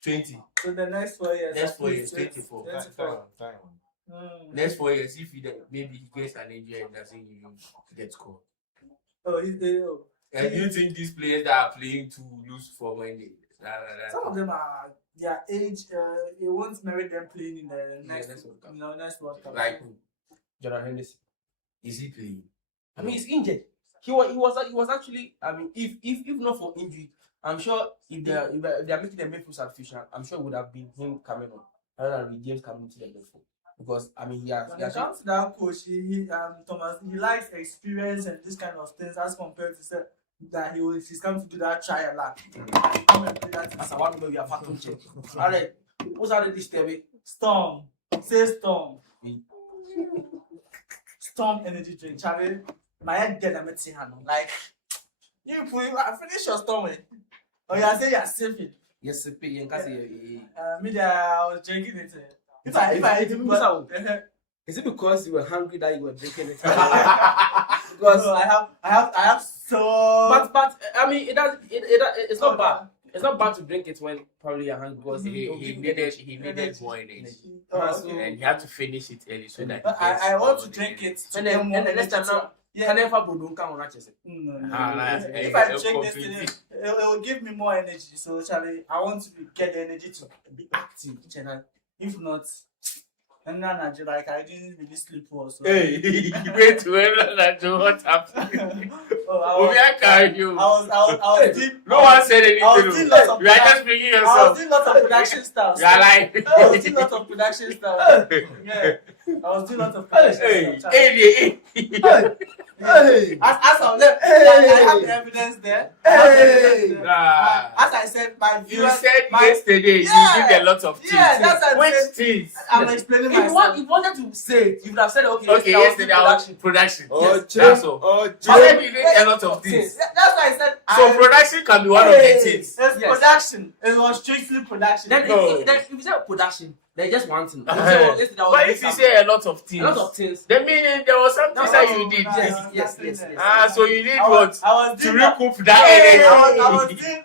20. So the next 4 years. Next at 4 least years, 24. 24. Time. Next 4 years, if he maybe he gets an injury and doesn't even get scored. Oh, he's the. Oh. And do you think these players that are playing to lose for when they? Some of them are their age. It won't merit them playing in the next next World Cup. next World Cup. Like, Jordan Henderson. is he playing? I mean, he's injured. He was actually. I mean, if not for injury, I'm sure if they are making the midfield substitution, I'm sure it would have been him coming on rather than James coming to the midfield. Because I mean, When it comes to that coach, Thomas, he likes experience and this kind of things as compared to say that he's come to do that trial lap. Come and play that. as I want to know, we are fucking check. All right, what's that this TV? Storm, say Storm. Storm energy drink, Charlie. My head get a meeting like you finish your Storm. Oh, you say you're saving. Yes, sir. You can say. Me, I was drinking it. If I eat it, Is it because you were hungry that you were drinking it? because no, I have so. But I mean, it's not bad. It's not bad to drink it when probably you're hungry because He needed more energy. Okay. And he had to finish it early so that But I want to drink it. To And get then more next time energy. now, Yeah. can never do come on actually. No. If If I drink this today, it will give me more energy. So, Charlie, I want to get the energy to be active. Channel. If not, and then like I didn't really sleep well. So. Hey, wait to what happened? Oh, I carry you. I was doing. No one said anything. I was doing lots of You are just bringing I was yourself. doing lots of production stuff. You are like. I was doing lots of production stuff. Yeah. I was doing lots of production stuff. Hey. As of them, I have the evidence there. As I said, my You viewers. said my, yesterday Yeah. you did a lot of things. Yeah, that's what I'm Which saying. things? I'm explaining If myself. you wanted to say it, you would have said okay. Okay, yesterday I was production. Yes, that's all. Oh, You said you did a lot of things. That's why I said. So production can be one of the things. It's production. It was strictly production. Then No. if you say production, they just want to. But if you say a lot of things, a lot of things. then meaning there was something that you did. Yes. So you did what? I was To doing that. recoup that energy. I was doing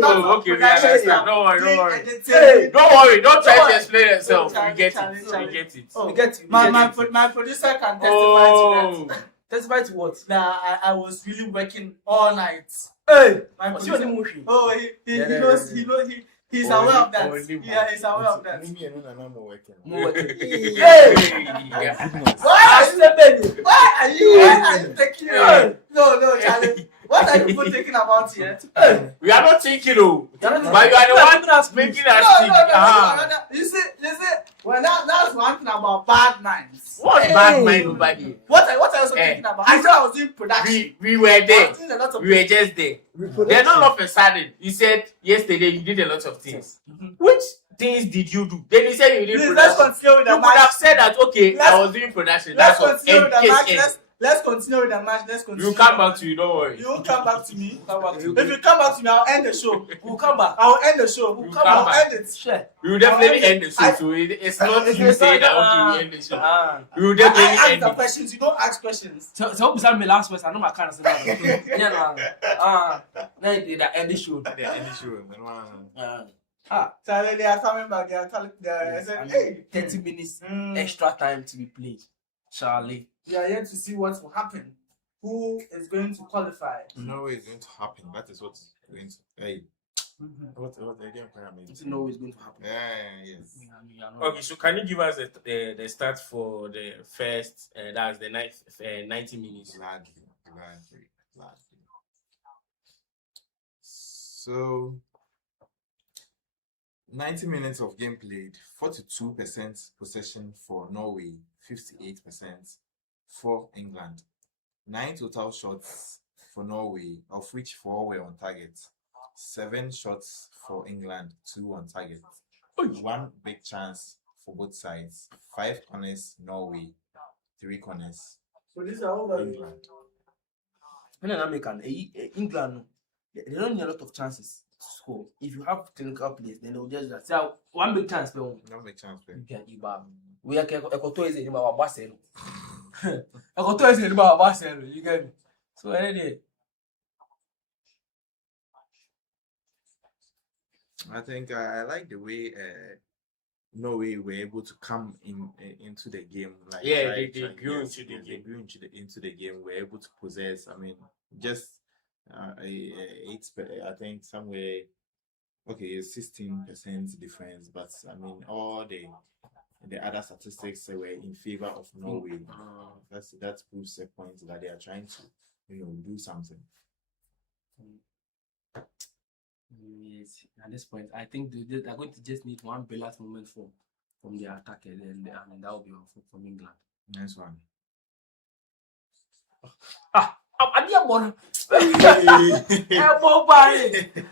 lots of Okay, we production understand. stuff. Don't worry. Doing Don't worry. editing. Don't worry. Don't try to explain yourself. Charlie, We get Charlie, it. Charlie. We get it. Oh, We get you. my producer can testify to that. Testify to what? That I was really working all night. Hey, My what's your producer, emotion? oh, he knows, he's Oh, aware of that. only Yeah, he's aware of that. Me and I'm working. Yeah. Why are you taking? No, Charlie. What are you people thinking about here? We are not thinking, oh. But you are the one that's making us think. No. You see, well, that's one thing about bad minds. What bad mind over here? What are you also thinking about? I said I was doing production. We were I there. was doing a lot of. We were just there. Then all of a sudden, you said yesterday you did a lot of things. Which things did you do? Then you said you did Please, let's production. continue with You the could have match. said that, okay, Let's- I was doing production. Let's That's all. continue with the match. KSN. Let's continue with the match. Let's continue. You come back to you, don't worry. You won't come back to me. Come back to If you come back to me, I'll end the show. We'll come back. I'll end the show. You I'll come back. end it. Share. You will definitely I- end the show. So it's not you saying that, okay, we end the show. You will I definitely ask end the it. questions. You don't ask questions. So hope it's my last question. I know my kind of say. Yeah, no. Now you did that end the show. The initial. So they are coming back. They are telling. I Yes, said, I mean, hey, 30 minutes Mm. extra time to be played. Charlie. We are yet to see what will happen. Who is going to qualify? Norway is going to happen. That is what's going to. Hey, what again? You know it's going to happen. Yes. Okay, so can you give us the start for the first, that's the 90 minutes? Gladly. So, 90 minutes of game played, 42% possession for Norway, 58% for England. 9 total shots for Norway, of which 4 were on target. 7 shots for England, 2 on target. 1 big chance for both sides. 5 corners, Norway, 3 corners, So these are all the England. In American, England, they don't need a lot of chances to score. If you have technical players, then they'll just say, one big chance, No big chance. we are Ekoto is in our Barcelona. Ekoto is in our Barcelona, you get me? So, anyway. I think I like the way Norway were able to come into the game. Like They grew into the game. Were able to possess. I mean, just I think somewhere. Okay, 16% difference, but I mean all the other statistics were in favor of Norway. That proves a point that they are trying to, do something. Yes, at this point, I think they're going to just need one brilliant moment from their attacker, and that will be all from England. Nice one. Adiabon.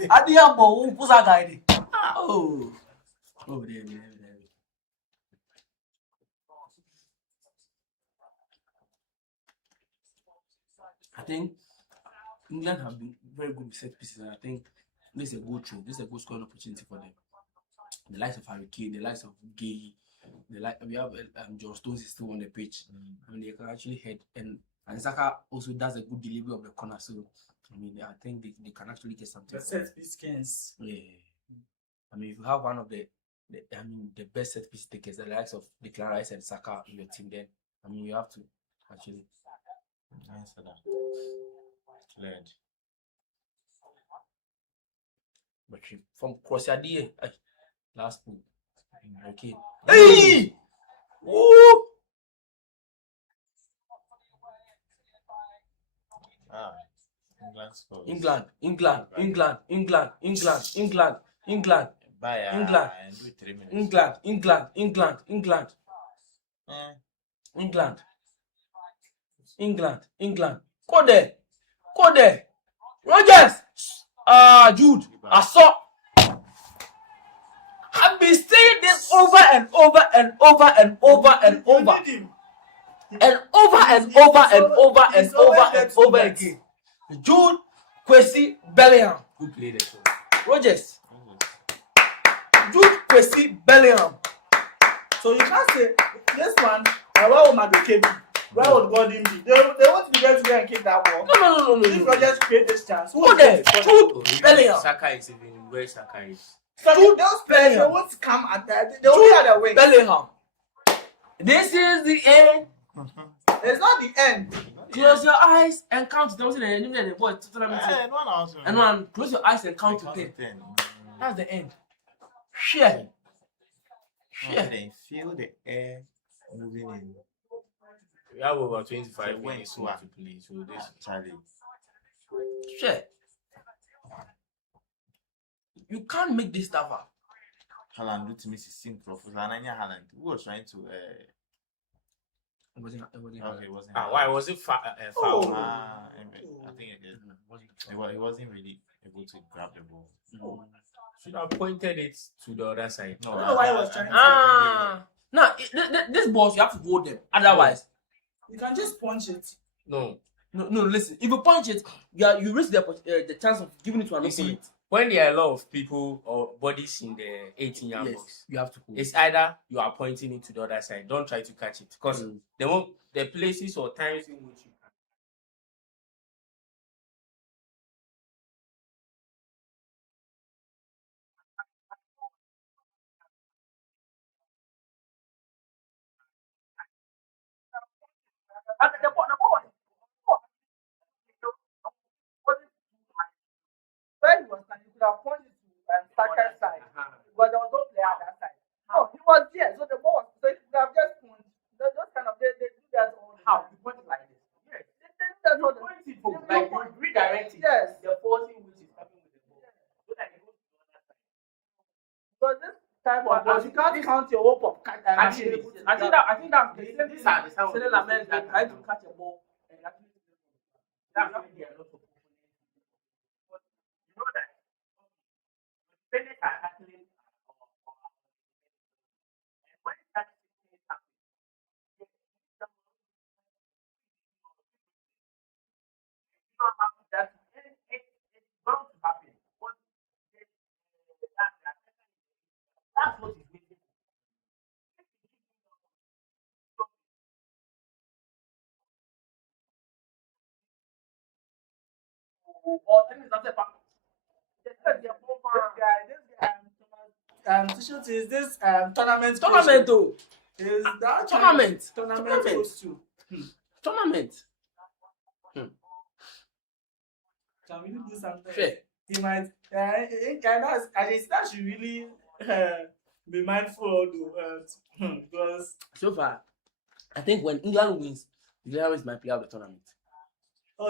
Adiabon, who's a guy? Oh, there. I think England have been very good with set pieces, and I think this is a good trade. This is a good scoring opportunity for them. The likes of Harry Kane, the likes of Gay, we have John Stones is still on the pitch. I mean, they can actually head, and Saka also does a good delivery of the corner. So I mean, I think they can actually get something. The set piece skins. Yeah. I mean, if you have one of the best set piece takers, the likes of Declan Rice and Saka in your team, then I mean, you have to actually. Nice for that. Cleared. But from Croatia, last move. Okay. Hey! Woo! England scores. England. Bye. England. And do 3 minutes. England. Go there. Rogers. Jude. I saw. I've been saying this over and over again. Jude Bellingham. Who played it? Rogers. Jude Bellingham. So you can't say this one. Where would Maduke be? Where would Gordon be? They want to be going to go and kick that ball. No. If Rogers create this chance, Go there. Jude Bellingham. Saka is even where Saka is. So those players, they won't come at that. They will be at the wing. Bellingham. This is the end. It's not the end. Close your eyes and count to 10. And one, close your eyes and count to 10. That's the end. Share. Then feel the air moving in. We have over 25 minutes to play, so this Charlie. Share. You can't make this stuff up. Haaland do to me synchro for Zananya Haaland. Who was trying to It wasn't okay, it wasn't. why was it foul? I think he wasn't really able to grab the ball. Should have pointed it to the other side. No, I don't know why he was trying to. No, this balls you have to hold them. Otherwise, You can just punch it. No. Listen. If you punch it, you risk the chance of giving it to an You see, opponent. when there are a lot of people or bodies in the 18-yard box, You have to hold. it's either you are pointing it to the other side. Don't try to catch it because the places or times in which you the ball was when he was standing, he could have pointed to Saka's side, but there was no player at that side. No, he was there, so the ball was, so he could have just pointed. Those kind of, they do that all the time. How? You point it like this? Yes. They do that all the time. Like you redirect it. Yes. The forcing which is coming with the ball. So that it goes to the other side. So this type of ball, you can't count your hope of catching it. I think that's the same thing. Senegal men that try to catch a ball and actually that's not the lot of people. You know that Spanish are actually and when it starts to something, that it's bound to happen. What that's what is making or things that the T-shirt is this tournament. Tournament, oh. Is that Tournament. Tournament goes to. Tournament. Can we do something? Fair. He might. That should really be mindful of because So far, I think when England wins, England is my player of the tournament.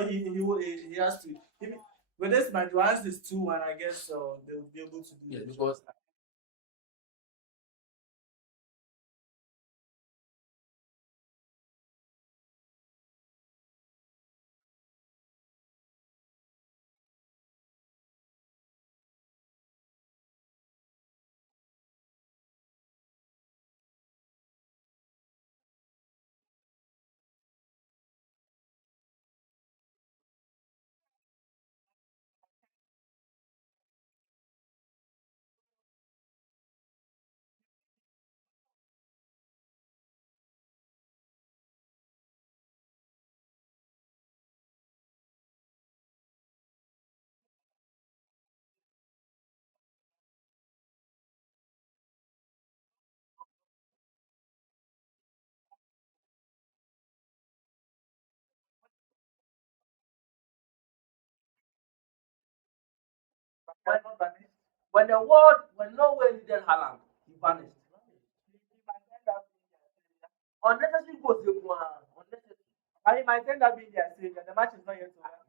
he has to. With this match, once it's 2-1, I guess they'll be able to do Yes, it. because when Norway needed Haaland, he vanished. Unnecessary goals they go on. Unnecessary. And he might end up being their savior. The match is not yet over.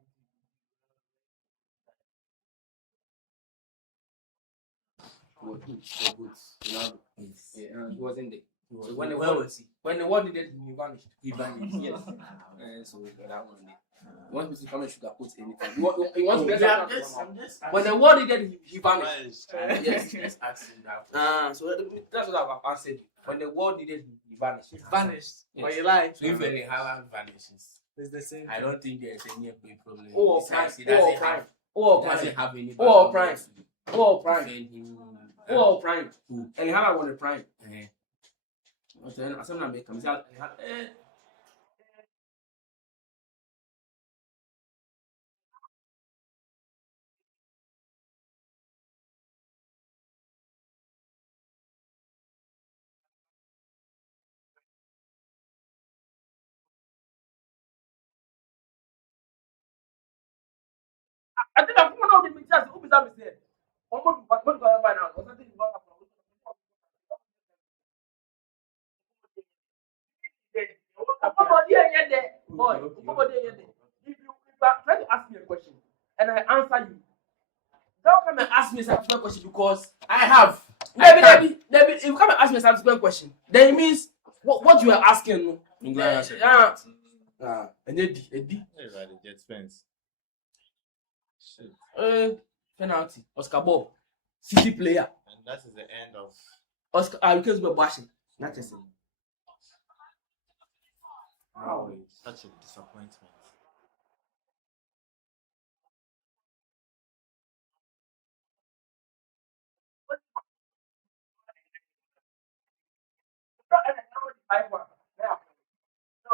he wasn't there. So when the Where world was he? when the world needed him, he vanished. He vanished. Yes. So that one day. He wants me to come and sugarcoat anything. He wants to get I'm something. just When the world needed him, he vanished. yes, just asking that. So that's what I've answered. When the world needed him, he vanished. Vanished. Yes. But you like. So if Erling Haaland vanishes, It's the same. I don't think there's any big problem. Oh, Besides, prime. he doesn't have any Oh, background prime. to Oh, prime. defend him. Oh, prime. Who? And Haaland won the prime. Eh. I said, I'm making I think I'm going to be just who is that mistake. Almost what going to find out. Something is going to happen. Boy, if you are trying to ask me a question and I answer you, don't come and ask me a subsequent question because I have. Maybe, if you come and ask me a subsequent question, then it means what you are asking. No? England has a And Eddie. The Jets fans. Penalty. Oscar Bob. City player. And that is the end of. Oscar, because we're bashing. Not just Wow, such a disappointment.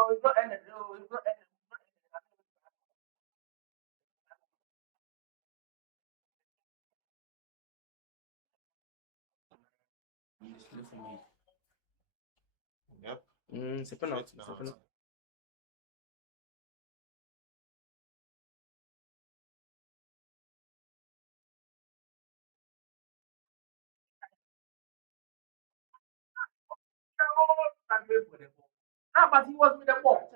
No, it's not ended. No, it's not ended. Yep. c'est penalty. tackling for the ball. Nah, but he was with the ball.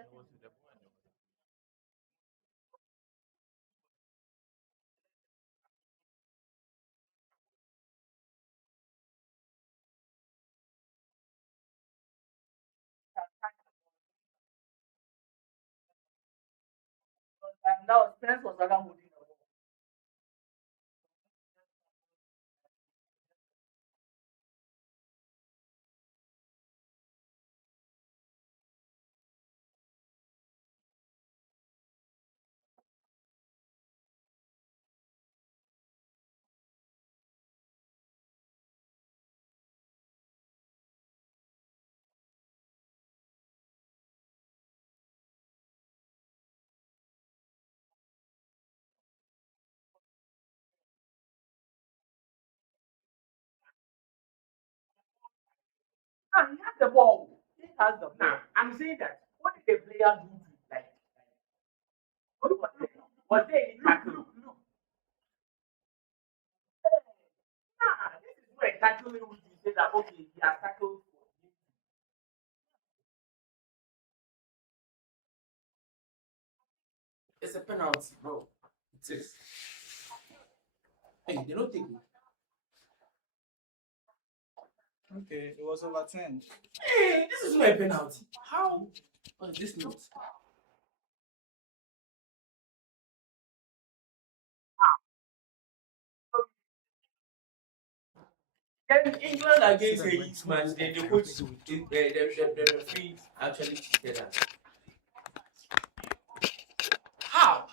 And now Spence was the one holding the ball. Ah, he has the ball. He has the ball. Nah, I'm saying that. What did the player do? Like, what was there any tackle? Look. Nah, this is not a tackling which you say that okay, he has tackled. It's a penalty, bro. It is. Hey, they don't take it. Okay, it was overturned. Hey, this is not a penalty. How? Oh, this not. Then England against Haiti match, then the coach, the referee actually cheated us. How?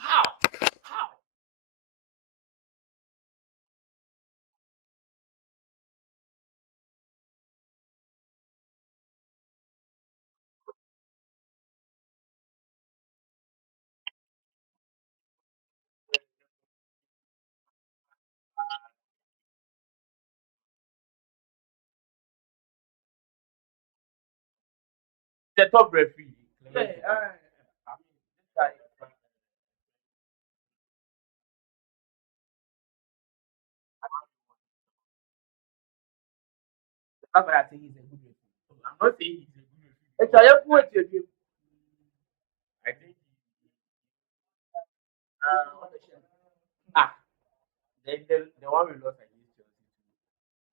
The top referee. Yeah, I mean, this guy. That's why I say he's a good referee. So I'm not saying he's a good referee. It's a young point of view. I think. What the shit? Ah, the one we lost against Chelsea.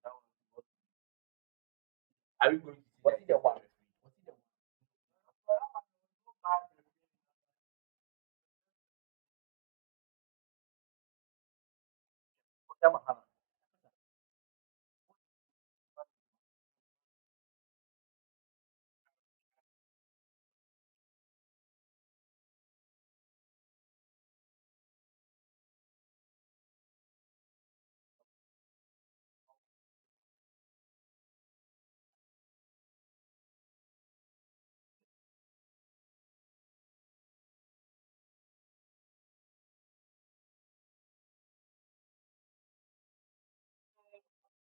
That one. Are we going to see that? The one? What's the one?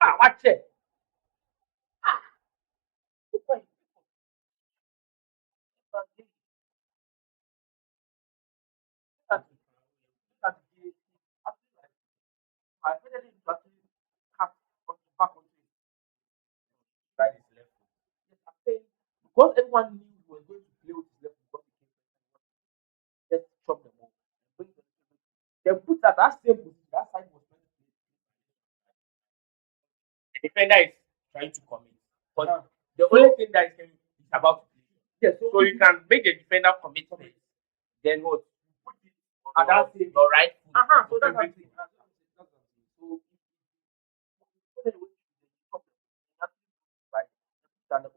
Ah, watch it. Because everyone knew he was going to play with his left foot, just chop the ball. They put that same position, that side was going to play. The defender is trying to commit. But the only thing that is about to play. Yes, so you can make the defender commit to it. Then what? Put it on your right foot. So that's what I'm saying. So right?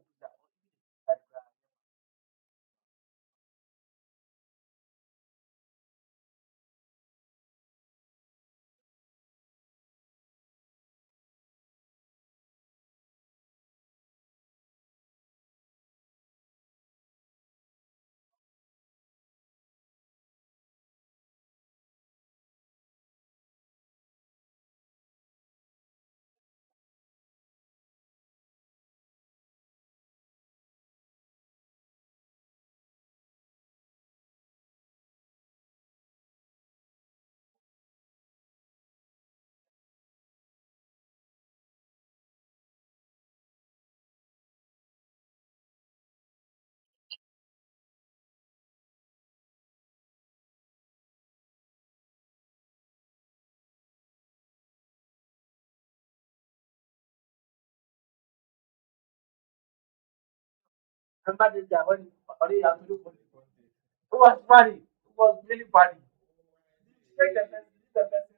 Remember this guy when already Antonio Nusa. It was funny. It was really funny. Take the best. The best.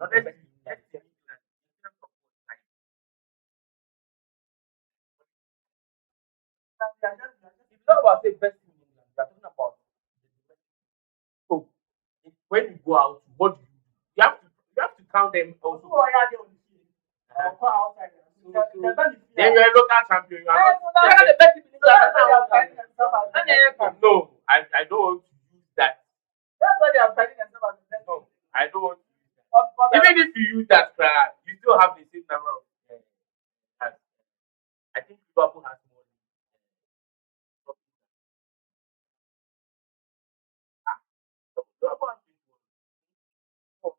Another thing, it's not about say best team in England. We're talking about so when you go out, what do? You have to count them also. Then you're a local champion. You are not the best team in England. No, I don't want to use that. No, I don't want to use that. Even if you use that, you still have the same number of. I think Liverpool has more. Liverpool has more.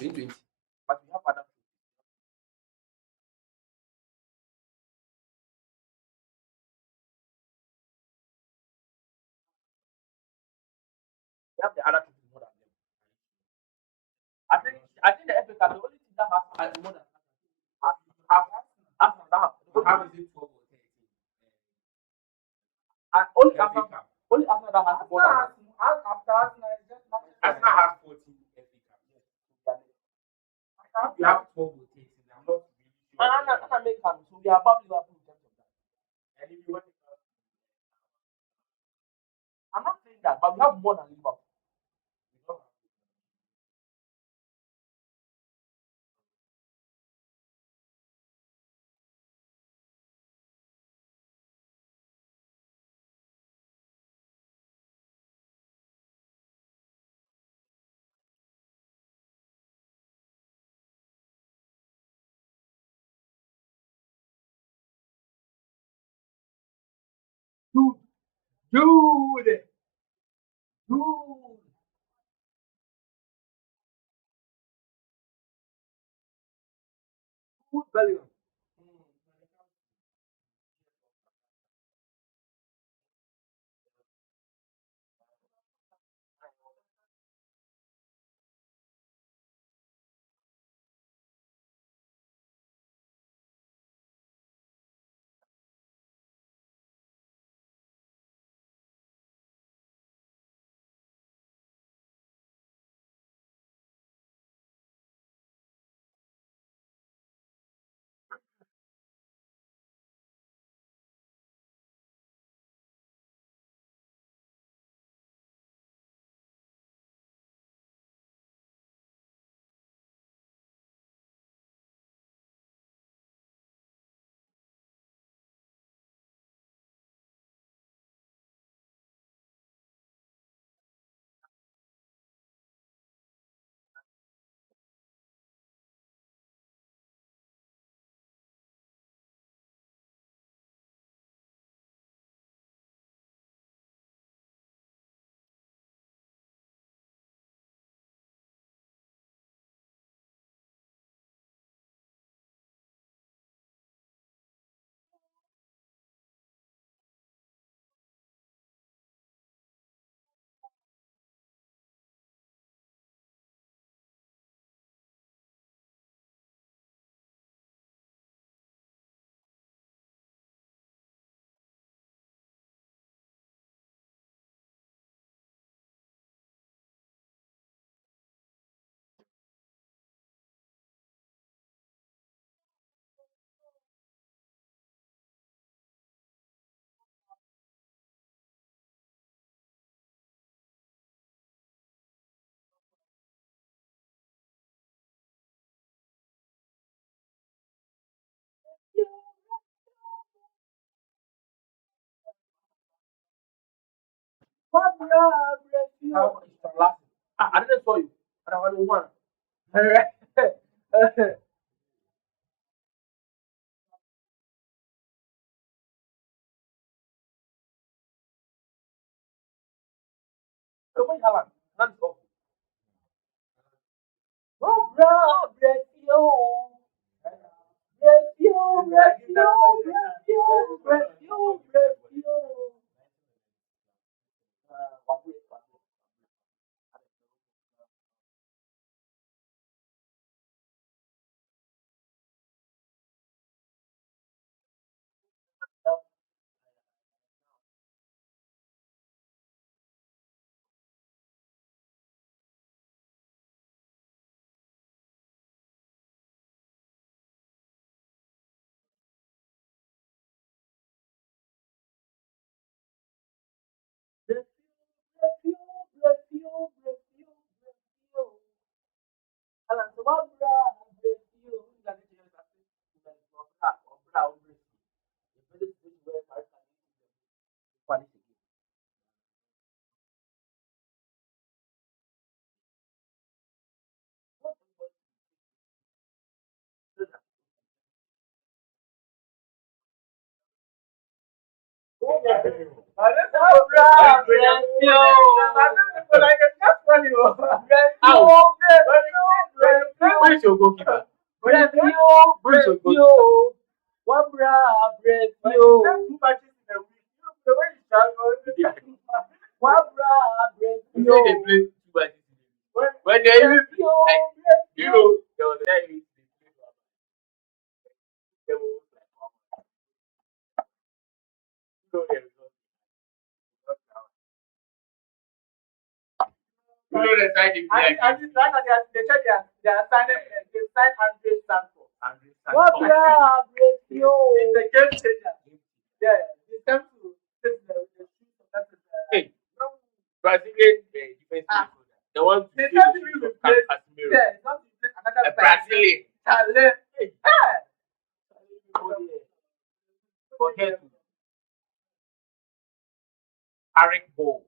2020. But we have other. We have the other two more than them. I think the FA Cup, the only team that has more than Arsenal that have How is it 12 or 13? only FA Arsenal Cup. only Arsenal that has more than Arsenal has 14 FA Cup. You have 12 or 13. I'm not really sure. and American, so we are above Liverpool in terms of that. And if you want to I'm not saying that, but we have more than Liverpool. Dude, dude, dude. Jude Bellingham. I didn't saw you. I don't want one. Come on, Haaland. Let's go. Where's your goalkeeper? Where's your goalkeeper? What bra, break you? Two matches in a week. The way you travel. What bra, break you? They play two matches in a week. When they even, like, you know, there was a time they played one. So they you know the side they play. And this right now they said they are signing they signed Andre Stanford. What bra, break you? It's a game changer. Yeah, it's time to take the shoot of that. Hey, Brazilian defense. The one they tell you to play. Yeah, it's not to play another Brazilian. Hey, forget Harry Kane.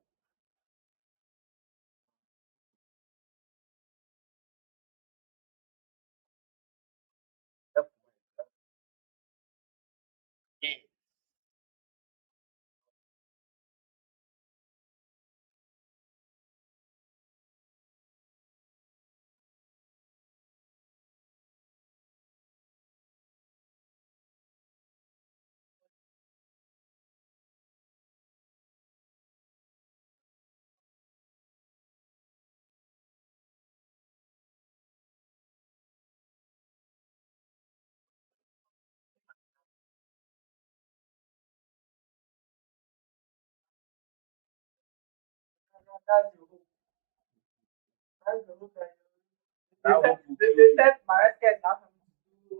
They said Maresca is not something to do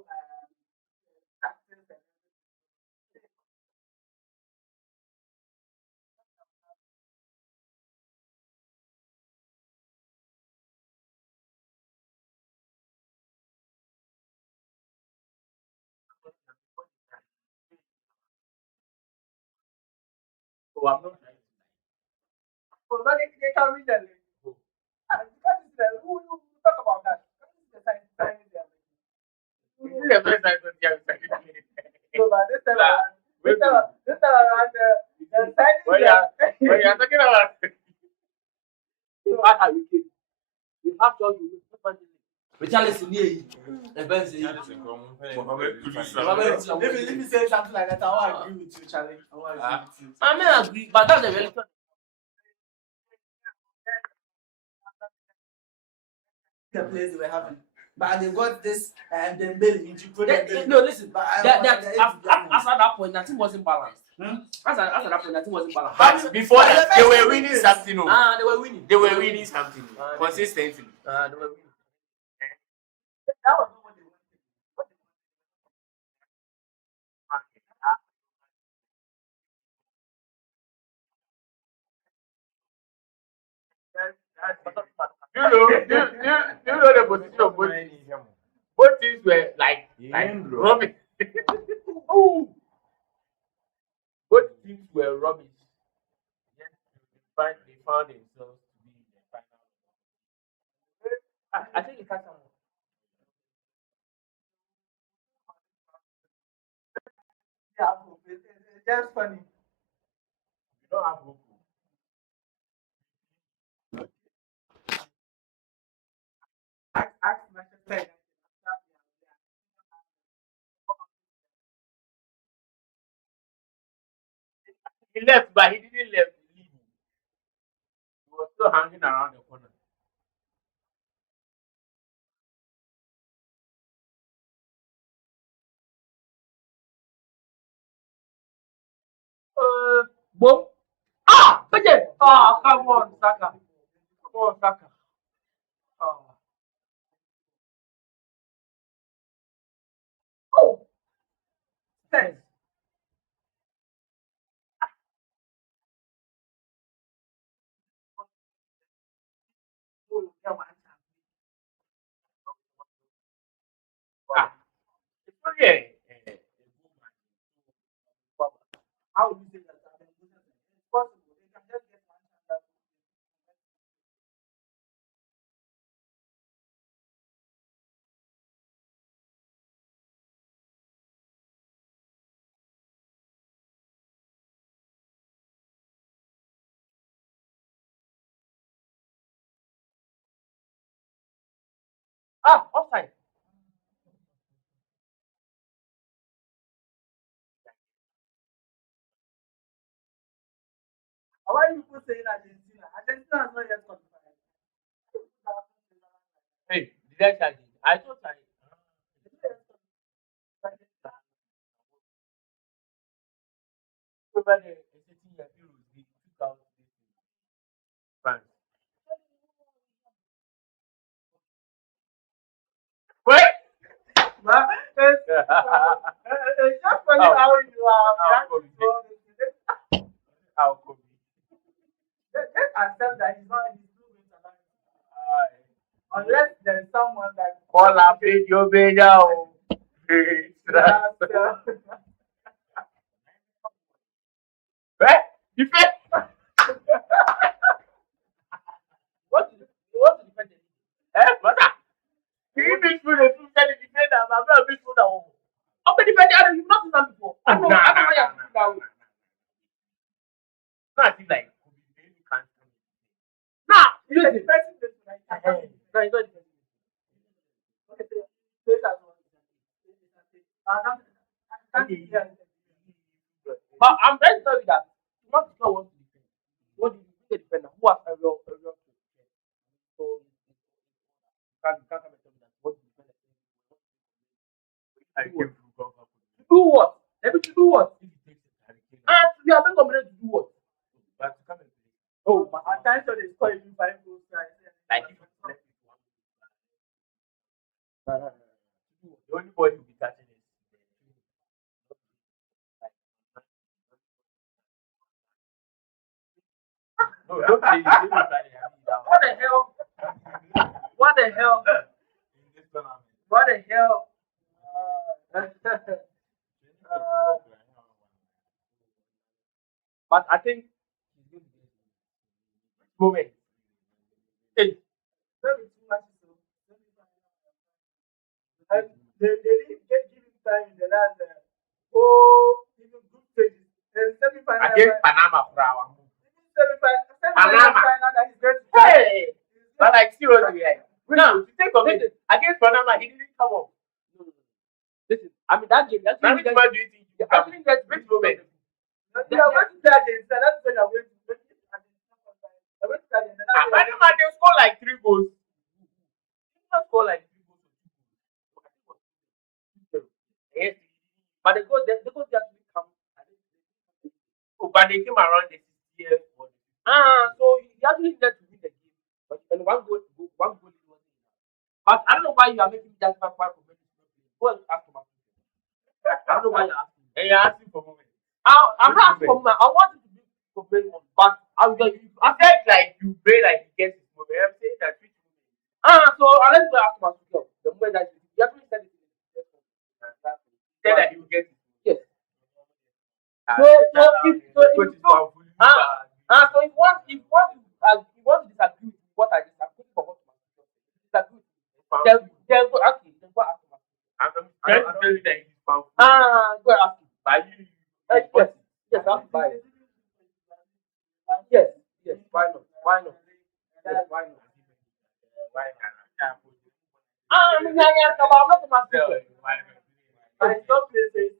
so I'm not trying to. So now they can read the link. Because it's who talk about that? This is the time they are making. This is the first time they are making. So but this time around, the signing when you are talking about so how are you kidding? You have to you Richarlison here. If you say something like that, I will agree with you, Charlie. I may agree, but that's the reality. The players they were having. But they got this and then Bailey. No, listen. At that point, nothing wasn't balanced. As at that point, nothing wasn't balanced. But before that, they were winning something. They were winning. They were winning something consistently. They were winning. That was what they wanted. You know the position of both teams. Both teams were like rubbish. Both teams were rubbish. Yes, fine. just funny. You don't have Goku. Ask Manchester United. He left, but he didn't leave. He was still hanging around the corner. Boom. Ah, okay. Ah, come on, Saka. Come on, Saka. Oh. Oh. Thanks. Ah. It's okay. How would you say that? It's possible. They can just get one chance. Ah, offside. Why you people saying Argentina? Argentina has not yet qualified. Hey, did I charge it? I thought I. Over the 18 years, the 2000 France. Wait! But it's just funny how you are reacting to all this. How could be? Just accept that he's not in his blue wings alive. Unless there is someone that Call up your video. Eh? You fit? What's the defender? Eh? What's that? You be through the defender. I'm not be through the home. How many defender you've not seen them before? I know why you have to do that. No, I think like you can't. Nah, he's a defensive like No, he's not defending. But I'm trying to tell you that you must know what to defend. What do you defender? Who has a real so you can't come and tell me that what do you defend? To do what? Let me to do what? And you are being commanded to do what? But to come and play. Oh, my attention is calling you 5 goals. Like if you play the only boy who will be catching is no, don't say it. What the hell? What the hell? What the hell? But I think he's going to get it. Moment. Hey. And they didn't give him time in the last even group stages. The semi-final. Against Panama, Brown. Semi-final that he's going to Hey! But like seriously, like now to take of it against Panama, he didn't come up. No. Listen, I mean that game. That's now which man do you think you actually get which moment? You are going to play against that's when you're going to play against Panama they score like 3 goals. They don't score like 3 goals. Yes. But the goals they actually come. Oh, but they came around the 60th. So he actually needed to win the game. But and one goal is one. But I don't know why you are making me just back for me. Go and ask for my I don't know why you're asking. And you're asking for moment. I'm not asking for moment. I want you to be for very one. But I said like you pray like you get this moment. I'm saying that which moment. So let's go ask myself. The moment that you actually said it. Said that you will get it. Yes. So if you want to disagree with what I just said, for what disagree. Then go ask him. Then go ask him. I'm trying to tell you that he's powerful. Go ask him. By you. come on, not my stupid. I stop this.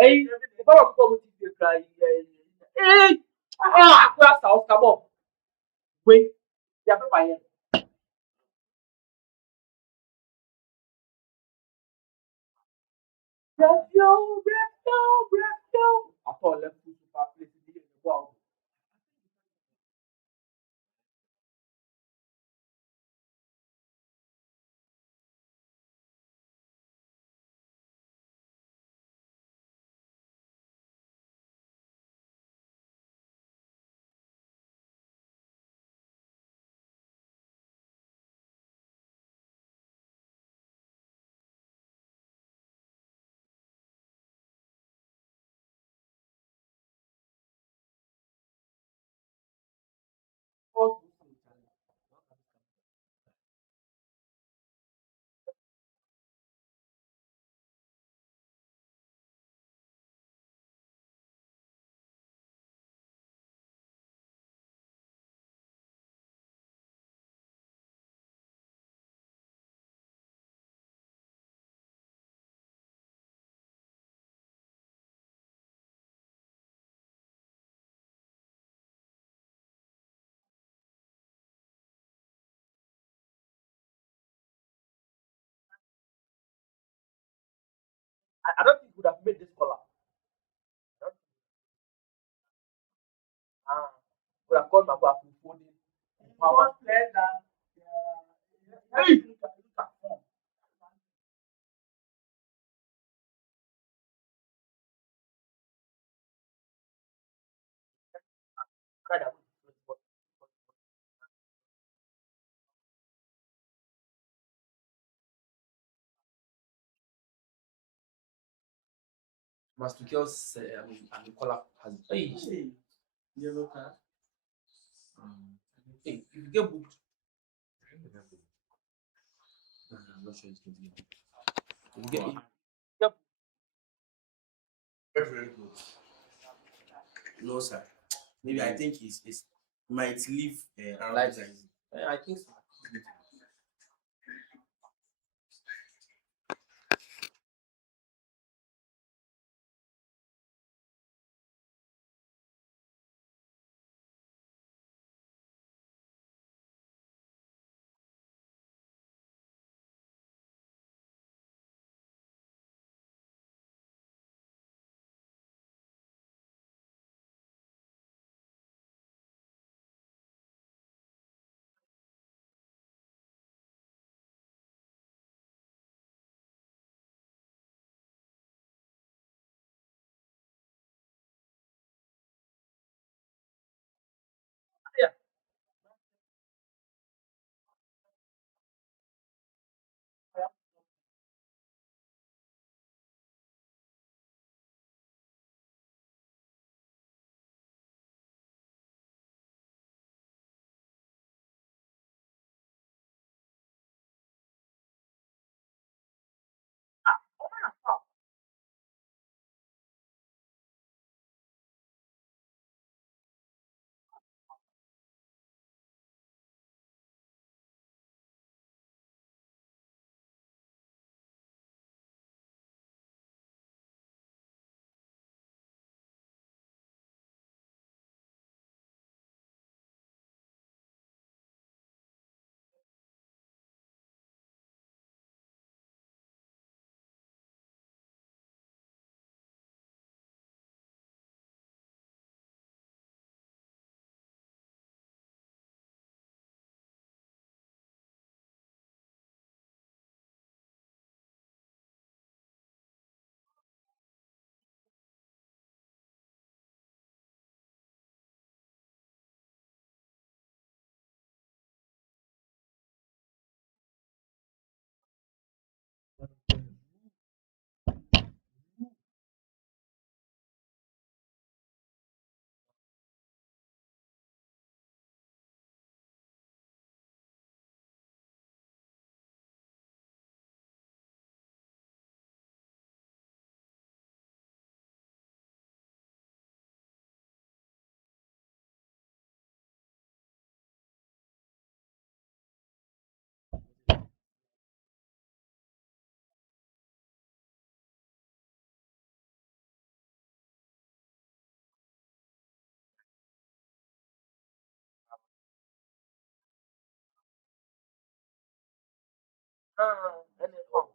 Hey, if I don't come to the cry, hey, class house, come on. Wait, yeah, Papa. Rescue. I thought let's put super place in the world. I don't think we would have made this call up. Would have called my back to phone in. Mama. Hey, look at phone. Cried out. Master Kel's color has Yellow card. hey, if you get booked, I'm not sure it's going to be. If you get Very good. no sir. Maybe I think it's might leave around like I think so. And then come.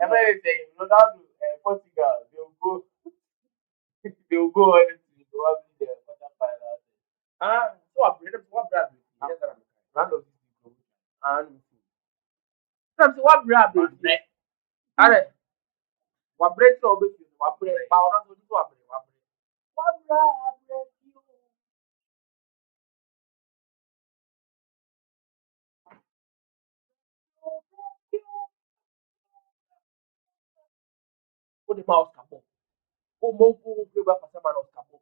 And I'm Portugal, they'll go on to probably the quarterfinals. So I played what Brad round of and what Brad are what break so big what break power on to what Brad put the mouse capo. Oh, more play back for someone else capo.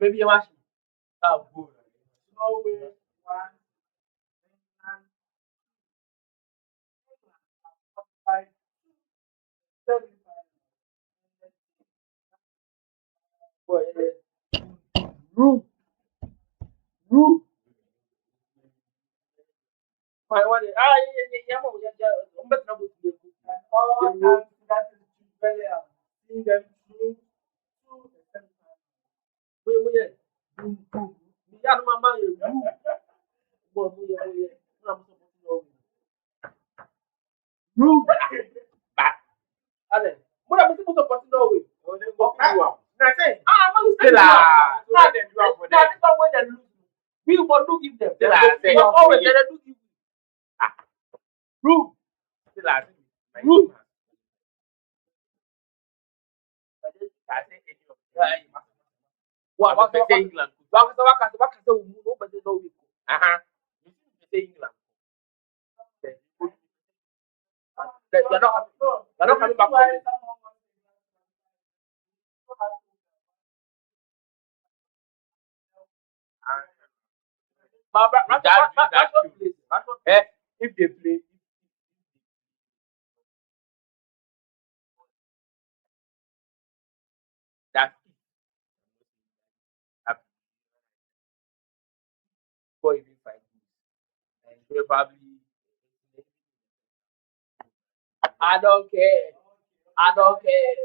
Maybe you watch Norway, Rue, Rue. My one, I'm better with you. And all times that is very seeing them through the semifinals. We got my mind. Rue. Ale, what am I supposed to put in Norway? We will do give them. We always do give Rue. Rue. What England? What Norway? England. You're not coming back from if they play, that's for even fight. And probably I don't care. I don't care.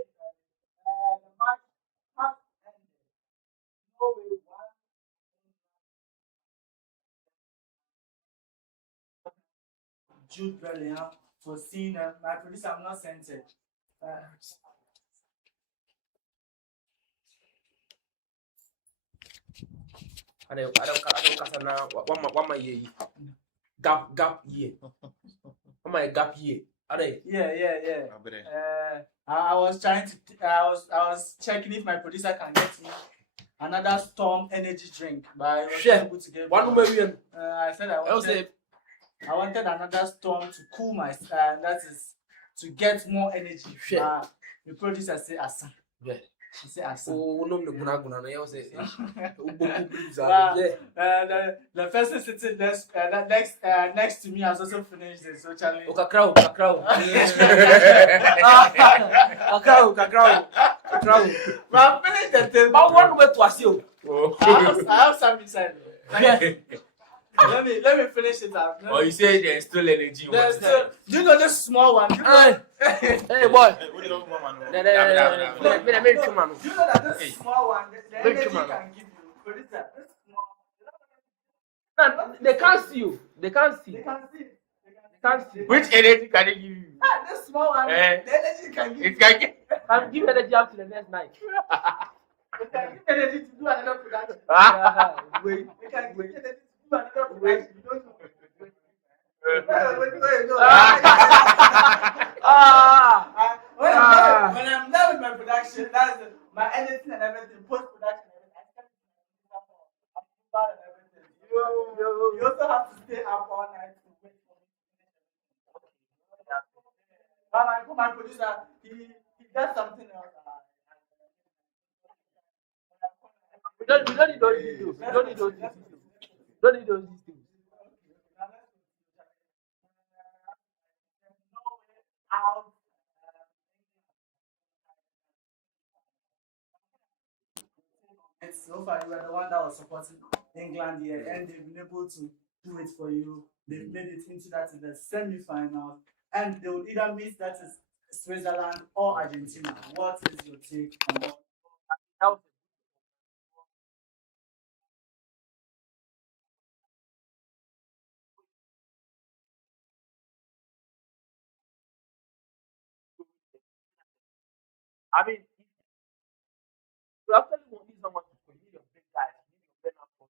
Jude Bellingham for seeing them. My producer, I'm not censored. I don't kasana one my year gap year. One my gap year. Yeah. I was trying to. I was checking if my producer can get me another Storm energy drink, but I was not able to get one one. million. I said I wanted another Storm to cool my. That is to get more energy. The producer said asa. Yeah. She said asa. Oh no, no, you say. The person sitting next to me has also finished this. So Charlie. Kakrao. But I finished the thing. But one way to assume. I have some inside. Let me finish it up. You say there's still energy. Do you know this small one? Hey boy. Do you know that this small one, the energy can give you? Producer, this small. They can't see you. They can't see. Which energy can they give you? This small one, the energy can give you. It can get. Can give energy up to the next night. It can give energy to do another production. Wait. It can give energy to do another production. You don't know. When I'm done with my production, that's my editing and everything, post production. You also have to stay up all night to wait for me. My producer, he does something else. We don't need those details. We don't need those details. So far, you were the one that was supporting England here, and they've been able to do it for you. They've made it into that in the semi-finals, and they will either meet that is Switzerland or Argentina. What is your take on that? I mean, you actually want someone to put your big guys, your better for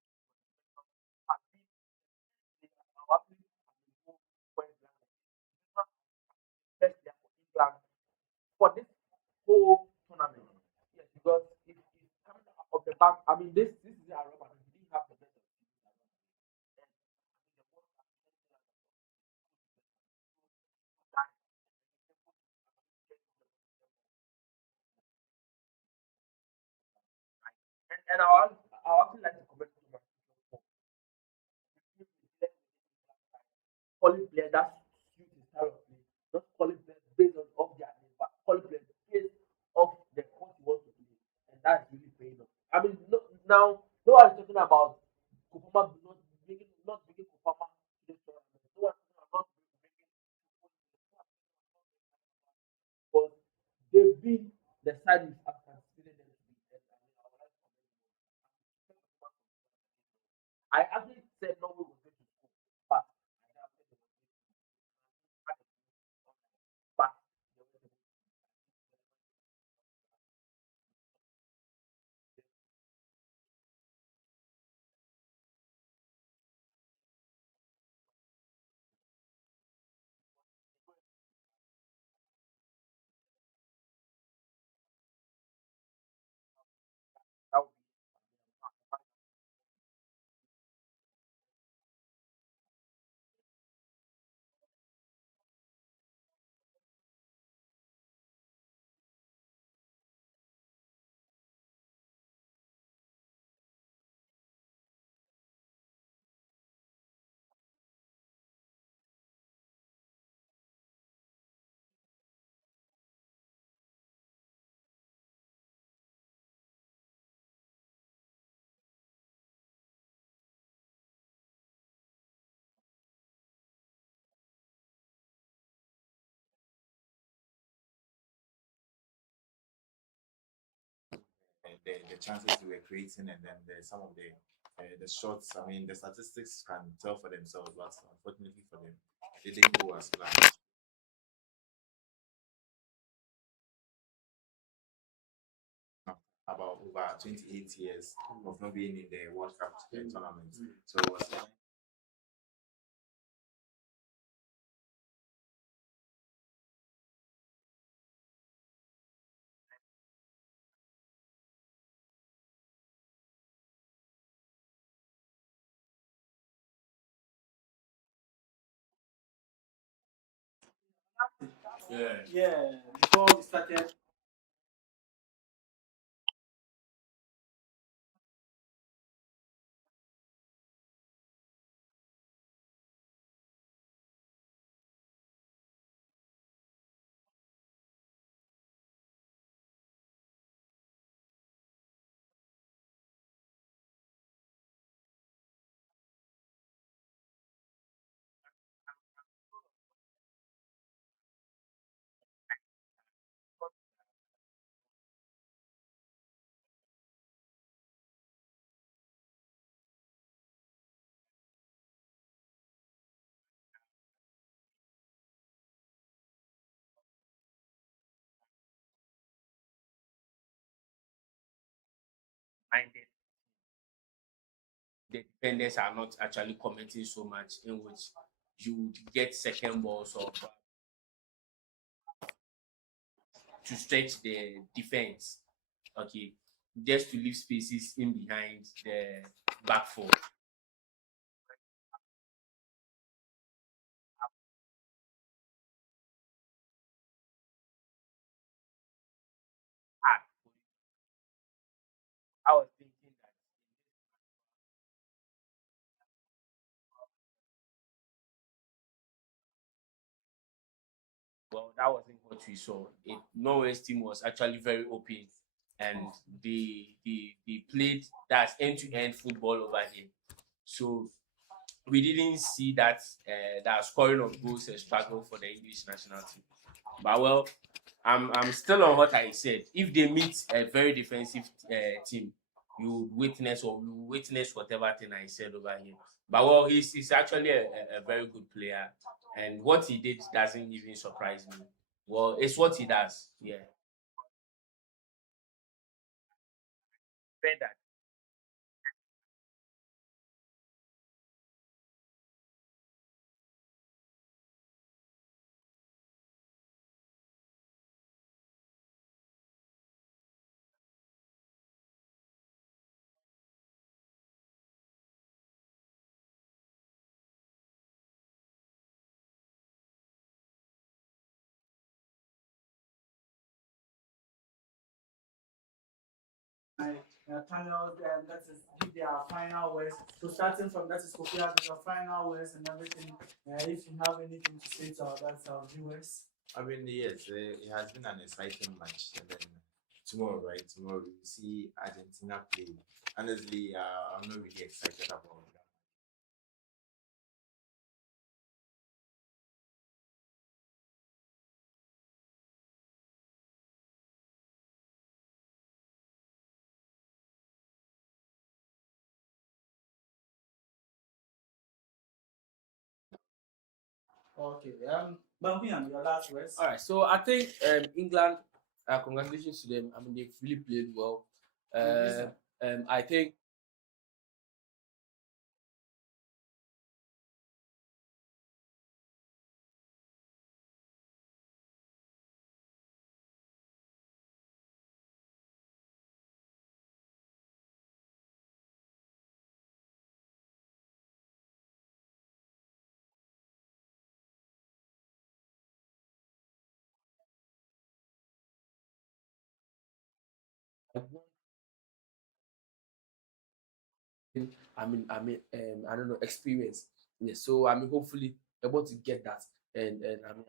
for this whole tournament. Yes, because it's coming out of the back. I mean, this is a rubber. We didn't have the best. And I actually like to comment to my quality player that suits his style of play, not quality player based on of their name, but quality player based off the court he wants to play, and that's really paying off. I mean, now no one is talking about Kupama not bringing Kupama to this tournament. No one is talking about but they've been the side is after considering them to be better. I actually said no we will go to school, but the chances we were creating, and then some of the shots. I mean, the statistics can tell for themselves, but unfortunately for them, they didn't go as planned. About who? over 28 years of not being in the World Cup tournament. So it was Yeah, before we started. Minded. The defenders are not actually commenting so much, in which you would get second balls or to stretch the defense. Okay, just to leave spaces in behind the back four. I was thinking that, well, that wasn't what we saw. Norway's team was actually very open, and they played that end-to-end football over here. So we didn't see that scoring of goals a struggle for the English national team. But well, I'm still on what I said. If they meet a very defensive team, you witness whatever thing I said over here. But well, he's actually a very good player, and what he did doesn't even surprise me. Well, it's what he does. Yeah. Better. Panel, that is give their final words. So starting from that is Kofi having your final words and everything. If you have anything to say to our viewers. I mean, yes, it has been an exciting match. And then tomorrow, right? Tomorrow we will see Argentina play. Honestly, I'm not really excited about that. Okay. Bambian, your last words. All right, so I think England, congratulations to them. I mean, they've really played well. I think I don't know, experience. Yeah, so I mean, hopefully able to get that, and I mean,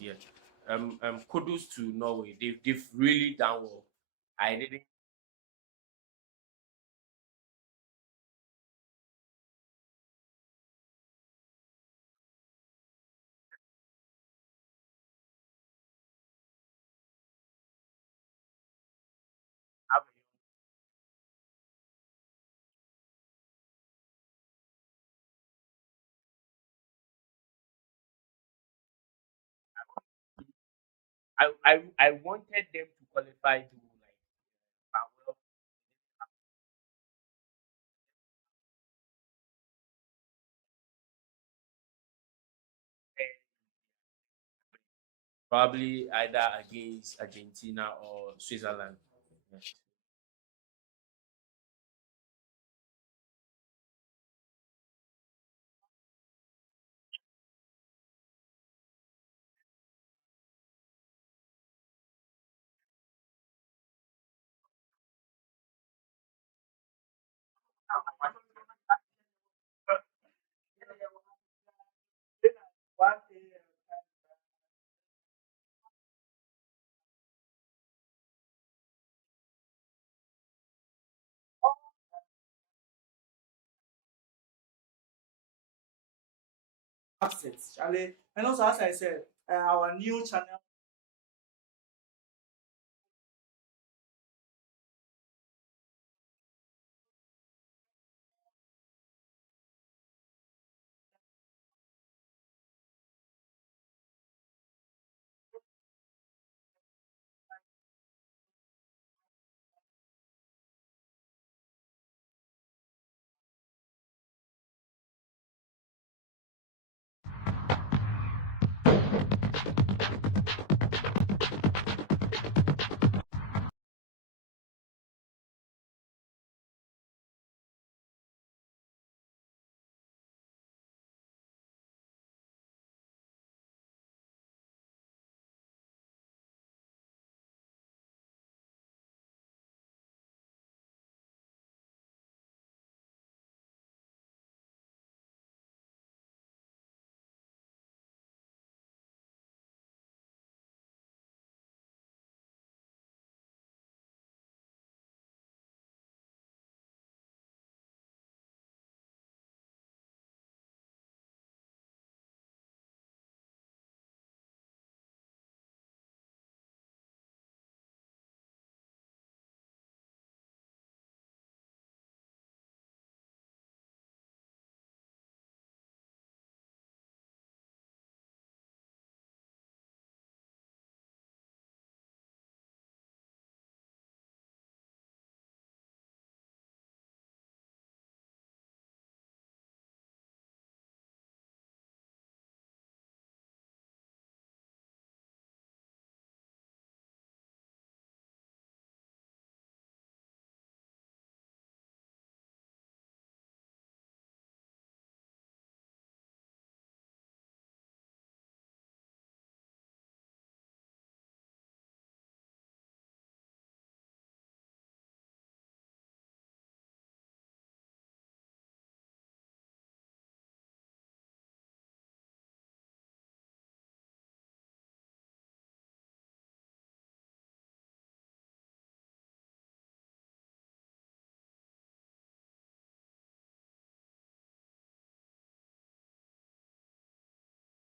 Yeah. kudos to Norway. They've really done well. I didn't. Have a- I wanted them to qualify to like well, probably either against Argentina or Switzerland. Yeah. Assets, Charlie. And also, as I said, our new channel